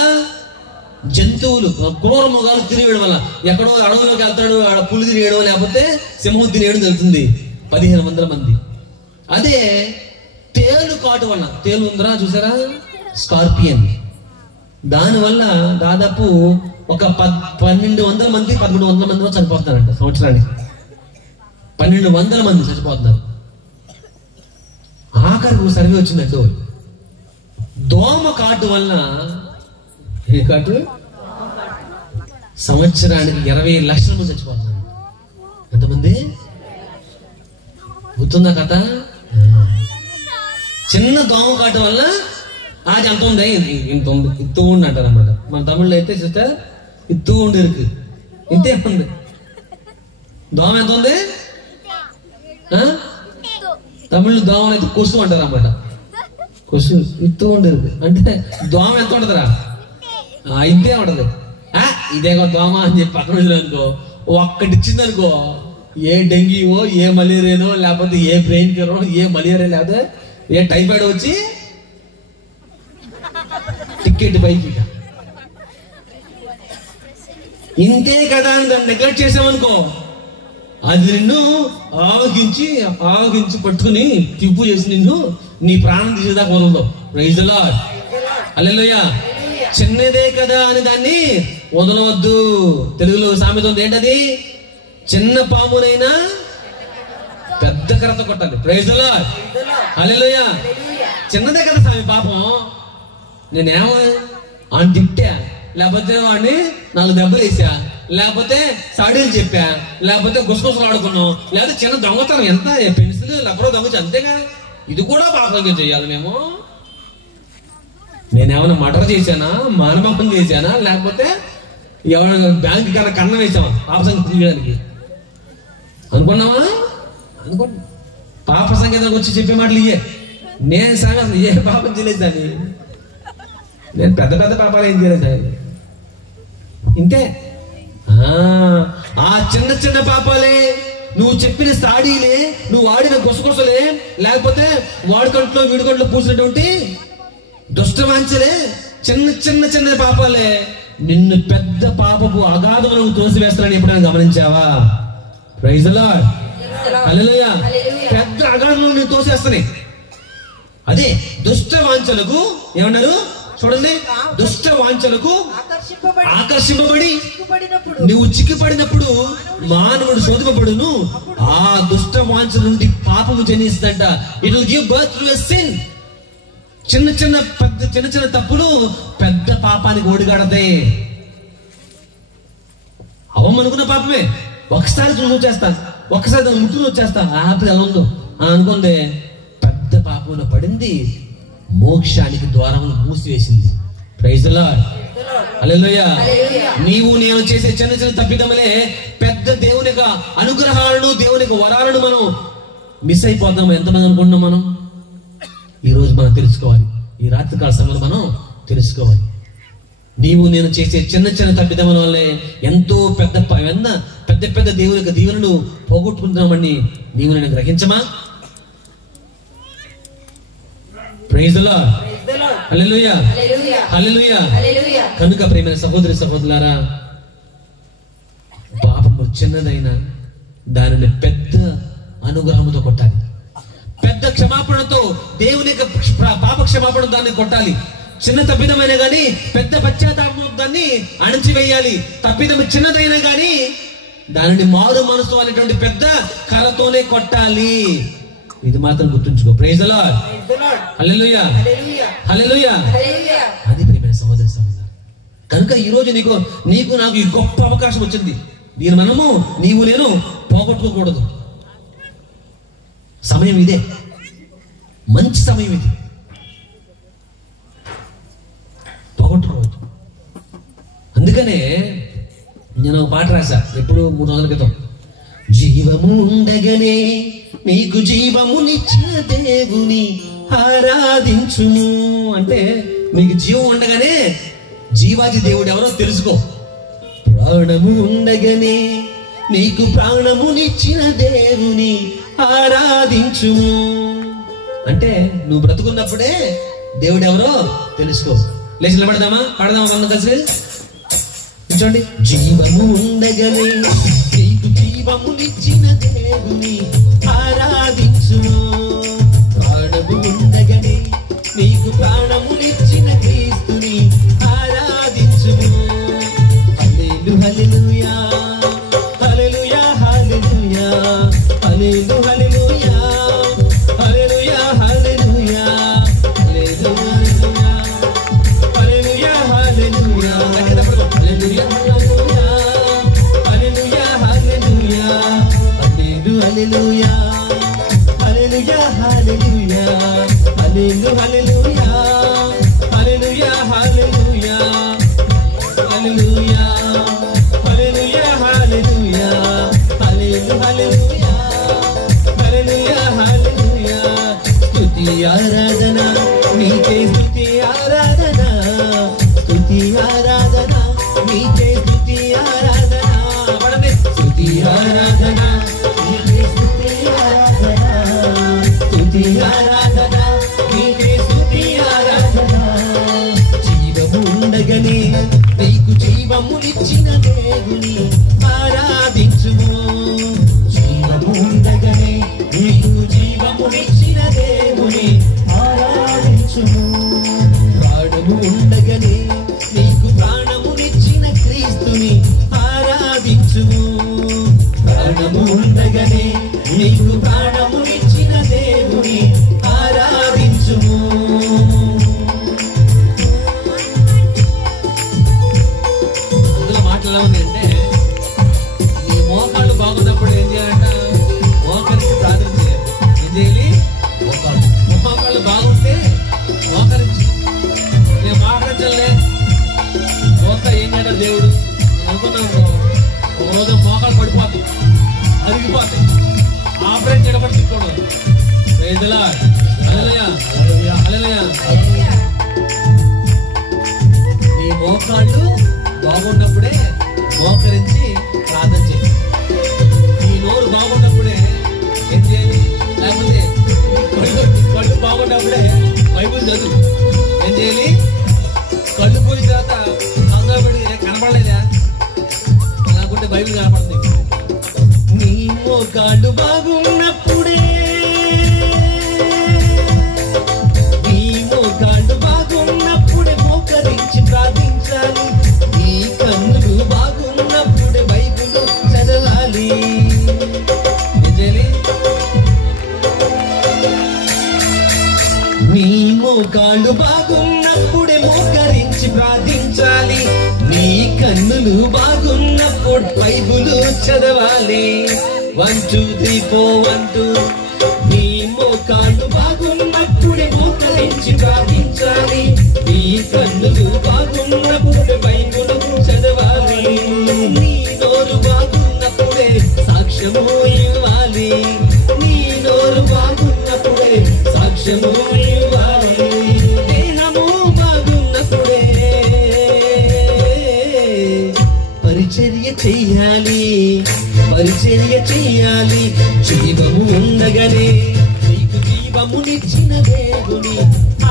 జంతువులు, క్రూర మృగాలు తిరిగడం వల్ల. ఎక్కడో అడవులోకి వెళ్తాడు, ఆడ పులి తిరిగడం, లేకపోతే సింహం తిరిగడం జరుగుతుంది. 1500 మంది. అదే తేలు కాటు వల్ల, తేలు ఉందరా చూసారా, స్కార్పియన్, దానివల్ల దాదాపు ఒక 1200 మంది 1300 మంది చనిపోతున్నారంట సంవత్సరానికి. 1200 మంది చచ్చిపోతున్నారు. ఆఖరికి సర్వే వచ్చిందంటే దోమ కాటు వలన, ఏ కాటు, సంవత్సరానికి 20 లక్షల మంది చచ్చిపోతున్నారు. ఎంతమంది గుర్తుందా కథ? చిన్న దోమ కాటు వల్ల అది అంత ఉంది, ఇంత ఉంది, ఇత్తు ఉండి అంటారు అన్నమాట. మన తమిళ్లో అయితే సిస్టర్ ఇత్తు ఉండి ఇருக்கு, ఇంతే ఉంది. దోమ ఎంత ఉంది? తమిళ్ దోమ అయితే కొసు అంటారు అన్నమాట. కొసు ఇత్తు ఉండి ఇருக்கு అంటే దోమ ఎంత ఉంటదిరా? ఇంతే ఉంటది. ఇదే దోమ అని చెప్పి పక్కన అనుకో, ఒక్కటి ఇచ్చిందనుకో, ఏ డెంగ్యూవో, ఏ మలేరియానో, లేకపోతే ఏ బ్రెయిన్ క్యూరో, ఏ మలేరియా, లేకపోతే ఏ టైఫాయిడ్ వచ్చి టికెట్ పైకి. ఇంతే కదా అని దాన్ని నెగ్లెక్ట్ చేసామనుకో, అది నిన్ను ఆవగించి పట్టుకుని తిప్పు చేసి నిన్ను నీ ప్రాణం తీసేదాకా వదలదు. ప్రైజ్ ది లార్డ్, హల్లెలూయా. చిన్నదే కదా అని దాన్ని వదలవద్దు. తెలుగులో సామెత ఉంది, ఏంటది? చిన్న పామునైనా పెద్ద కర్రతో కొట్టాలి. ప్రైజ్ ది లార్డ్, హల్లెలూయా. చిన్నదే కదా స్వామి పాపం, నేనేమో అని తిట్టా, లేకపోతే వాడిని 4 దెబ్బలు వేసా, లేకపోతే సాడీలు చెప్పా, లేకపోతే గుసగుసలు ఆడుకున్నాం, లేకపోతే చిన్న దొంగతనం, ఎంత పెన్సిల్ లబ్బరో దొంగచ్చు, అంతేగా. ఇది కూడా పాపం చేయాలి మేము. నేనేమైనా మర్డర్ చేశానా, మానపాపం చేశానా, లేకపోతే ఎవరైనా బ్యాంక్ కన్నా కన్నం వేసామా పాప సంఖ్య తీయడానికి అనుకున్నావా? అనుకోండి. పాప సంగీతానికి వచ్చి చెప్పే మాటలు ఇయ్యే. నేను సంగతి ఏ పాపం చేయలేదు దాన్ని, నేను పెద్ద పెద్ద పాపాలు ఏం చేయలేదు దాన్ని. ఇంతే. ఆ చిన్న చిన్న పాపాలే, నువ్వు చెప్పిన సాడీలే, నువ్వు వాడిన గుసగుసలే, లేకపోతే వాడి కంట్లో వీడి కంట్లో పూసినటువంటి దుష్టవాంచలే, చిన్న చిన్న చిన్న పాపాలే నిన్ను పెద్ద పాపపు అగాధములకు తోసివేస్తానని ఎప్పుడైనా గమనించావా? ప్రైజ్ ది లార్డ్, హల్లెలూయా. పెద్ద అగాధములు నేను తోసేస్తాయి. అదే దుష్ట వాంఛలకు ఏమన్నారు చూడండి, దుష్ట వాంఛలకు ఆకర్షింపబడి నువ్వు చిక్కిపడినప్పుడు మానవుడు శోధింపబడును. ఆ దుష్ట వాంఛ నుండి పాపము జనిస్తుందంట. It will give birth to a sin. చిన్న చిన్న తప్పులు పెద్ద పాపానికి ఓడిగాడతాయి. అవమనుకున్న పాపమే ఒకసారి చూసేస్తాను, ఒకసారి దాన్ని ముట్టుకుని వచ్చేస్తా, ఆపి ఎలా ఉందో అనుకుందే పెద్ద పాపంలో పడింది, మోక్షానికి ద్వారములు మూసివేసింది. ప్రైజ్ ది లార్డ్, హల్లెలూయా. నీవు నేను చేసే చిన్న చిన్న తప్పిదములే పెద్ద దేవుని యొక్క అనుగ్రహాలను, దేవుని యొక్క వరాలను మనం మిస్ అయిపోతాము. ఎంతమంది అనుకుంటున్నాం మనం? ఈ రోజు మనం తెలుసుకోవాలి, ఈ రాత్రి కాల సమయంలో మనం తెలుసుకోవాలి. నీవు నేను చేసే చిన్న చిన్న తప్పిదముల వల్లే ఎంతో పెద్ద పెద్ద దేవుని యొక్క దీవెనను పోగొట్టుకుంటున్నామని నీవు నేను గ్రహించమా? Praise the lord, hallelujah, hallelujah. కనుక ప్రియమైన సహోదరి సహోదరులారా, పాపము చిన్నదైనా దానిని పెద్ద అనుగ్రహముతో కొట్టాలి. పెద్ద క్షమాపణతో దేవుని యొక్క పాప క్షమాపణ దాన్ని కొట్టాలి. చిన్న తప్పిదమైనా గానీ పెద్ద పశ్చాత్తాపం దాన్ని అణిచివేయాలి. తప్పిదం చిన్నదైనా గానీ దానిని మారు మనసు అనేటువంటి పెద్ద కర్రతోనే కొట్టాలి. ఇది మాత్రం గుర్తుంచుకో. Praise the lord, hallelujah, hallelujah. అది ప్రియమైన సహోదరి సహోదరు. కనుక ఈ రోజు నీకు నాకు ఈ గొప్ప అవకాశం వచ్చింది. దీని మనము నీవు నేను పోగొట్టుకోకూడదు. సమయం ఇదే, మంచి సమయం ఇది, పోగొట్టుకోవద్దు. అందుకనే నేను ఒక పాట రాశా ఎప్పుడు 3 రోజుల క్రితం. జీవము ఉండగానే నీకు జీవమునిచ్చిన దేవుని ఆరాధించుము అంటే, నీకు జీవం ఉండగానే జీవాజీ దేవుడు ఎవరో తెలుసుకో. ప్రాణము ఉండగానే నీకు ప్రాణమునిచ్చిన దేవుని ఆరాధించుము అంటే, నువ్వు బ్రతుకున్నప్పుడే దేవుడు ఎవరో తెలుసుకో. లేచి నిలబడదామా, పాడదామా మనం కలిసి? చూడండి. జీవము ఉండగానే నీకు జీవమునిచ్చిన దేవుని ఆరాధించుము. ప్రాణము ఉండగానే నీకు ప్రాణమునిచ్చిన క్రీస్తుని ఆరాధించుము. హల్లెలూయా hallelujah hallelujah hallelujah hallelujah hallelujah hallelujah hallelujah హల్లెలూయా స్తుతి ఆరాధన నీకే స్తుతి ఆరాధన స్తుతి ఆరాధన నీకే స్తుతి ఆరాధన పడండి స్తుతి ఆరాధన నీకే స్తుతి ఆరాధన స్తుతి ఆరాధన నీకే స్తుతి ఆరాధన జీవము ఉండగనే నీకు జీవమునిచ్చిన దేవుని ఆరాధించుము జీవము ఉండగనే నీకు జీవమునిచ్చిన దేవుని ఆరాధించుము ప్రాణము ఉండగనే నీకు ప్రాణమునిచ్చిన క్రీస్తుని ఆరాధించుము ప్రాణము ఉండగనే నీకు ప్రాణమునిచ్చిన దేవుని ఆరాధించుము అందులో మాటలు ఉన్నాయంటే నీ మోకాళ్ళు బాగున్నప్పుడు ఏం చేయాలంట మోకరించి ప్రార్థన చేయాలి ఏం చేయాలి మోకాళ్ళు బాగుంటే మోకరించి నేను మోకరించలే మోక ఏం చేయాలి దేవుడు అనుకున్నాను ఒక రోజు మోకాళ్ళు పడిపోతాయి అరిగిపోతాయి ఆపరేట్ చేయబడి తిట్టుకోవడం నీ మోకాళ్ళు బాగున్నప్పుడే మోకరించి ప్రార్థన చేయాలి నీ నోరు బాగున్నప్పుడే ఏం చేయాలి లేకపోతే కళ్ళు బాగున్నప్పుడే బైబిల్ చదువు ఏం చేయాలి కళ్ళు పోయిన తర్వాత కంగారు పెట్టి కనపడలేదా అనుకుంటే బైబిల్ కనపడుతుంది నీ మోకాళ్ళు బాగున్నప్పుడే నీ మోకాళ్ళు బాగున్నప్పుడే మోకరించి ప్రార్థించాలి నీ కన్నులు బాగున్నప్పుడే బైబిల్ చదవాలి నీ మోకాళ్ళు బాగున్నప్పుడే మోకరించి ప్రార్థించాలి నీ కన్నులు బాగున్నప్పుడు బైబిల్ చదవాలి 1 2 3 4 1 2 నీ మోకాళ్ళు బాగున్నప్పుడే మోకరించి ప్రార్థించాలి నీ కన్నులు బాగున్నప్పుడు బైబిల్ చదవాలి నీ నోరు బాగున్నప్పుడే సాక్ష్యము ఇవ్వాలి నీ నోరు బాగున్నప్పుడే సాక్ష్యము ఇవ్వాలి దేహము బాగున్నప్పుడే పరిచర్య చెయ్యాలి పరిచర్య చెయ్యాలి జీవము ఉండగానే నీకు జీవమునిచ్చిన దేవుని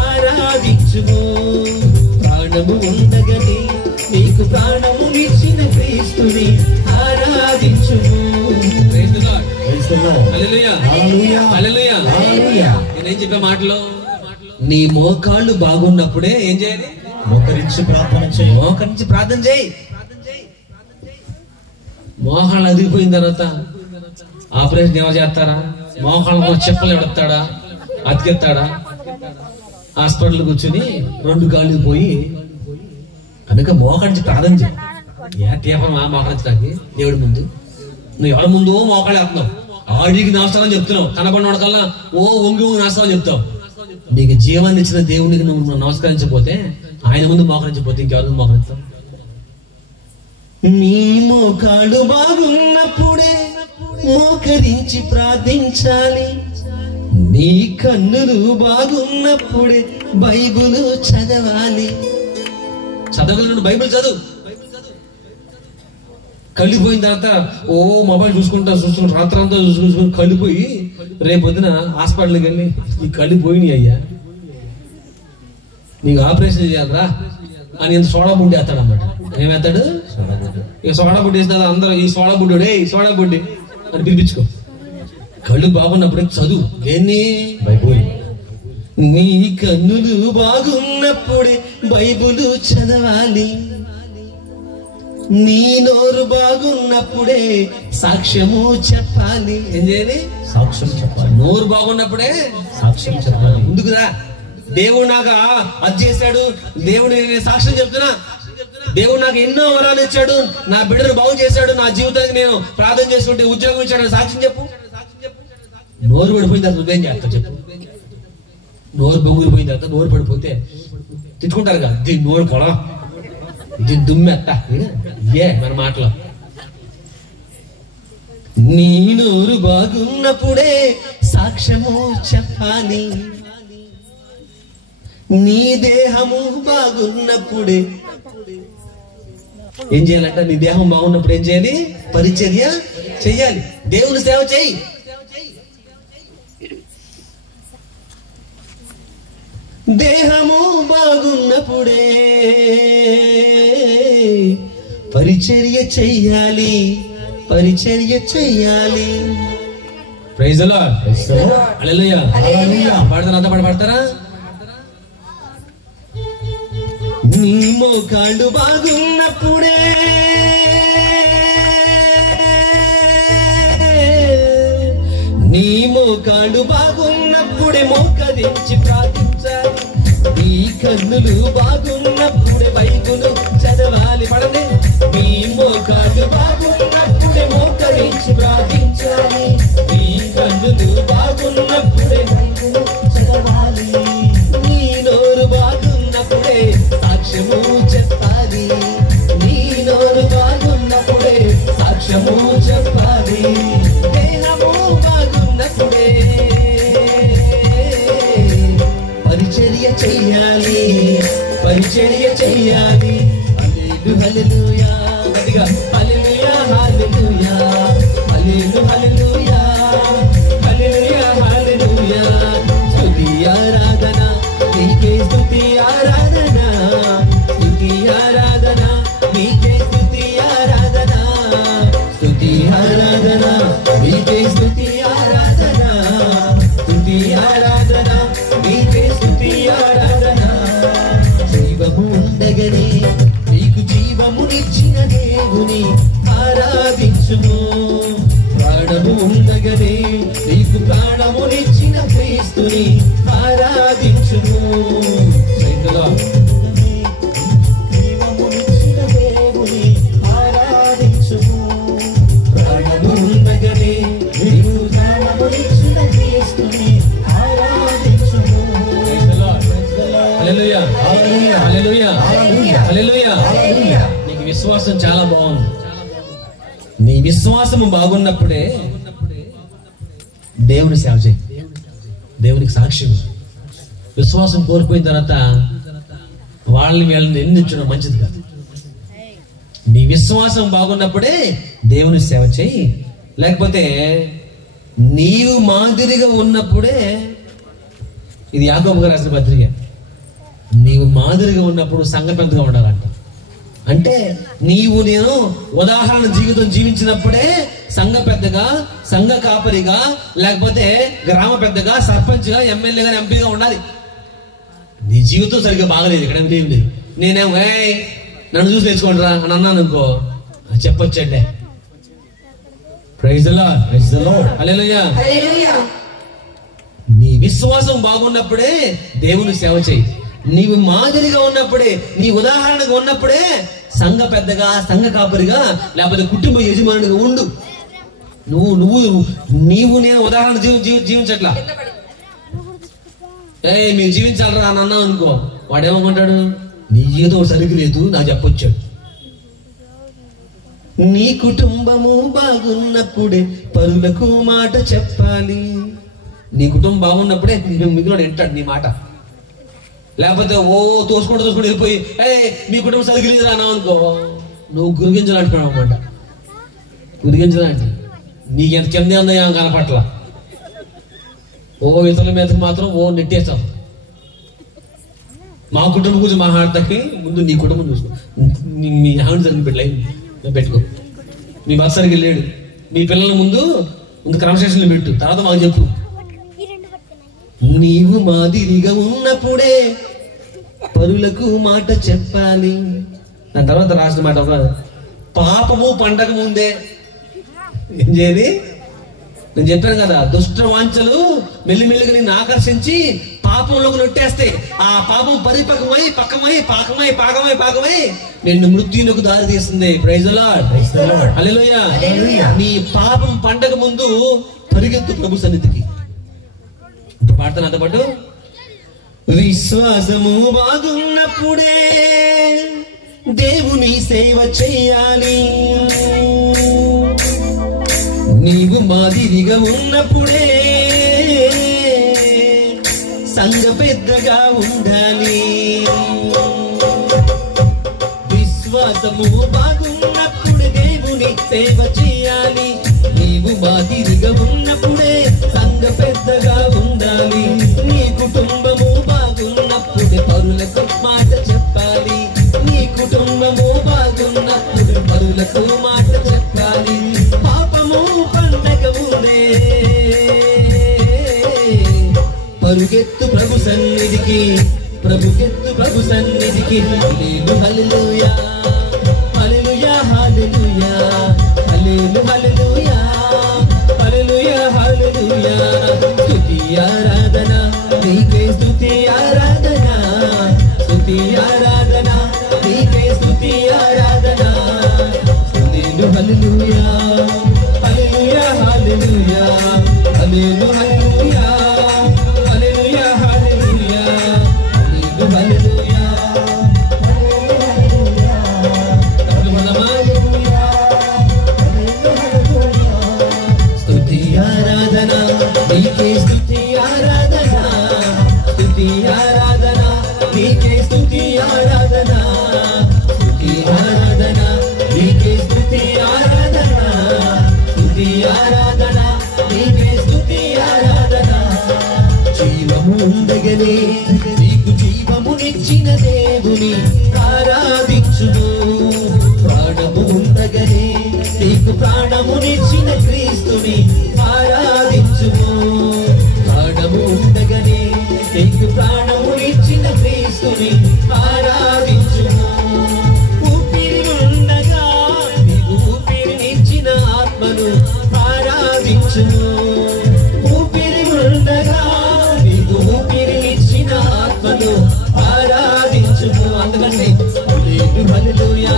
ఆరాధించుము ప్రాణము ఉండగానే నీకు ప్రాణమునిచ్చిన క్రీస్తుని ఆరాధించుము నేనేం చెప్పే మాటలో నీ మోకాళ్ళు బాగున్నప్పుడే ఏం చేయాలి మోకరించి ప్రార్థన చేయి మోకరించి ప్రార్థన చేయి మోకాళ్ళు అదిగిపోయిన తర్వాత ఆపరేషన్ ఎవరు చేస్తారా మోకాళ్ళకు చెప్పులు ఎవడతాడా అతికెత్తాడా హాస్పిటల్ కూర్చొని 2 కాళ్ళు పోయి కనుక మోకరించి ప్రార్థన చేయి తీపం మోకరించడానికి దేవుడి ముందు నువ్వు ఎవరి ముందు మోకాళ్ళు వేస్తున్నావు ఆడికి నమస్కారం చెప్తున్నావు కనబడిన కల్లా ఓ వంగి నమస్కారం చెప్తావు నీకు జీవాన్ని ఇచ్చిన దేవునికి నువ్వు నమస్కరించకపోతే ఆయన ముందు మోకరించకపోతే ఇంకెవరి ముందు మోకరిస్తావు నీ మోకాళ్ళు బాగున్నప్పుడే మోకరించి ప్రార్థించాలి నీ కన్నులు బాగున్నప్పుడే బైబిల్ చదవాలి చదవగలను బైబిల్ చదువు కళ్ళిపోయిన తర్వాత ఓ మొబైల్ చూసుకుంటా రాత్రంతా చూసుకుని కళ్ళిపోయి రేపు పొద్దున హాస్పిటల్కి వెళ్ళి ఈ కళ్ళు పోయినాయి అయ్యా నీకు ఆపరేషన్ చేయాలరా అని ఎంత సోడా బుడ్డి వేస్తాడు అన్నమాట ఏమేస్తాడు ఇక సోడా బుడ్డి వేసిన అందరూ ఈ సోడా బుడ్డి సోడా బుడ్డి అని పిలిపించుకో కళ్ళు బాగున్నప్పుడే చదువు ఏంది బైబిల్ నీ కన్నులు బాగున్నప్పుడే బైబిల్ చదవాలి నీ నోరు బాగున్నప్పుడే సాక్ష్యము చెప్పాలి ఏం చేయాలి సాక్ష్యం చెప్పాలి నోరు బాగున్నప్పుడే సాక్ష్యం చెప్పాలి ముందుకురా దేవుడు నాకు అది చేశాడు దేవుడు సాక్ష్యం చెప్తున్నా దేవుడు నాకు ఎన్నో వరాలు ఇచ్చాడు నా బిడ్డను బాగు చేశాడు నా జీవితానికి నేను ప్రార్థన చేసుకుంటే ఉద్యోగం ఇచ్చాడు సాక్ష్యం చెప్పు నోరు పడిపోయిన తర్వాత నువ్వేం చేస్తావు చెప్పు నోరు బొంగురిపోయిన తర్వాత నోరు పడిపోతే తిట్టుకుంటారు కదా, దీని నోరు కొడ, దీని దుమ్మెత్త, ఏ మన మాటలో. నీ నోరు బాగున్నప్పుడే సాక్ష్యము చెప్పాలి, నీ దేహము బాగున్నప్పుడే ఏం చేయాలంట? నీ దేహం బాగున్నప్పుడు ఏం చేయాలి? పరిచర్య చెయ్యాలి, దేవుని సేవ చెయ్యి. దేహము బాగున్నప్పుడే పరిచర్య చెయ్యాలి, పరిచర్య చెయ్యాలి. Praise the lord. హల్లెలూయా. పాడతారా? అంతా పాడతారా? నీ మోకాళ్ళు బాగున్నప్పుడే నీ మోకాళ్ళు బాగున్నప్పుడే మోకరించి ప్రార్థించాలి, నీ కన్నులు బాగున్నప్పుడే బైబిలు చదవాలి. పడదే. నీ మోకాళ్ళు బాగున్నప్పుడే మోకరించి ప్రార్థించాలి, నీ కన్నులు బాగున్నప్పుడే బైబిలు చదవాలి. నీ నోరు బాగున్నప్పుడే సాక్ష్యము చెప్పాలి, నీ నోరు బాగున్నప్పుడే సాక్ష్యము చెప్పాలి. దేహము బాగున్నప్పుడే పరిచర్య చెయ్యాలి, పరిచర్య చెయ్యాలి. హల్లెలూయా. గట్టిగా హల్లెలూయా, హల్లెలూయా, హల్లెలూయా, హల్లెలూయా, హల్లెలూయా. స్తుతి ఆరాధన నీకే, స్తుతి ఆరాధన, స్తుతి ఆరాధన నీకే, స్తుతి ఆరాధన, స్తుతి ఆరాధన నీకే, స్తుతి ఆరాధన, స్తుతి ఆరాధన నీకే, స్తుతి ఆరాధన. జీవము ఉండగనే నీకు జీవమునిచ్చిన దేవుని ఆరాధించుము, ప్రాణము ఉండగనే నీకు ప్రాణమునిచ్చిన క్రీస్తుని ఆరాధించుము. జీవమునిచ్చిన దేవుని ఆరాధించుము, ప్రాణము ఉండగనే నీకు ప్రాణమునిచ్చిన క్రీస్తుని ఆరాధించుము. హల్లెలూయా, హల్లెలూయా, హల్లెలూయా, హల్లెలూయా. నీకు విశ్వాసం చాలా బాగుంది. నీ విశ్వాసము బాగున్నప్పుడే దేవుని సేవ చేయి, దేవునికి సాక్ష్యం. విశ్వాసం కోల్పోయిన తర్వాత వాళ్ళని వీళ్ళని నిందించడం మంచిది కాదు. నీ విశ్వాసం బాగున్నప్పుడే దేవుని సేవ చేయి, లేకపోతే నీవు మాదిరిగా ఉన్నప్పుడే. ఇది యాకోబు గారు రాసిన పత్రిక. నీవు మాదిరిగా ఉన్నప్పుడు సంఘ పెద్దగా ఉండాలంట. అంటే నీవు నేను ఉదాహరణ జీవితం జీవించినప్పుడే సంఘ పెద్దగా, సంఘ కాపరిగా, లేకపోతే గ్రామ పెద్దగా, సర్పంచ్గా, ఎమ్మెల్యేగా, ఎంపీగా ఉండాలి. నీ జీవితం సరిగ్గా బాగలేదు, ఇక్కడ ఏం లేదు. నేనేమో నన్ను చూసి తెచ్చుకోండి రా అని అన్నాను అనుకో, చెప్పొచ్చండి. Praise the lord, praise the lord, hallelujah. నీ విశ్వాసం బాగున్నప్పుడే దేవుని సేవ చేయి. నీవు మాదిరిగా ఉన్నప్పుడే, నీ ఉదాహరణగా ఉన్నప్పుడే సంఘ పెద్దగా, సంఘ కాపరిగా, లేకపోతే కుటుంబ యజమానుడిగా ఉండు. నీవు నేను ఉదాహరణ జీవించట్లా. మీరు జీవించాలరా అని అన్నావు అనుకో, వాడేమనుకుంటాడు? నీ జీవితం సరిగ్గా లేదు, నాకు చెప్పొచ్చాడు. నీ కుటుంబము బాగున్నప్పుడే పరులకు మాట చెప్పాలి. నీ కుటుంబం బాగున్నప్పుడే మిగిలిన వింటాడు నీ మాట. లేకపోతే తోసుకుంటూ వెళ్ళిపోయి మీ కుటుంబం సరిగ్గా అన్నావు అనుకో, నువ్వు గురిగించాలంటున్నావు అన్నమాట. గురిగించాలంటే నీకు ఎంత కింద ఉందో కనపట్ల. ఇతరుల మీదకి మాత్రం నెట్టేస్తాం. మా కుటుంబం గురించి మాట్లాడతాకి ముందు నీ కుటుంబం చూసుకో. మీ ఆవిడ సరిగ్గా పెట్టుకో, మీ భర్త సరిగ్గా లేడు, మీ పిల్లల ముందు క్రమశిక్షణలు పెట్టు, తర్వాత మాకు చెప్పు. నీవు మాదిరిగా ఉన్నప్పుడే పరులకు మాట చెప్పాలి. దాని తర్వాత రాసిన మాట, పాపము పండగ ముందే ఏం చేయాలి? నేను చెప్పాను కదా, దుష్ట వాంఛలు మెల్లిమెల్లిగా నిన్ను ఆకర్షించి పాపంలోకి నెట్టేస్తే ఆ పాపం పరిపక్వమై పాకమై నిన్ను మృత్యునకు దారి తీస్తుంది. Praise the lord, hallelujah. నీ పాపం పండగ ముందు పరిగెత్తు ప్రభు సన్నిధికి. ఇప్పుడు పాడతాను అంత పాటు. విశ్వాసము బాగున్నప్పుడే దేవుని సేవ చేయాలి. నీవు మాదిరిగా ఉన్నప్పుడే సంఘ పెద్దగా ఉండాలి. విశ్వాసము బాగున్నప్పుడే దేవుని సేవ చేయాలి. నీవు మాదిరిగా ఉన్నప్పుడే సంఘ పెద్దగా ఉండాలి. నీ కుటుంబము బాగున్నప్పుడే పరులకు మాట చెప్పాలి. నీ కుటుంబము బాగున్నప్పుడు పరులకు మాట చెప్పాలి. పాపము పండగ ఉందే పరుగెత్తు ప్రభు సన్నిధికి, ప్రభుకెత్తు ప్రభు సన్నిధికి. హల్లెలూయా హల్లెలూయా హల్లెలూయా హల్లెలూయా హల్లెలూయా హల్లెలూయా. స్తుతి ఆరాధన నీకే, స్తుతి ఆరాధన, స్తుతి ఆరాధన నీకే, స్తుతి ఆరాధన. హల్లెలూయా hallelujah hallelujah hallelujah hallelujah hallelujah హల్లెలూయా. స్తుతి ఆరాధన నీకే, స్తుతి ఆరాధన, స్తుతి ఆరాధన నీకే, స్తుతి ఆరాధన, స్తుతి ఆరాధన నీకే, స్తుతి ఆరాధన, స్తుతి ఆరాధన నీకే, స్తుతి ఆరాధన. జీవము ఉండగనే నీకు జీవమునిచ్చిన దేవుని ఆరాధించుము. ప్రాణము ఉండగనే నీకు ప్రాణమునిచ్చిన క్రీస్తుని ఆరాధించుము. ప్రాణము ఉండగనే నీకు ప్రాణమునిచ్చిన క్రీస్తుని ఆరాధించుము. ఊపిరి ఉండగా నీకు ఊపిరినిచ్చిన ఆత్మను ఆరాధించుము. ఊపిరి ఉండగా నీకు ఊపిరినిచ్చిన ఆత్మను ఆరాధించుము. అందుకని హల్లెలూయా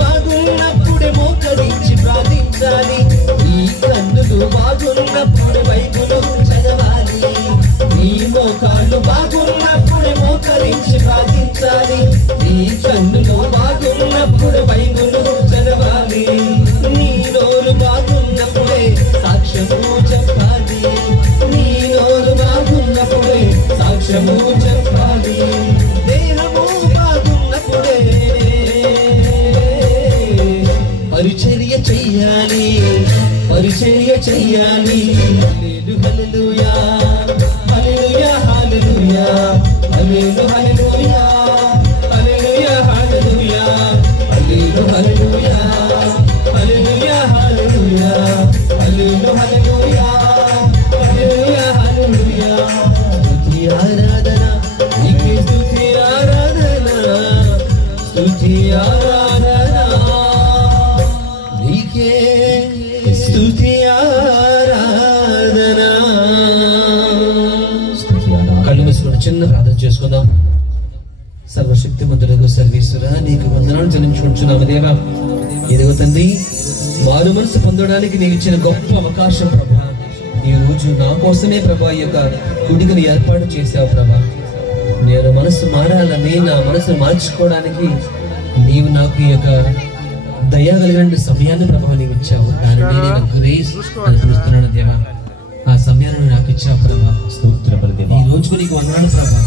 బాగున్నప్పుడే మోకరించి ప్రార్థించాలి. ఈ కన్నులు బాగున్నప్పుడే బైబిలు చదవాలి. నీ మోకాళ్ళు బాగున్నప్పుడే మోకరించి ప్రార్థించాలి. నీ కన్నులు బాగున్నప్పుడే బైబిలు చదవాలి. నీ నోరు బాగున్నప్పుడే సాక్ష్యము చెప్పాలి. నీ నోరు బాగున్నప్పుడే సాక్ష్యము చెప్పాలి. దేహము బాగున్నప్పుడే పరిచర్య చెయ్యాలి, పరిచర్య చెయ్యాలి. హల్లెలూయా hallelujah hallelujah hallelujah hallelujah hallelujah hallelujah hallelujah hallelujah hallelujah hallelujah హల్లెలూయా. స్తుతి ఆరాధన నీకే, స్తుతి ఆరాధన, స్తుతి ఆరాధన నీకే, స్తుతి ఆరాధన. కళ్ళు మూసుకొని చిన్న ప్రార్థన చేసుకుందాం. సర్వశక్తిమంతులకు సర్వేశ్వరా నీకు వందనాలు చెల్లించుకుంటున్నాము దేవా. ఎదుగు తండ్రి, మారు మనసు పొందడానికి నీకు ఇచ్చిన గొప్ప అవకాశం ప్రభా. ఈ రోజు నా కోసమే ప్రభా ఈ యొక్క గుడికను ఏర్పాటు చేశావు ప్రభా. నేను మనసు మారాలని, నా మనసు మార్చుకోవడానికి నీవు నాకు ఈ యొక్క దయ కలిగిన సమయాన్ని ప్రభావం నీవు ఇచ్చావు. దానిని నేను గ్రేస్ అని పిలుస్తున్నాను దేవా. ఆ సమయాన్ని నాకు ఇచ్చావు ప్రభా. ఈ రోజుకు నీకు వందనాలు ప్రభా.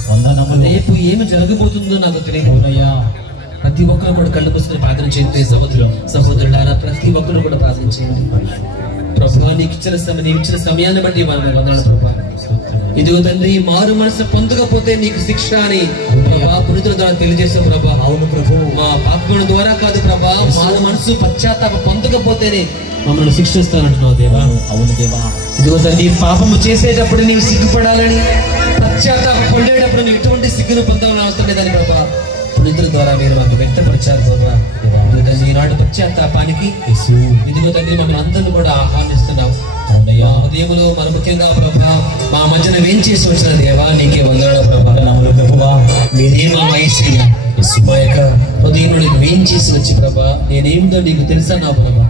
రేపు ఏమి జరగబోతుందో నాకు తెలియదు. ప్రతి ఒక్కరు కూడా కళ్ళు మూసుకొని ప్రార్థన చేయండి. సహోదరులారా ప్రతి ఒక్కరు కూడా ప్రార్థన చేయండి. ప్రభా నీకు ఇచ్చిన సమయాన్ని బట్టి వందనాలు ప్రభా. ఇదిగో తండ్రి మారు మనసు పొందకపోతే నీకు శిక్ష అని ప్రభా పునీతుల ద్వారా తెలియజేసావు ప్రభా. అవును ప్రభు. మా పాపముల ద్వారా కాదు ప్రభా, మారు మనసు పశ్చాత్తాప పొందకపోతేనే మమ్మల్ని శిక్షిస్తానంటున్నావు దేవా. అవును దేవా. ఇదిగో తండ్రి పాపము చేసేటప్పుడు నీవు సిగ్గుపడాలని, పశ్చాత్తాప పొందేటప్పుడు నువ్వు ఎటువంటి సిగ్గును పొందాలని అవసరం లేదని ప్రభా పునీతుల ద్వారా మీరు మాకు వ్యక్తపరిచారు ప్రభా. ఇదిగో తండ్రి ఈనాడు పశ్చాత్తాపానికి ఇదిగో తండ్రి మమ్మల్ని అందరినీ కూడా ఆహ్వానిస్తున్నావు. మా ఉదయములో మరి ముఖ్యంగా ప్రభా మా మధ్యన వేంచేసి వచ్చిన దేవా నీకే వందనాలు ప్రభా. మీరే మా యేసయ్య, మా యొక్క హృదయంలో వేంచేసి వచ్చి ప్రభా నేనేమిటో నీకు తెలుసా నా ప్రభా,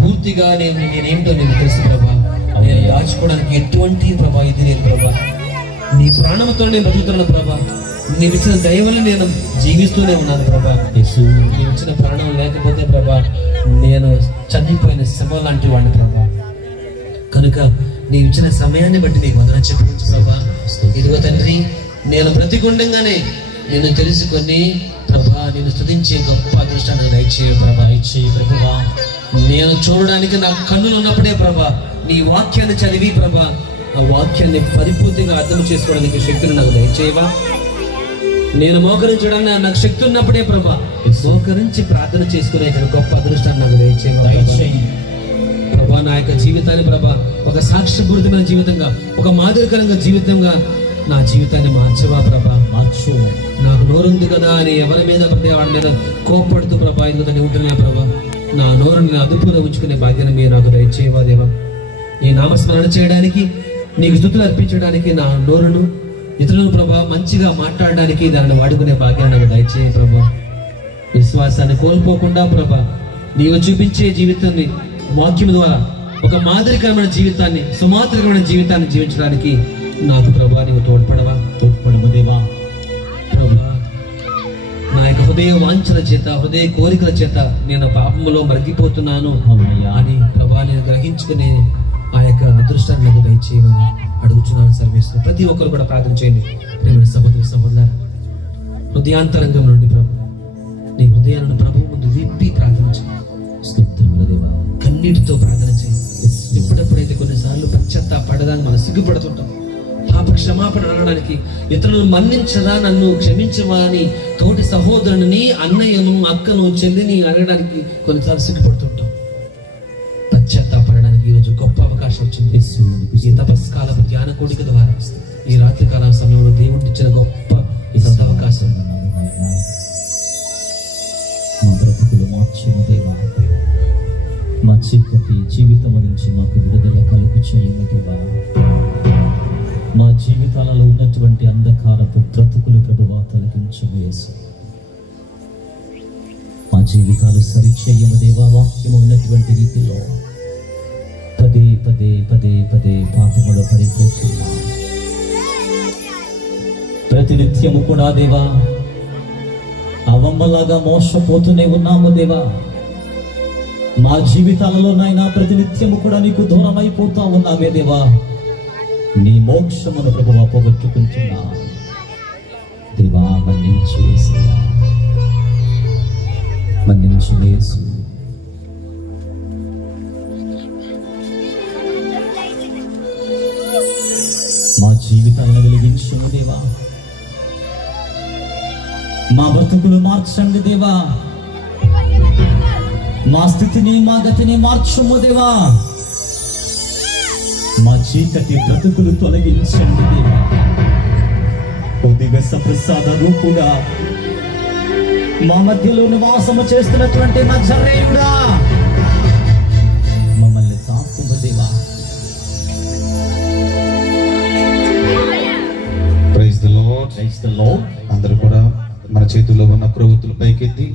పూర్తిగా నేనేమిటో నీకు తెలుసు ప్రభా. నేను దాచుకోవడానికి ఎటువంటి ప్రభా ఇది లేదు ప్రభా. నీ ప్రాణంతో నేను బతుకుతున్నాను ప్రభా. నీవు ఇచ్చిన దయ వల్ల నేను జీవిస్తూనే ఉన్నాను ప్రభా. నీవు ఇచ్చిన ప్రాణం లేకపోతే ప్రభా నేను చనిపోయిన శవం లాంటి వాడిని ప్రభా. కనుక నీవు ఇచ్చిన సమయాన్ని బట్టి నీకు వందనాలు చెప్పుకోవచ్చు ప్రభా. ఇదిగో తండ్రి నేను ప్రతిగుండంగానే నేను తెలుసుకొని ప్రభా నేను స్తుతించే గొప్ప అదృష్టాన్ని దయచేయ ప్రభా. ఇచ్చే ప్రభా నేను చూడడానికి నా కన్నులు ఉన్నప్పుడే ప్రభా నీ వాక్యాన్ని చదివి ప్రభా ఆ వాక్యాన్ని పరిపూర్తిగా అర్థం చేసుకోవడానికి శక్తిని నాకు దయచేయవా. నేను మోకరించడానికి నాకు శక్తి ఉన్నప్పుడే ప్రభా మోకరించి ప్రార్థన చేసుకునే గొప్ప అదృష్టాన్ని నాకు దయచేయ ప్రభా. నా యొక్క జీవితాన్ని ప్రభా ఒక సాక్ష్యపూరితమైన జీవితంగా, ఒక మాదిరికరంగా జీవితంగా నా జీవితాన్ని మార్చవా ప్రభా. మార్చు. నాకు నోరుంది కదా అని ఎవరి మీద ప్రతి వాడి మీద కోప్పడుతూ ప్రభా ఎందుకు ఉంటున్నా ప్రభా నా నోరుని నేను అదుపులో ఉంచుకునే భాగ్యాన్ని మీరు నాకు దయచేయవా దేవా. నీ నామస్మరణ చేయడానికి, నీకు స్తుతులు అర్పించడానికి నా నోరును, ఇతరులను ప్రభా మంచిగా మాట్లాడడానికి దాన్ని వాడుకునే భాగ్యాన్ని నాకు దయచేయ ప్రభా. విశ్వాసాన్ని కోల్పోకుండా ప్రభా నీవు చూపించే జీవితాన్ని వాక్యం ద్వారా ఒక మాదిరికరమైన జీవితాన్ని, సుమాత్రికమైన జీవితాన్ని జీవించడానికి నాకు ప్రభా నీవు తోడ్పడము దేవా. ప్రభా నా యొక్క హృదయ వాంఛల చేత, హృదయ కోరికల చేత నేను పాపములో మరిగిపోతున్నాను అని ప్రభా నేను గ్రహించుకునే ఆ యొక్క అదృష్టాన్ని నాకు దయచేయమని అడుగుచున్నాను సర్వేశ్వర. ప్రతి ఒక్కరు కూడా ప్రార్థన చేయండి. ప్రేమ సహోదరి సహోదరులారా, హృదయాంతరంగం నుండి ప్రభు నీ హృదయాలను ప్రభు ముందు విప్పి ప్రార్థించండి. స్తుతిములు దేవా. కన్నీటితో ప్రార్థన చేయండి. ఎప్పుడెప్పుడైతే కొన్నిసార్లు పశ్చాత్తాపడడానికి మనం సిగ్గుపడుతుంటాం, పాప క్షమాపణ అడగడానికి, ఇతరులను మన్నించరా నన్ను క్షమించవా అని తోటి సహోదరుని, అన్నయ్యను, అక్కను, చెల్లిని అడగడానికి కొన్నిసార్లు సిగ్గుపడుతుంటాం. పశ్చాత్తాపడడానికి ఈరోజు గొప్ప అవకాశం వచ్చింది. ఈ తపస్కాలపు ధ్యాన కోడిక ద్వారా ఈ రాత్రి కాల సమయంలో దేవుడు ఇచ్చిన గొప్ప అవకాశం. మా బ్రతుకులు మార్చిన దేవా, మా చీకటి జీవితం నుంచి మాకు విడుదల కలుగు చేయని దేవా. మా జీవితాలలో ఉన్నటువంటి అంధకారపు బ్రతుకులు ప్రభువా తొలగించము యేసు. మా జీవితాలు సరిచేయము దేవా. వాక్యము ఉన్నటువంటి రీతిలో పదే పదే పదే పదే పాపములో పడిపోతున్నా ప్రతినిత్యము కూడా దేవా అవమ్మలాగా మోసపోతూనే ఉన్నాము దేవా. మా జీవితాలలో నాయనా ప్రతినిత్యము కూడా నీకు దూరం అయిపోతా ఉన్నామే దేవా. నీ మోక్షమును ప్రభువా పోగొట్టుకుంటున్నా దేవా. మన్నించు యేసయ్యా, మన్నించు యేసు. మా జీవితాలను వెలిగించుము దేవా. మా బ్రతుకులు మార్చండి దేవా. మా స్థితిని, మా గతిని మార్చుము దేవా. మా చీకటి బ్రతుకులు తొలగించండి దేవా. ఓ దివ్య సప్రసాద రూపుడా, మా మధ్యలో నివాసము చేస్తున్నటువంటి నజరేయుడా, మమ్మల్ని తాకుము దేవా. Praise the lord. అందరూ కూడా మన చేతుల్లో ఉన్న ప్రవృత్తులు పైకెత్తి